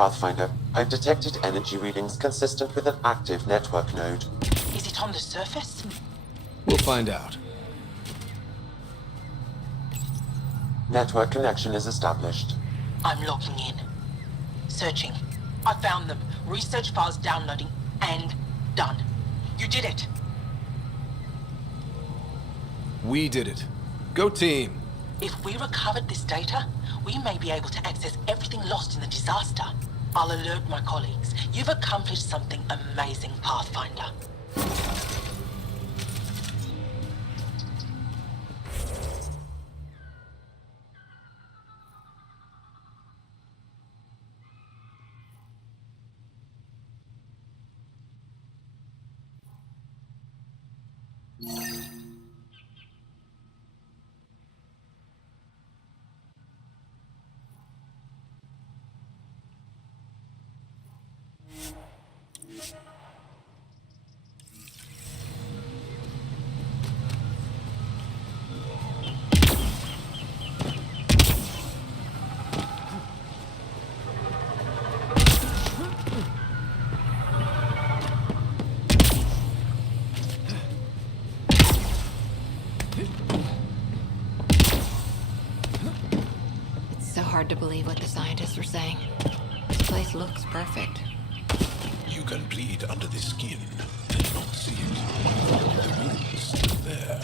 Pathfinder, I've detected energy readings consistent with an active network node. Is it on the surface? We'll find out. Network connection is established. I'm logging in. Searching. I found them. Research files downloading. And done. You did it. We did it. Go team. If we recovered this data, we may be able to access everything lost in the disaster. I'll alert my colleagues. You've accomplished something amazing, Pathfinder. It's so hard to believe what the scientists were saying. This place looks perfect. You can bleed under the skin and not see it. The wound's still there.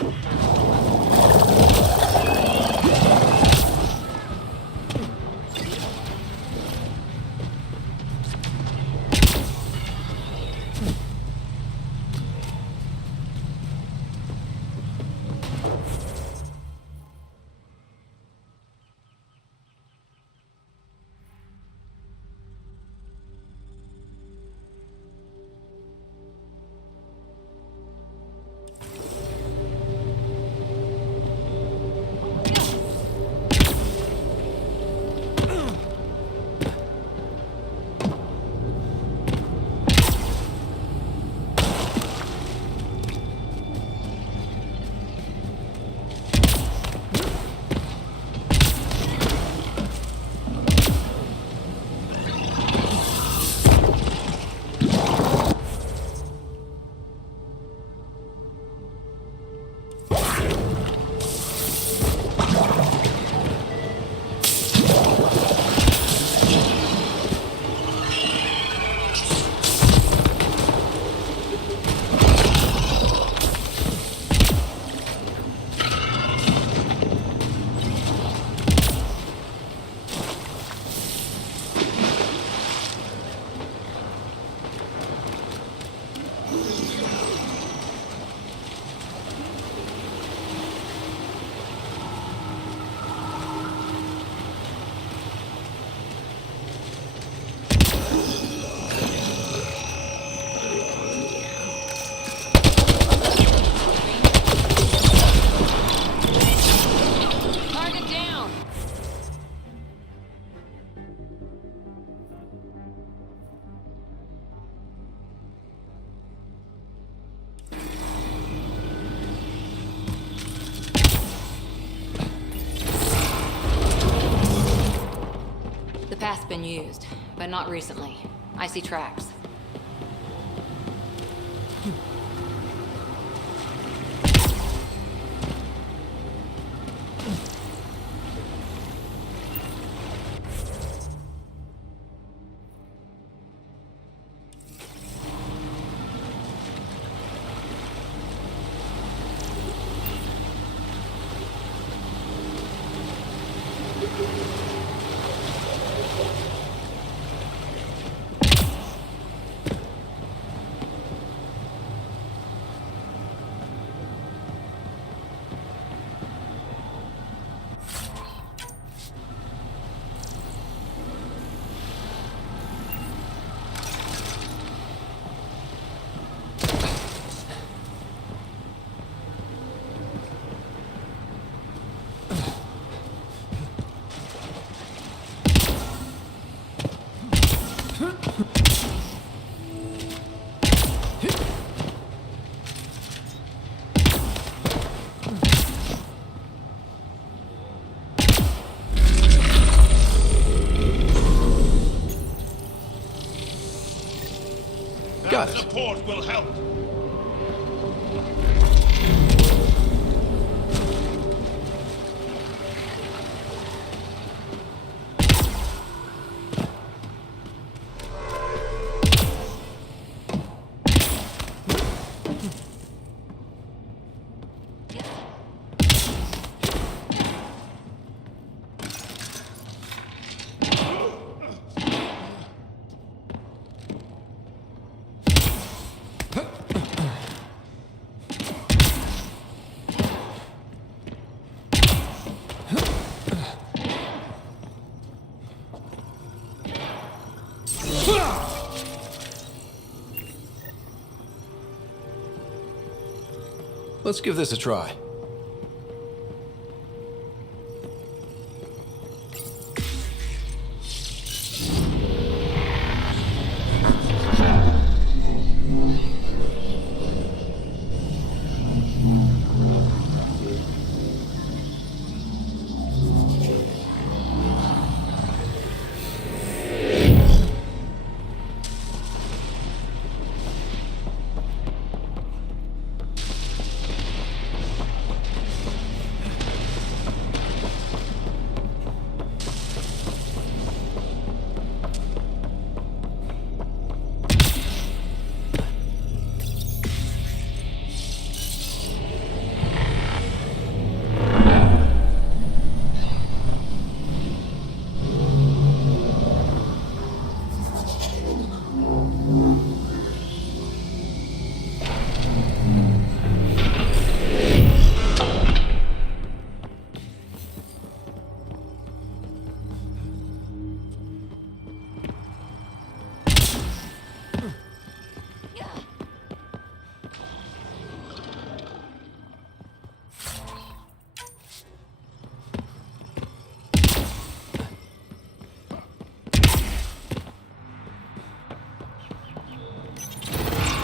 has been used, but not recently. I see tracks. Got it. Support will help. Let's give this a try.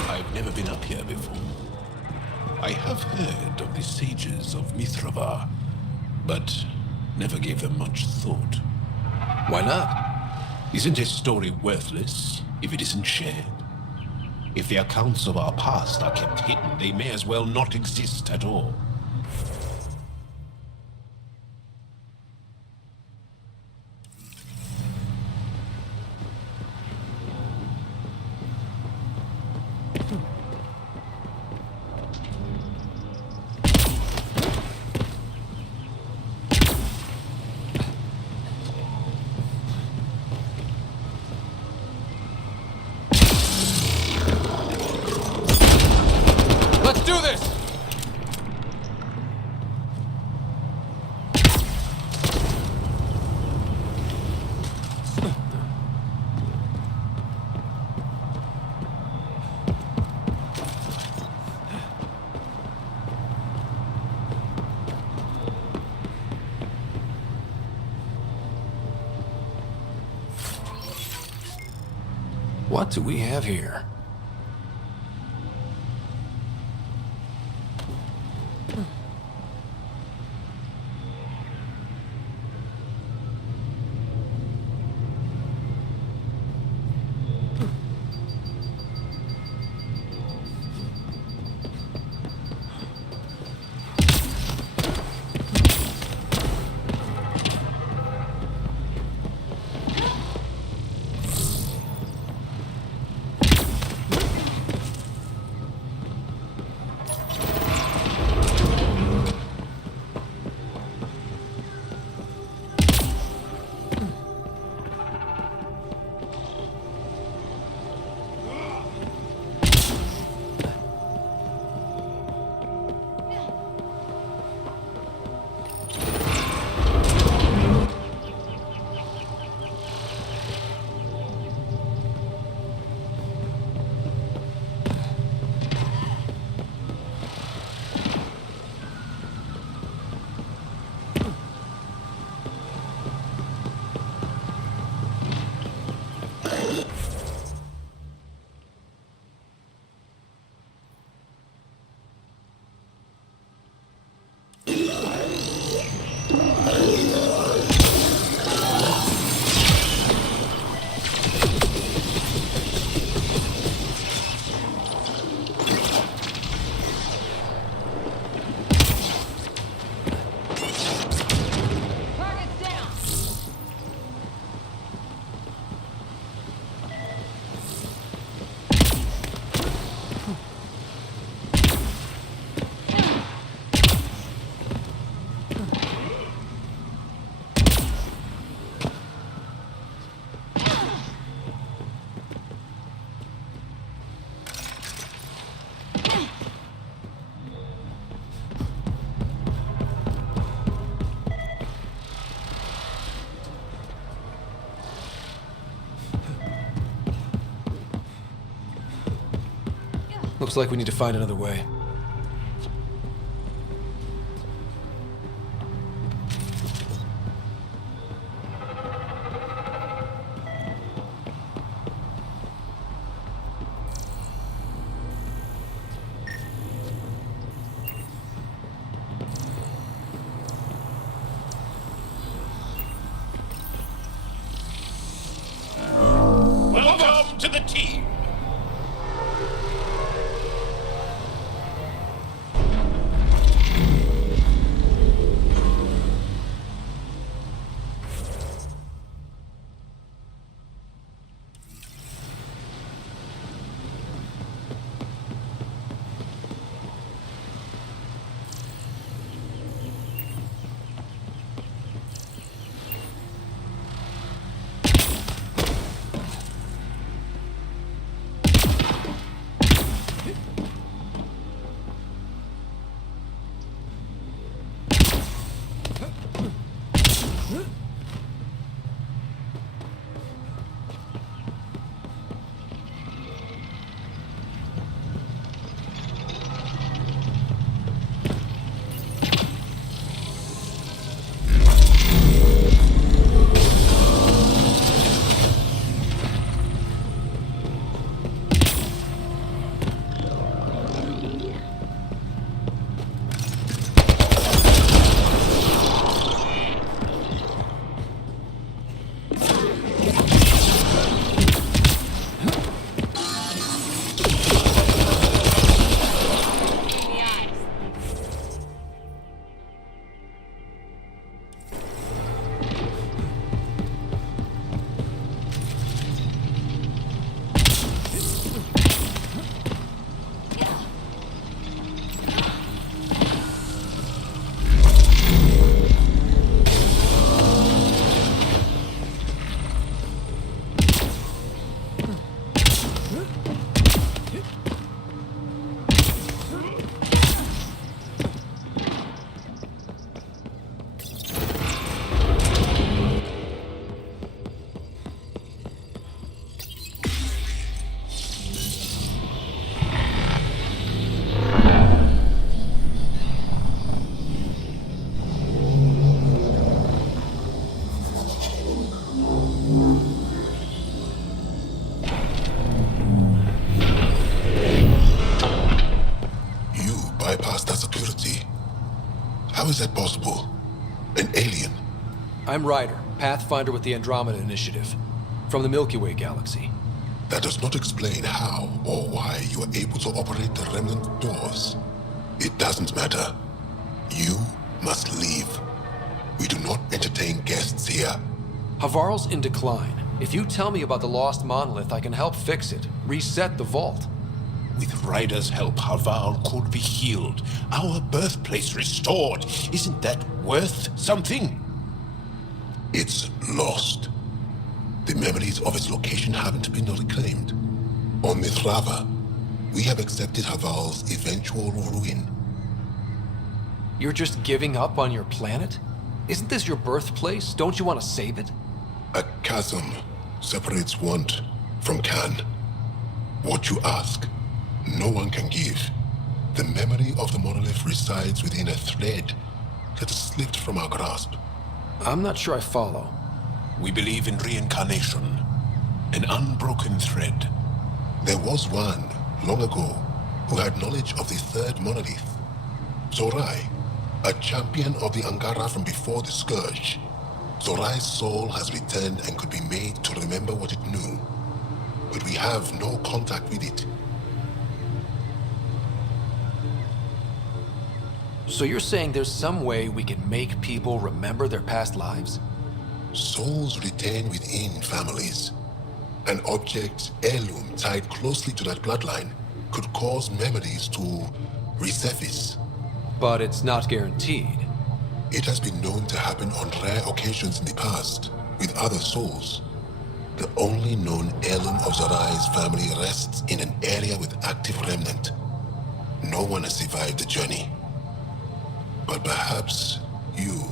I've never been up here before. I have heard of the sages of Mithravar, but never gave them much thought. Why not? Isn't a story worthless if it isn't shared? If the accounts of our past are kept hidden, they may as well not exist at all. Let's do this! What do we have here? Looks like we need to find another way. Welcome to the team. How is that possible? An alien? I'm Ryder, Pathfinder with the Andromeda Initiative, from the Milky Way galaxy. That does not explain how or why you are able to operate the remnant doors. It doesn't matter. You must leave. We do not entertain guests here. Havarl's in decline. If you tell me about the lost monolith, I can help fix it, reset the vault. With Ryder's help, Havarl could be healed, our birthplace restored. Isn't that worth something? It's lost. The memories of its location haven't been reclaimed. On Mithrava, we have accepted Havarl's eventual ruin. You're just giving up on your planet? Isn't this your birthplace? Don't you want to save it? A chasm separates want from can. What you ask, no one can give. The memory of the monolith resides within a thread that has slipped from our grasp. I'm not sure I follow. We believe in reincarnation, an unbroken thread. There was one, long ago, who had knowledge of the third monolith. Zorai, a champion of the Angara from before the Scourge. Zorai's soul has returned and could be made to remember what it knew. But we have no contact with it. So you're saying there's some way we can make people remember their past lives? Souls retain within families. An object, heirloom tied closely to that bloodline could cause memories to resurface. But it's not guaranteed. It has been known to happen on rare occasions in the past, with other souls. The only known heirloom of Zorai's family rests in an area with active remnant. No one has survived the journey. But perhaps you.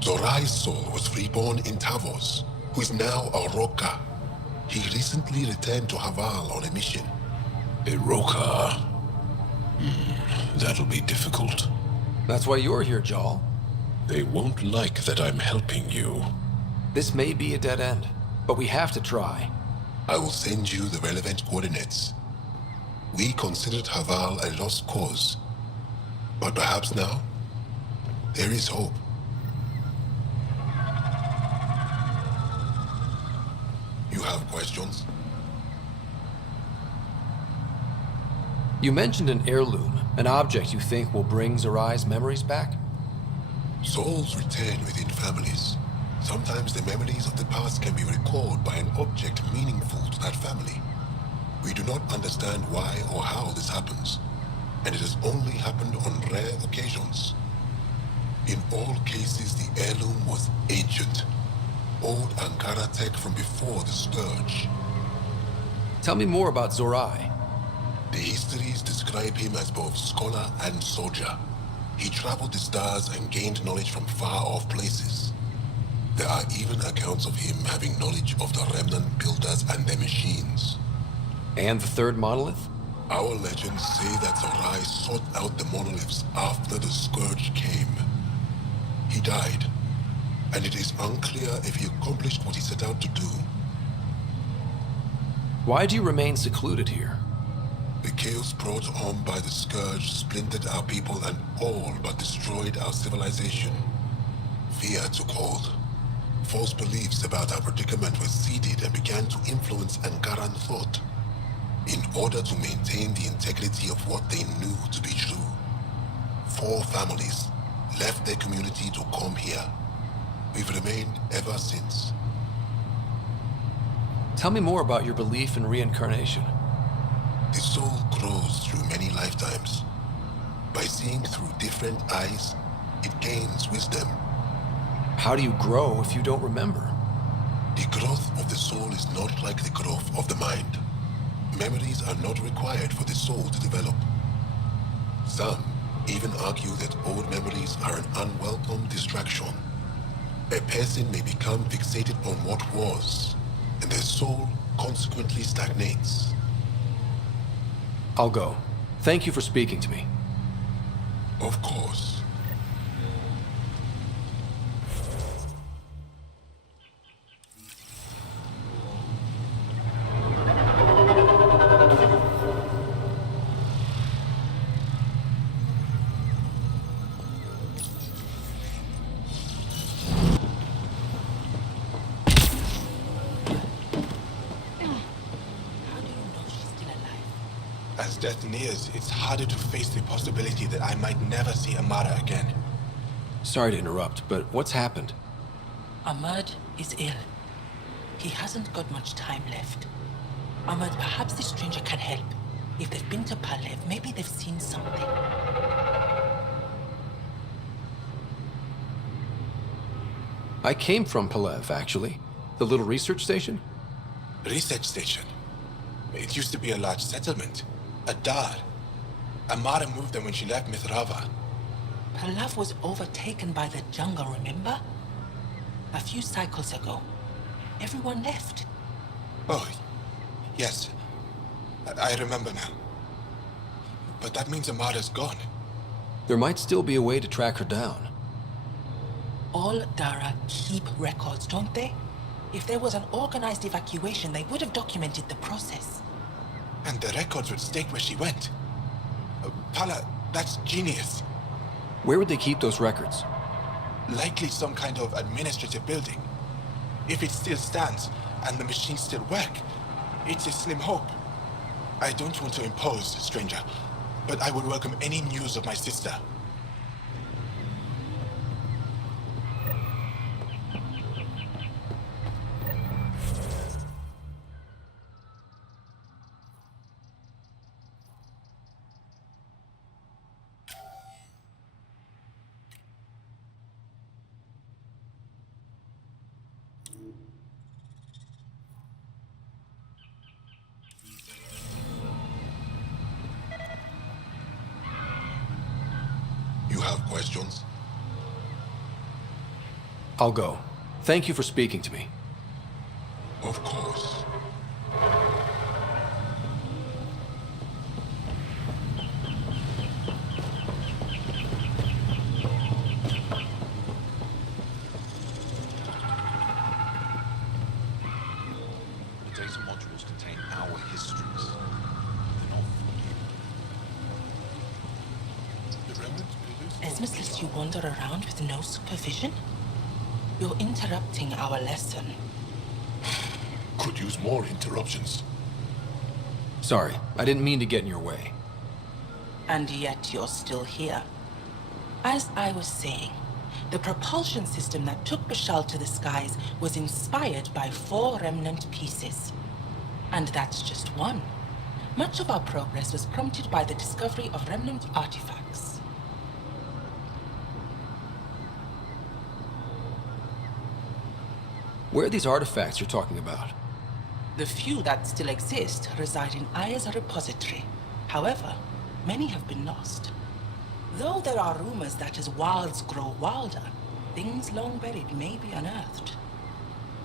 Zorai's soul was reborn in Tavos, who is now a Roka. He recently returned to Havarl on a mission. A Roka? That'll be difficult. That's why you're here, Jal. They won't like that I'm helping you. This may be a dead end, but we have to try. I will send you the relevant coordinates. We considered Haval a lost cause, but perhaps now, there is hope. You have questions? You mentioned an heirloom, an object you think will bring Zorai's memories back? Souls return within families. Sometimes the memories of the past can be recalled by an object meaningful to that family. We do not understand why or how this happens, and it has only happened on rare occasions. In all cases, the heirloom was ancient. Old Ankara tech from before the Scourge. Tell me more about Zorai. The histories describe him as both scholar and soldier. He traveled the stars and gained knowledge from far-off places. There are even accounts of him having knowledge of the remnant builders and their machines. And the third monolith? Our legends say that Zorai sought out the monoliths after the Scourge came. He died, and it is unclear if he accomplished what he set out to do. Why do you remain secluded here? The chaos brought on by the Scourge splintered our people and all but destroyed our civilization. Fear took hold. False beliefs about our predicament were seeded and began to influence Ankaran thought, in order to maintain the integrity of what they knew to be true. 4 families left their community to come here. We've remained ever since. Tell me more about your belief in reincarnation. The soul grows through many lifetimes. By seeing through different eyes, it gains wisdom. How do you grow if you don't remember? The growth of the soul is not like the growth of the mind. Memories are not required for the soul to develop. Some even argue that old memories are an unwelcome distraction. A person may become fixated on what was, and their soul consequently stagnates. I'll go. Thank you for speaking to me. Of course. As death nears, it's harder to face the possibility that I might never see Amara again. Sorry to interrupt, but what's happened? Ahmad is ill. He hasn't got much time left. Ahmad, perhaps this stranger can help. If they've been to Palev, maybe they've seen something. I came from Palev, actually. The little research station? Research station? It used to be a large settlement. A dar. Amara moved them when she left Mithrava. Palev was overtaken by the jungle, remember? A few cycles ago. Everyone left. Oh, yes. I remember now. But that means Amara's gone. There might still be a way to track her down. All Dara keep records, don't they? If there was an organized evacuation, they would have documented the process. And the records would state where she went. Pala, that's genius. Where would they keep those records? Likely some kind of administrative building. If it still stands, and the machines still work, it's a slim hope. I don't want to impose, stranger, but I would welcome any news of my sister. You have questions? I'll go. Thank you for speaking to me. Of course. lets you wander around with no supervision? You're interrupting our lesson. Could use more interruptions. Sorry, I didn't mean to get in your way. And yet you're still here. As I was saying, the propulsion system that took Bashal to the skies was inspired by 4 remnant pieces. And that's just one. Much of our progress was prompted by the discovery of remnant artifacts. Where are these artifacts you're talking about? The few that still exist reside in Aya's repository. However, many have been lost. Though there are rumors that as wilds grow wilder, things long buried may be unearthed.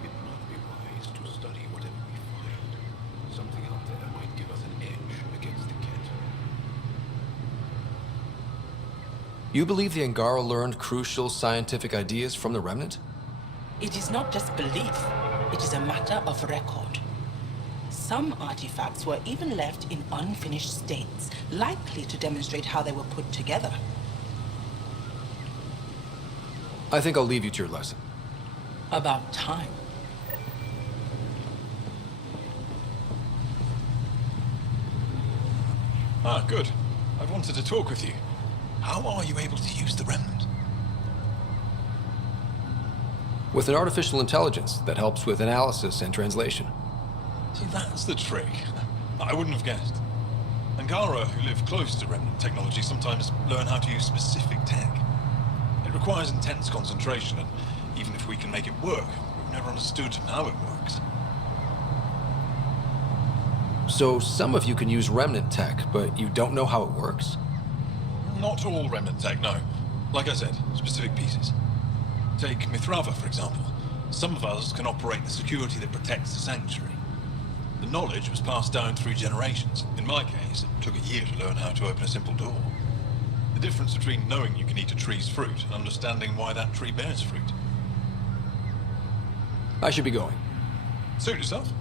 It might be wise to study whatever we find. Something out there might give us an edge against the Kett. You believe the Angara learned crucial scientific ideas from the Remnant? It is not just belief, it is a matter of record. Some artifacts were even left in unfinished states, likely to demonstrate how they were put together. I think I'll leave you to your lesson. About time. Ah, good. I wanted to talk with you. How are you able to use the Remnant? With an artificial intelligence that helps with analysis and translation. So that's the trick. I wouldn't have guessed. Angara, who live close to Remnant technology, sometimes learn how to use specific tech. It requires intense concentration, and even if we can make it work, we've never understood how it works. So some of you can use Remnant tech, but you don't know how it works? Not all Remnant tech, no. Like I said, specific pieces. Take Mithrava, for example. Some of us can operate the security that protects the sanctuary. The knowledge was passed down through generations. In my case, it took a year to learn how to open a simple door. The difference between knowing you can eat a tree's fruit and understanding why that tree bears fruit. I should be going. Suit yourself.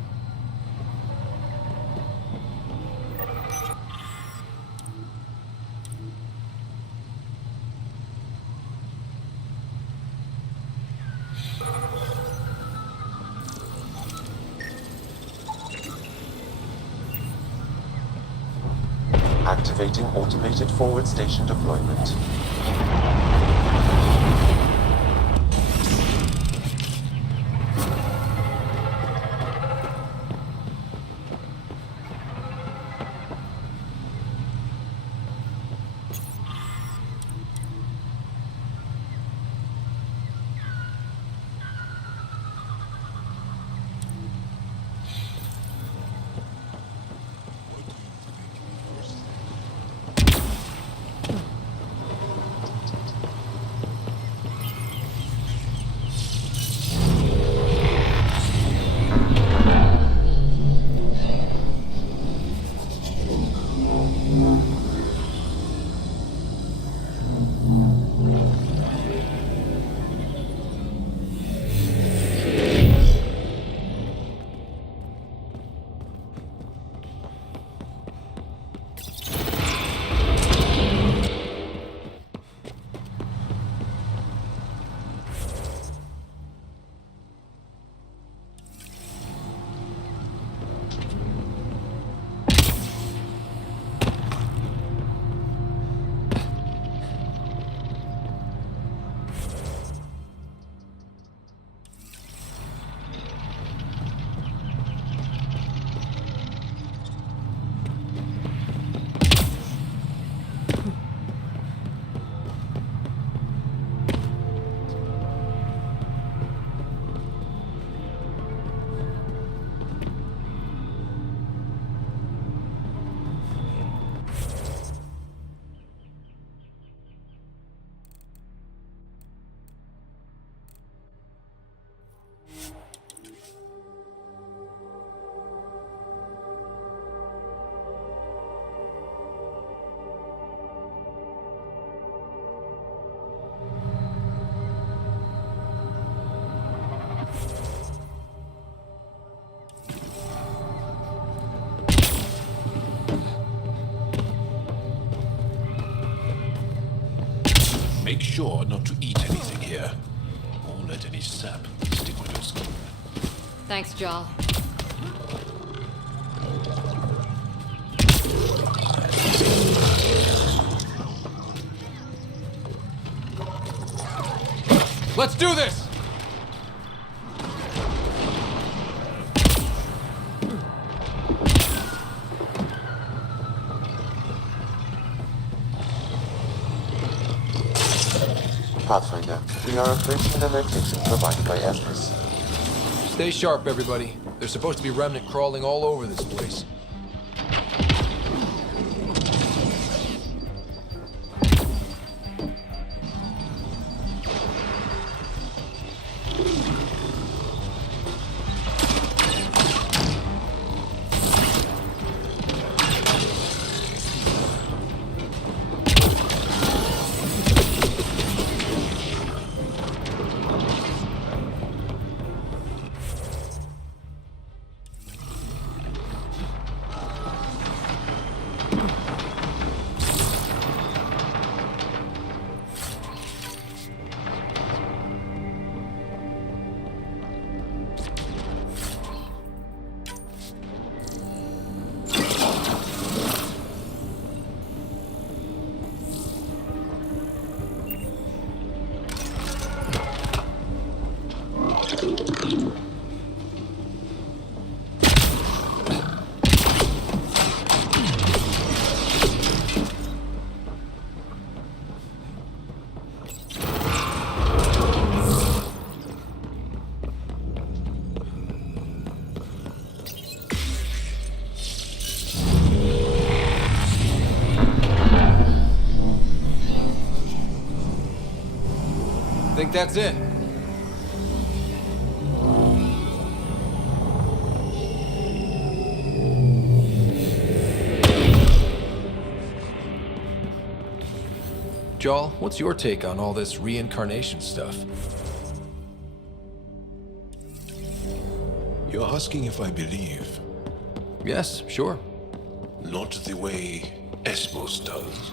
Activating automated forward station deployment. make sure not to eat anything here. Or let any sap stick on your skin. Thanks, Jal. Let's do this! Pathfinder, we are approaching the location provided by Estus. Stay sharp, everybody. There's supposed to be remnant crawling all over this place. Think that's it? Jal, what's your take on all this reincarnation stuff? You're asking if I believe? Yes, sure. Not the way Esmos does.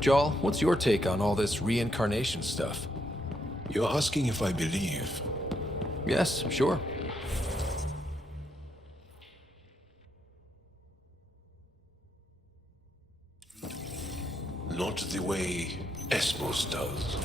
Jarl, what's your take on all this reincarnation stuff? You're asking if I believe? Yes, sure. Not the way Esmos does.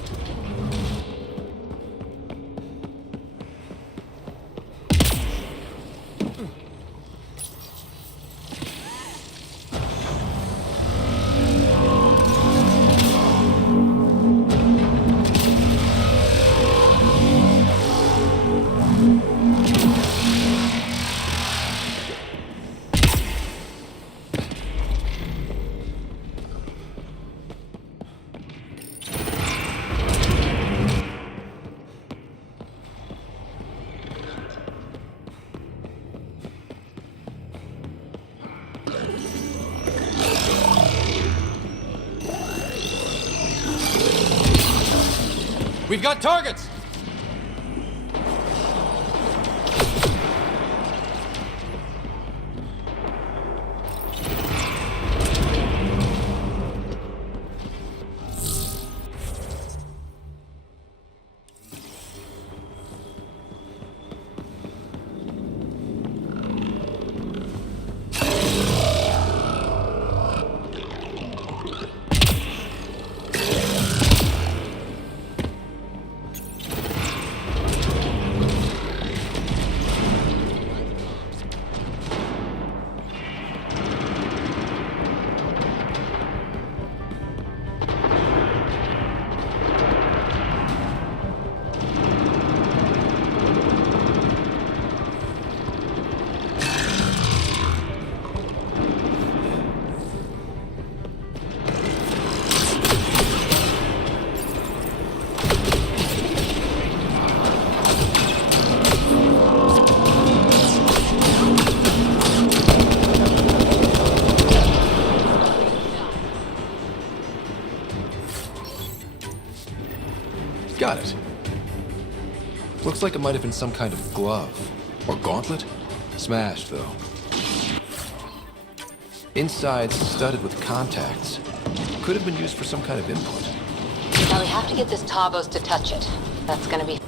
We've got targets! Got it. Looks like it might have been some kind of glove. Or gauntlet? Smashed, though. Inside studded with contacts. Could have been used for some kind of input. Now we have to get this Tavos to touch it. That's gonna be...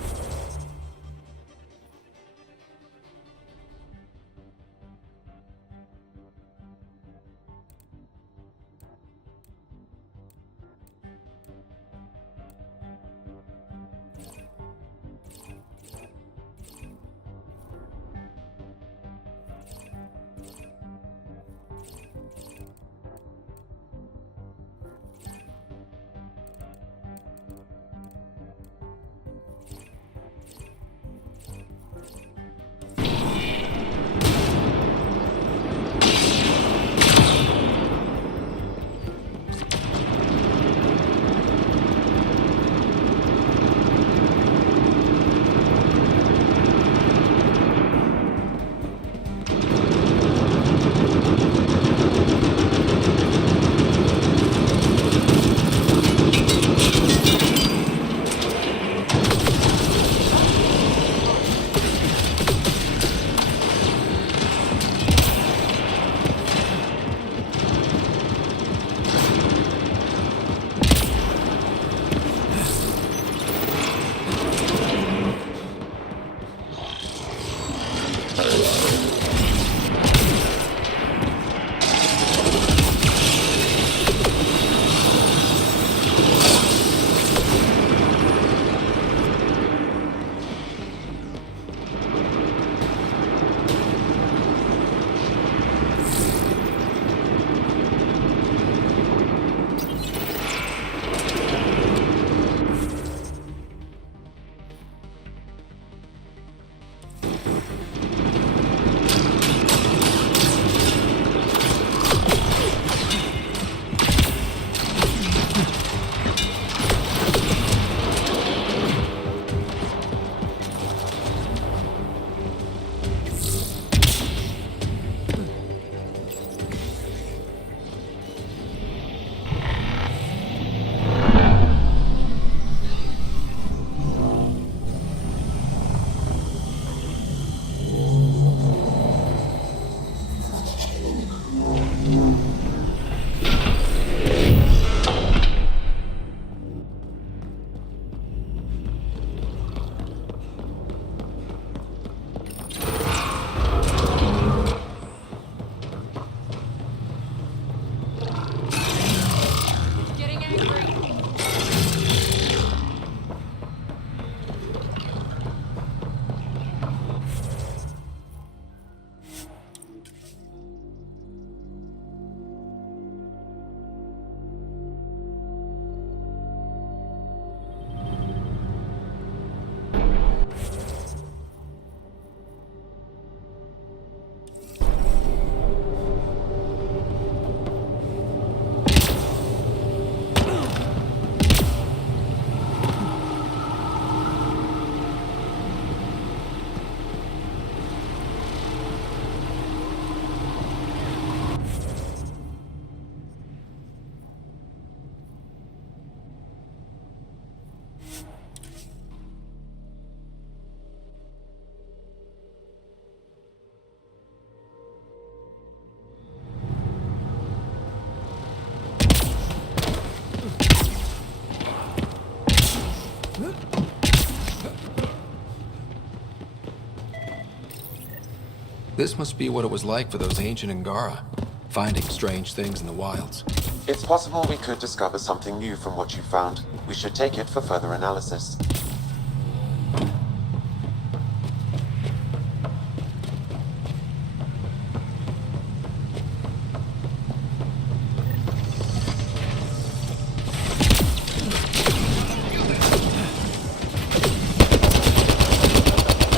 This must be what it was like for those ancient Angara, finding strange things in the wilds. It's possible we could discover something new from what you found. We should take it for further analysis.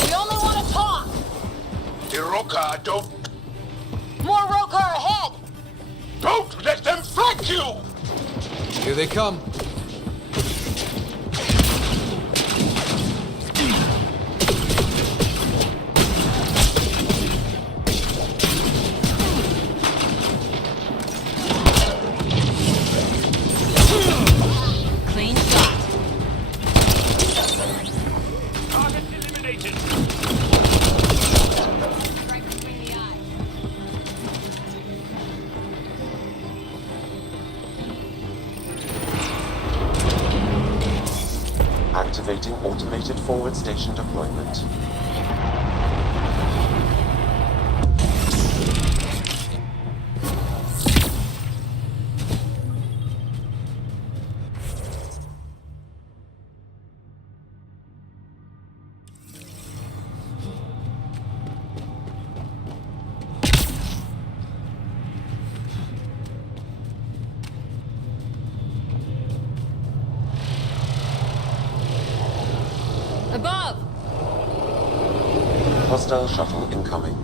We only want to talk! Hiroka, don't... More Rokar ahead! Don't let them flank you! Here they come. Clean shot. Target eliminated. Right between the eyes. Activating automated forward station deployment. Above! Hostile shuttle incoming.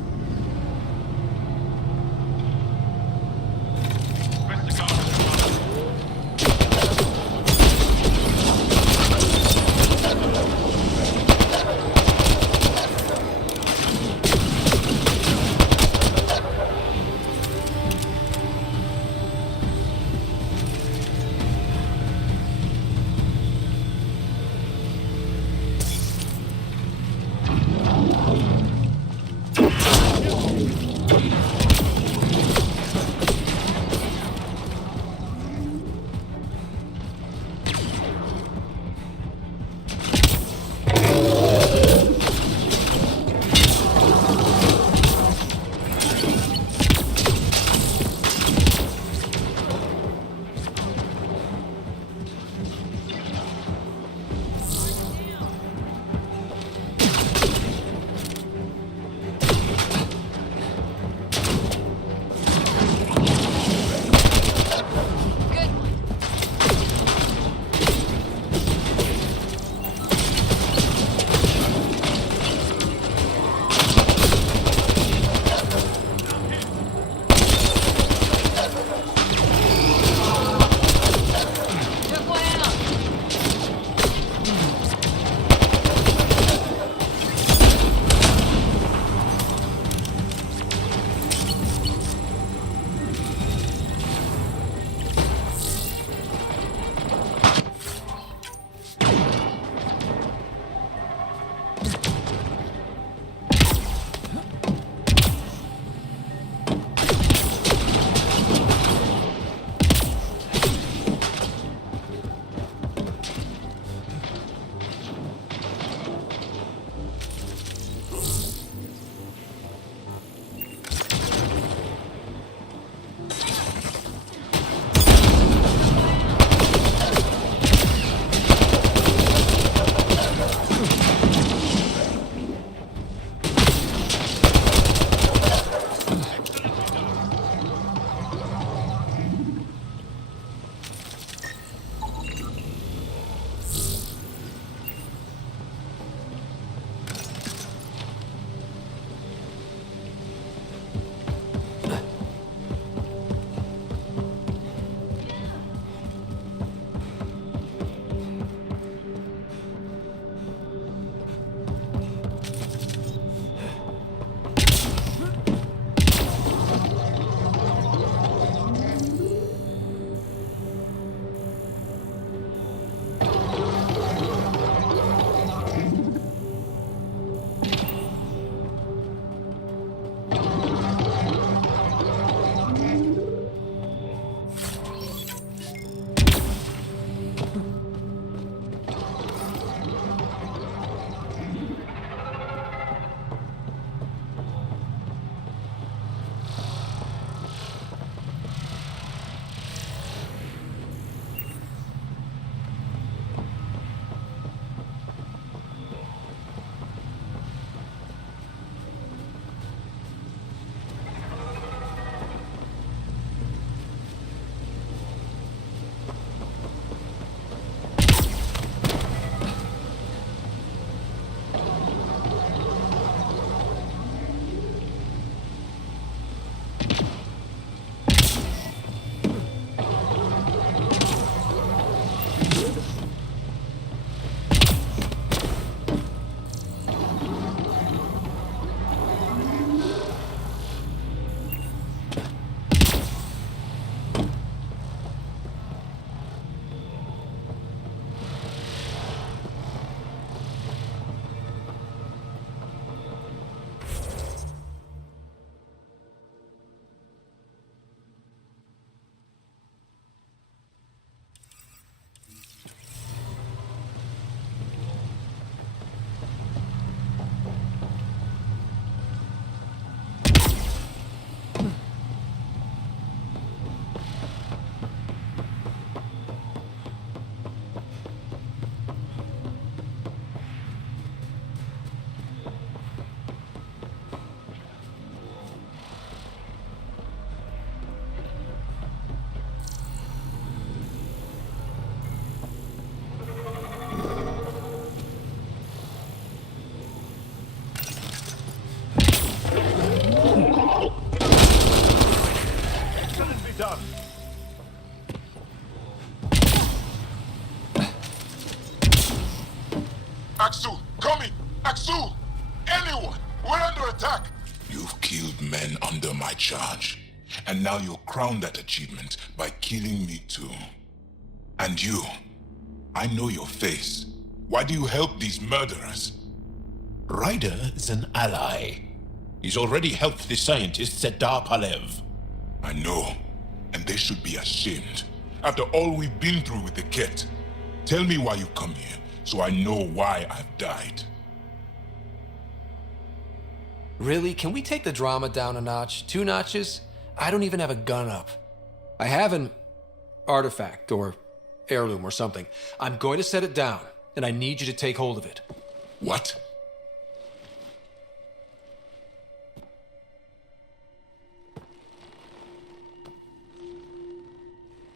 done. Axel, coming! Axel! Anyone! We're under attack! You've killed men under my charge. And now you'll crown that achievement by killing me too. And you, I know your face. Why do you help these murderers? Ryder is an ally. He's already helped the scientists at Dar Palev. I know, and they should be ashamed. After all we've been through with the Ket. Tell me why you come here, so I know why I've died. Really? Can we take the drama down a notch? 2 notches? I don't even have a gun up. I have an artifact or heirloom or something. I'm going to set it down, and I need you to take hold of it. What?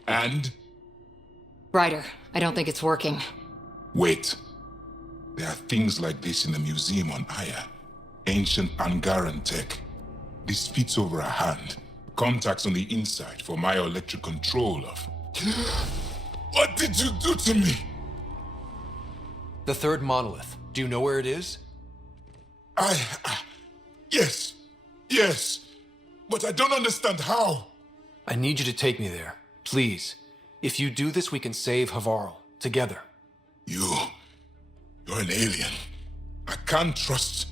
And? Ryder, I don't think it's working. Wait. There are things like this in the museum on Aya. Ancient Angaran tech. This fits over a hand. Contacts on the inside for myoelectric control of... What did you do to me? The 3rd monolith. Do you know where it is? Yes. Yes. But I don't understand how. I need you to take me there. Please. If you do this, we can save Havarl. Together. You're an alien. I can't trust...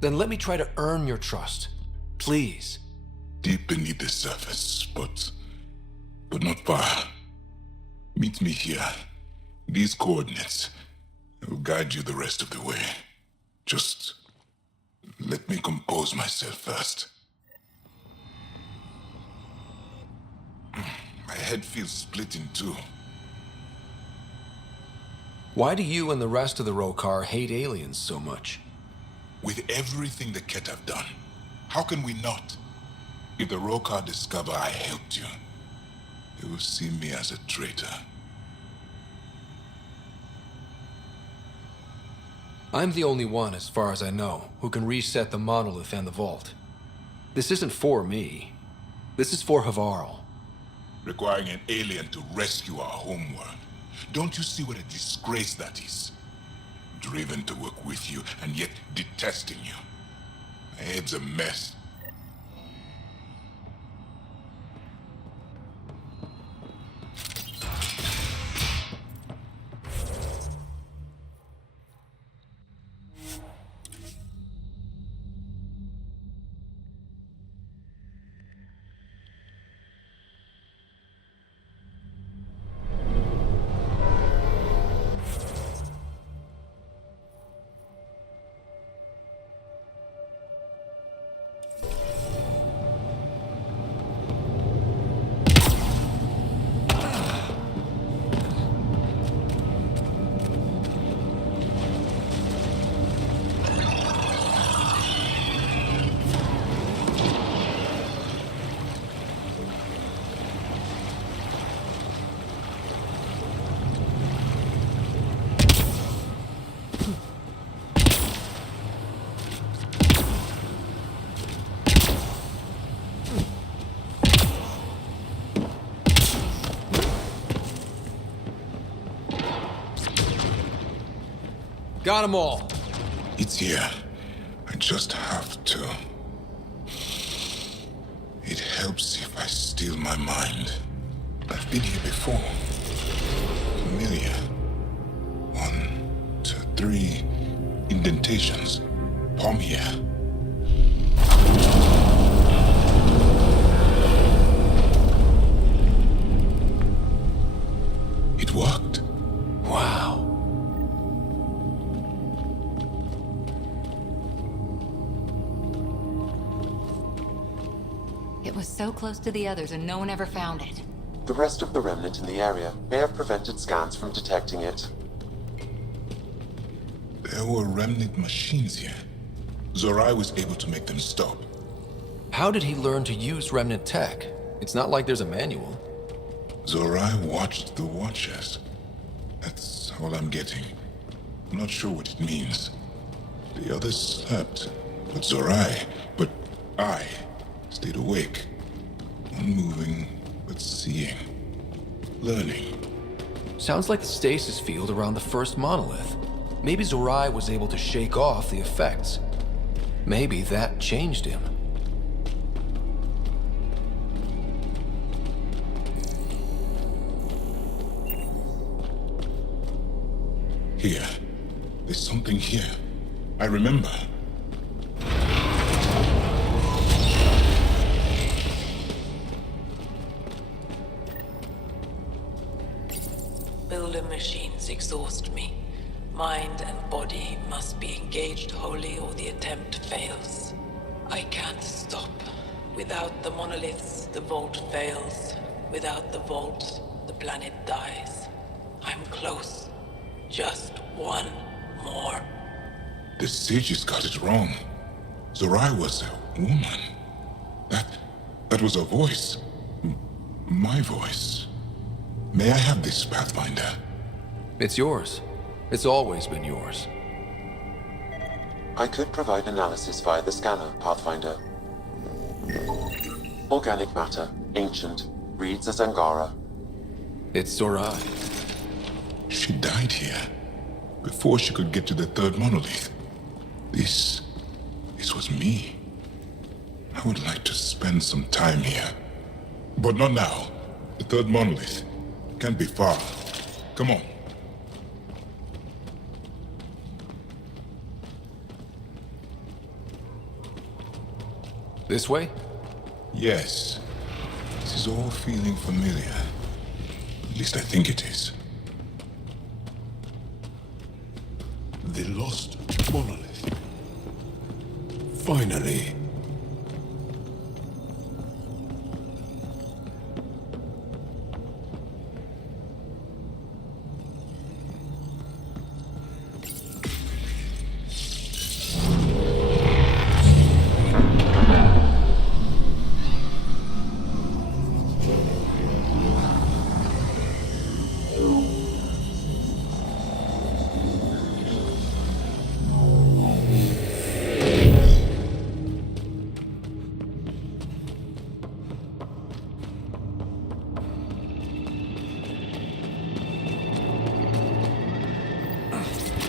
Then let me try to earn your trust. Please. Deep beneath the surface, but not far. Meet me here. These coordinates. I will guide you the rest of the way. Just let me compose myself first. My head feels split in two. Why do you and the rest of the Rokar hate aliens so much? With everything the Ket have done, how can we not? If the Rokar discover I helped you, they will see me as a traitor. I'm the only one, as far as I know, who can reset the monolith and the vault. This isn't for me. This is for Havarl. Requiring an alien to rescue our homeworld. Don't you see what a disgrace that is? Driven to work with you, and yet detesting you. My head's a mess. Got them all. It's here. I just have to. It helps if I steal my mind. I've been here before. Familiar. 1, 2, 3 indentations. Palm here. It worked. Wow. It was so close to the others and no one ever found it. The rest of the remnant in the area may have prevented scans from detecting it. There were remnant machines here. Zorai was able to make them stop. How did he learn to use remnant tech? It's not like there's a manual. Zorai watched the Watchers. That's all I'm getting. I'm not sure what it means. The others slept. But I stayed awake. Unmoving, but seeing, learning. Sounds like the stasis field around the first monolith. Maybe Zorai was able to shake off the effects. Maybe that changed him. Here. There's something here. I remember. Builder machines exhaust me. Mind and body must be engaged wholly or the attempt fails. I can't stop. Without the monoliths, the vault fails. Without the vault, the planet dies. I'm close. Just one more. The sages got it wrong. Zorai was a woman. That was a voice. My voice. May I have this, Pathfinder? It's yours. It's always been yours. I could provide analysis via the scanner, Pathfinder. Organic matter, ancient, reads as Angara. It's Zorai. She died here, before she could get to the third monolith. This was me. I would like to spend some time here. But not now. The third monolith can't be far. Come on. This way? Yes. This is all feeling familiar. At least I think it is. The lost monolith. Finally.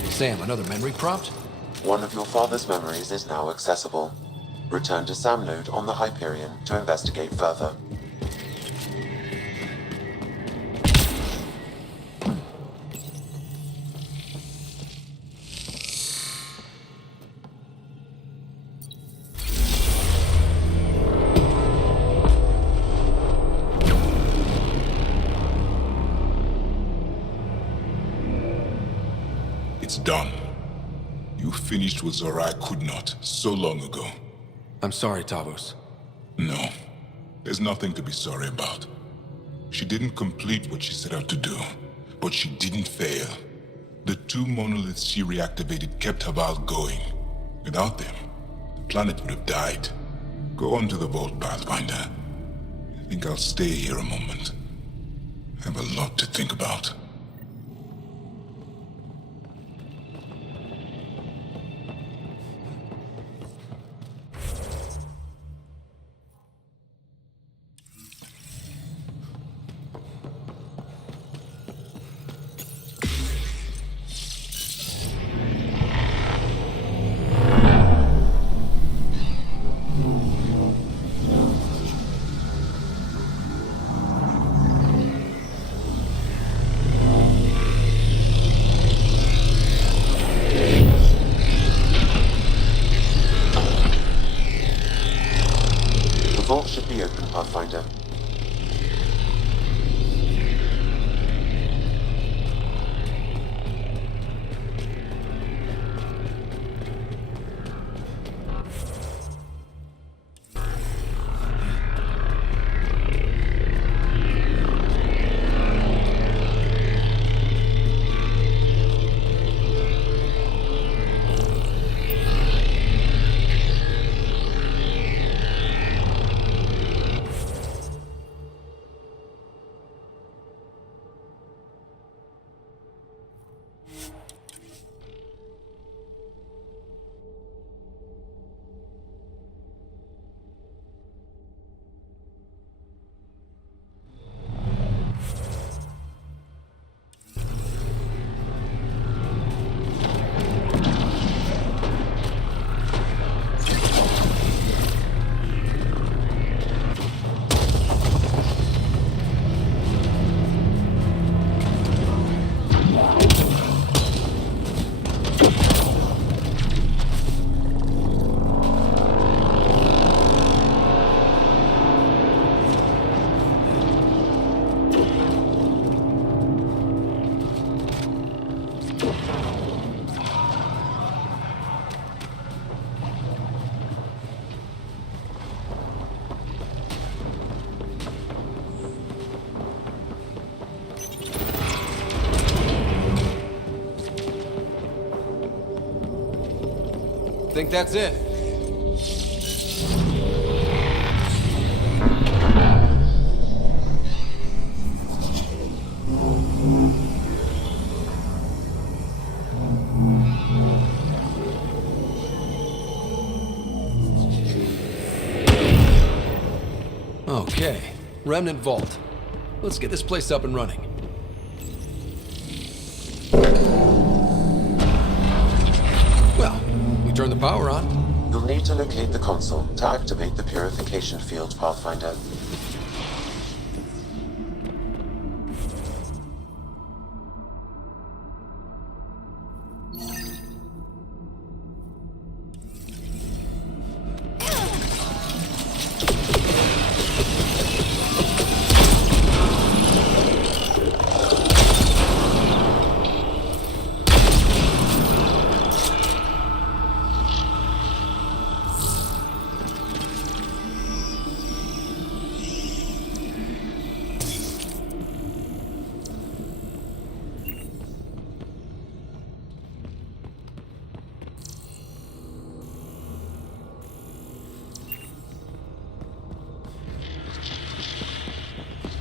Sam, another memory prompt? One of your father's memories is now accessible. Return to Sam Node on the Hyperion to investigate further. It's done. You finished what Zorai could not so long ago. I'm sorry, Tavos. No, there's nothing to be sorry about. She didn't complete what she set out to do, but she didn't fail. The two monoliths she reactivated kept Haval going. Without them, the planet would have died. Go on to the vault, Pathfinder. I think I'll stay here a moment. I have a lot to think about. The vault should be open, Pathfinder. think that's it. Okay, Remnant Vault. Let's get this place up and running. Well, we turn the power on. You'll need to locate the console to activate the purification field, Pathfinder.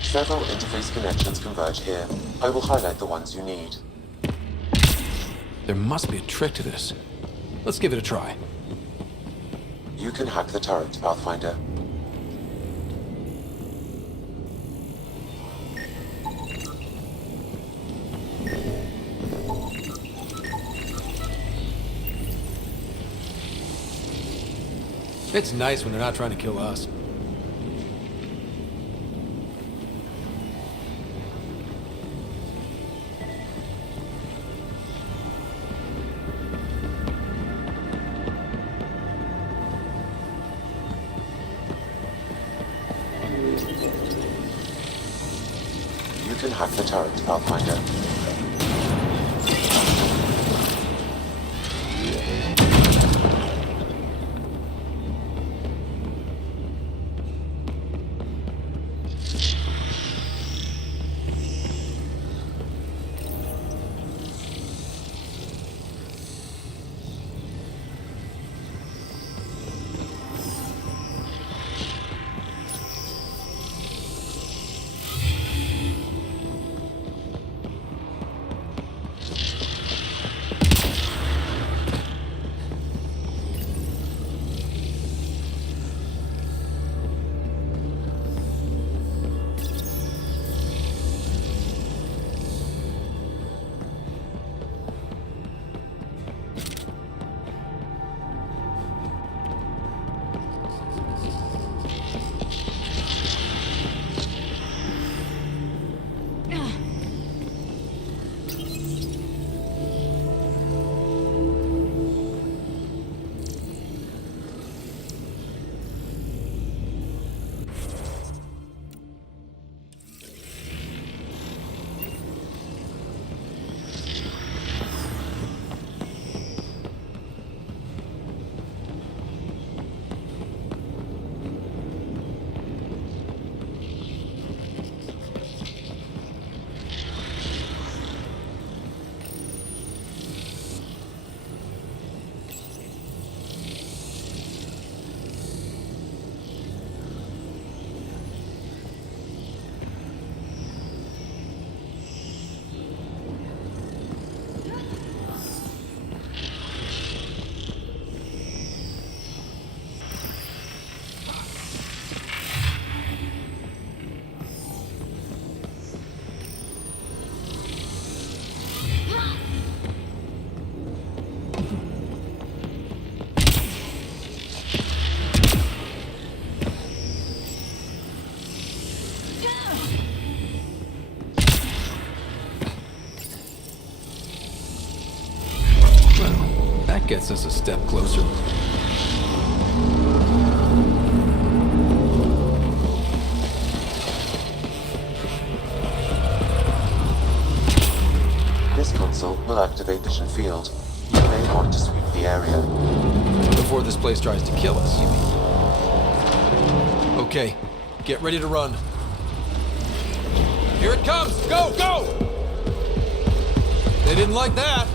Several interface connections converge here. I will highlight the ones you need. There must be a trick to this. Let's give it a try. You can hack the turret, Pathfinder. It's nice when they're not trying to kill us. You can hack the turret, Pathfinder. That gets us a step closer. This console will activate the vision field. You may want to sweep the area. Before this place tries to kill us, you mean? Okay, get ready to run. Here it comes! Go, go! They didn't like that.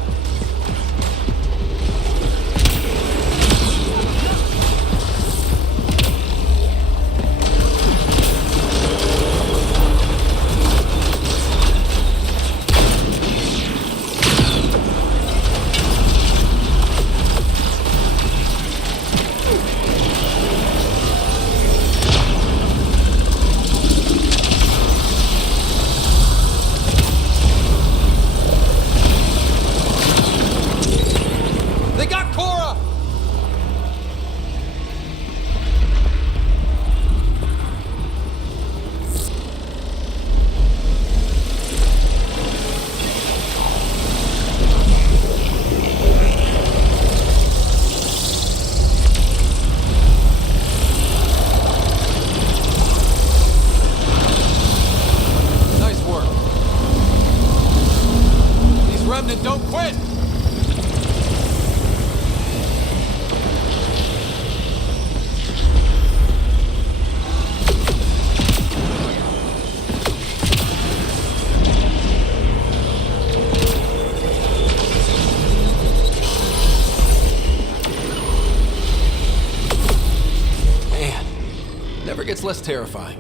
Never gets less terrifying.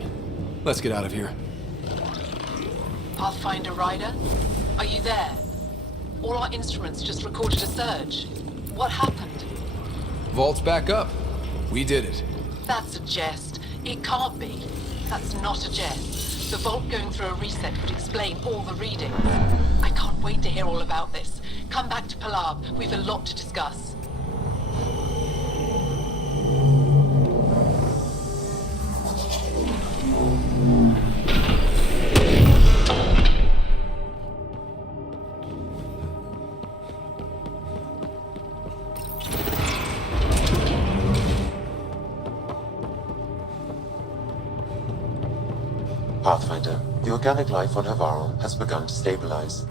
Let's get out of here. Pathfinder Rider? Are you there? All our instruments just recorded a surge. What happened? Vault's back up. We did it. That's a jest. It can't be. That's not a jest. The vault going through a reset would explain all the readings. I can't wait to hear all about this. Come back to Palab. We've a lot to discuss. Pathfinder, the organic life on Havarl has begun to stabilize.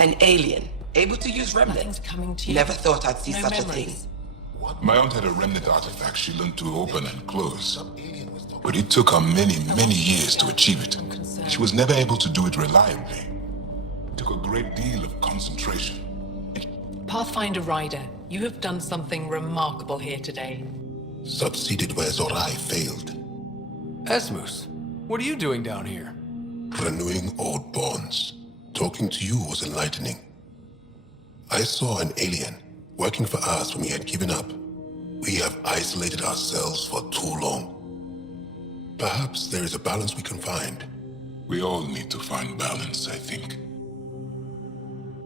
An alien, able to use remnants. Coming to you. Never thought I'd see No such memories. a thing. My aunt had a remnant artifact she learned to open and close. But it took her many, many years to achieve it. She was never able to do it reliably. It took a great deal of concentration. Pathfinder Rider, you have done something remarkable here today. Succeeded where Zorai failed. Esmus, what are you doing down here? Renewing old bonds. Talking to you was enlightening. I saw an alien working for us when we had given up. We have isolated ourselves for too long. Perhaps there is a balance we can find. We all need to find balance, I think.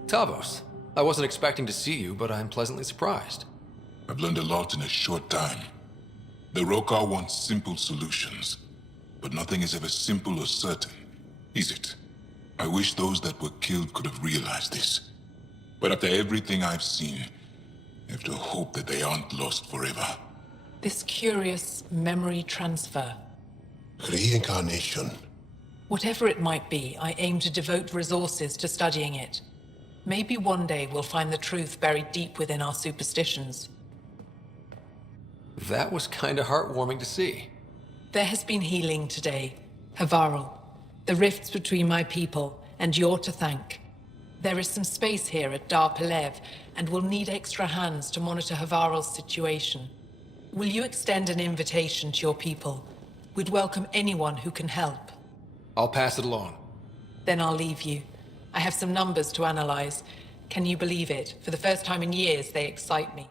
Tavos, I wasn't expecting to see you, but I'm pleasantly surprised. I've learned a lot in a short time. The Rokar want simple solutions, but nothing is ever simple or certain, is it? I wish those that were killed could have realized this. But after everything I've seen, I have to hope that they aren't lost forever. This curious memory transfer. Reincarnation. Whatever it might be, I aim to devote resources to studying it. Maybe one day we'll find the truth buried deep within our superstitions. That was kinda heartwarming to see. There has been healing today. Havarl. The rifts between my people, and you're to thank. There is some space here at Dar Pelev, and we'll need extra hands to monitor Havarl's situation. Will you extend an invitation to your people? We'd welcome anyone who can help. I'll pass it along. Then I'll leave you. I have some numbers to analyze. Can you believe it? For the first time in years, they excite me.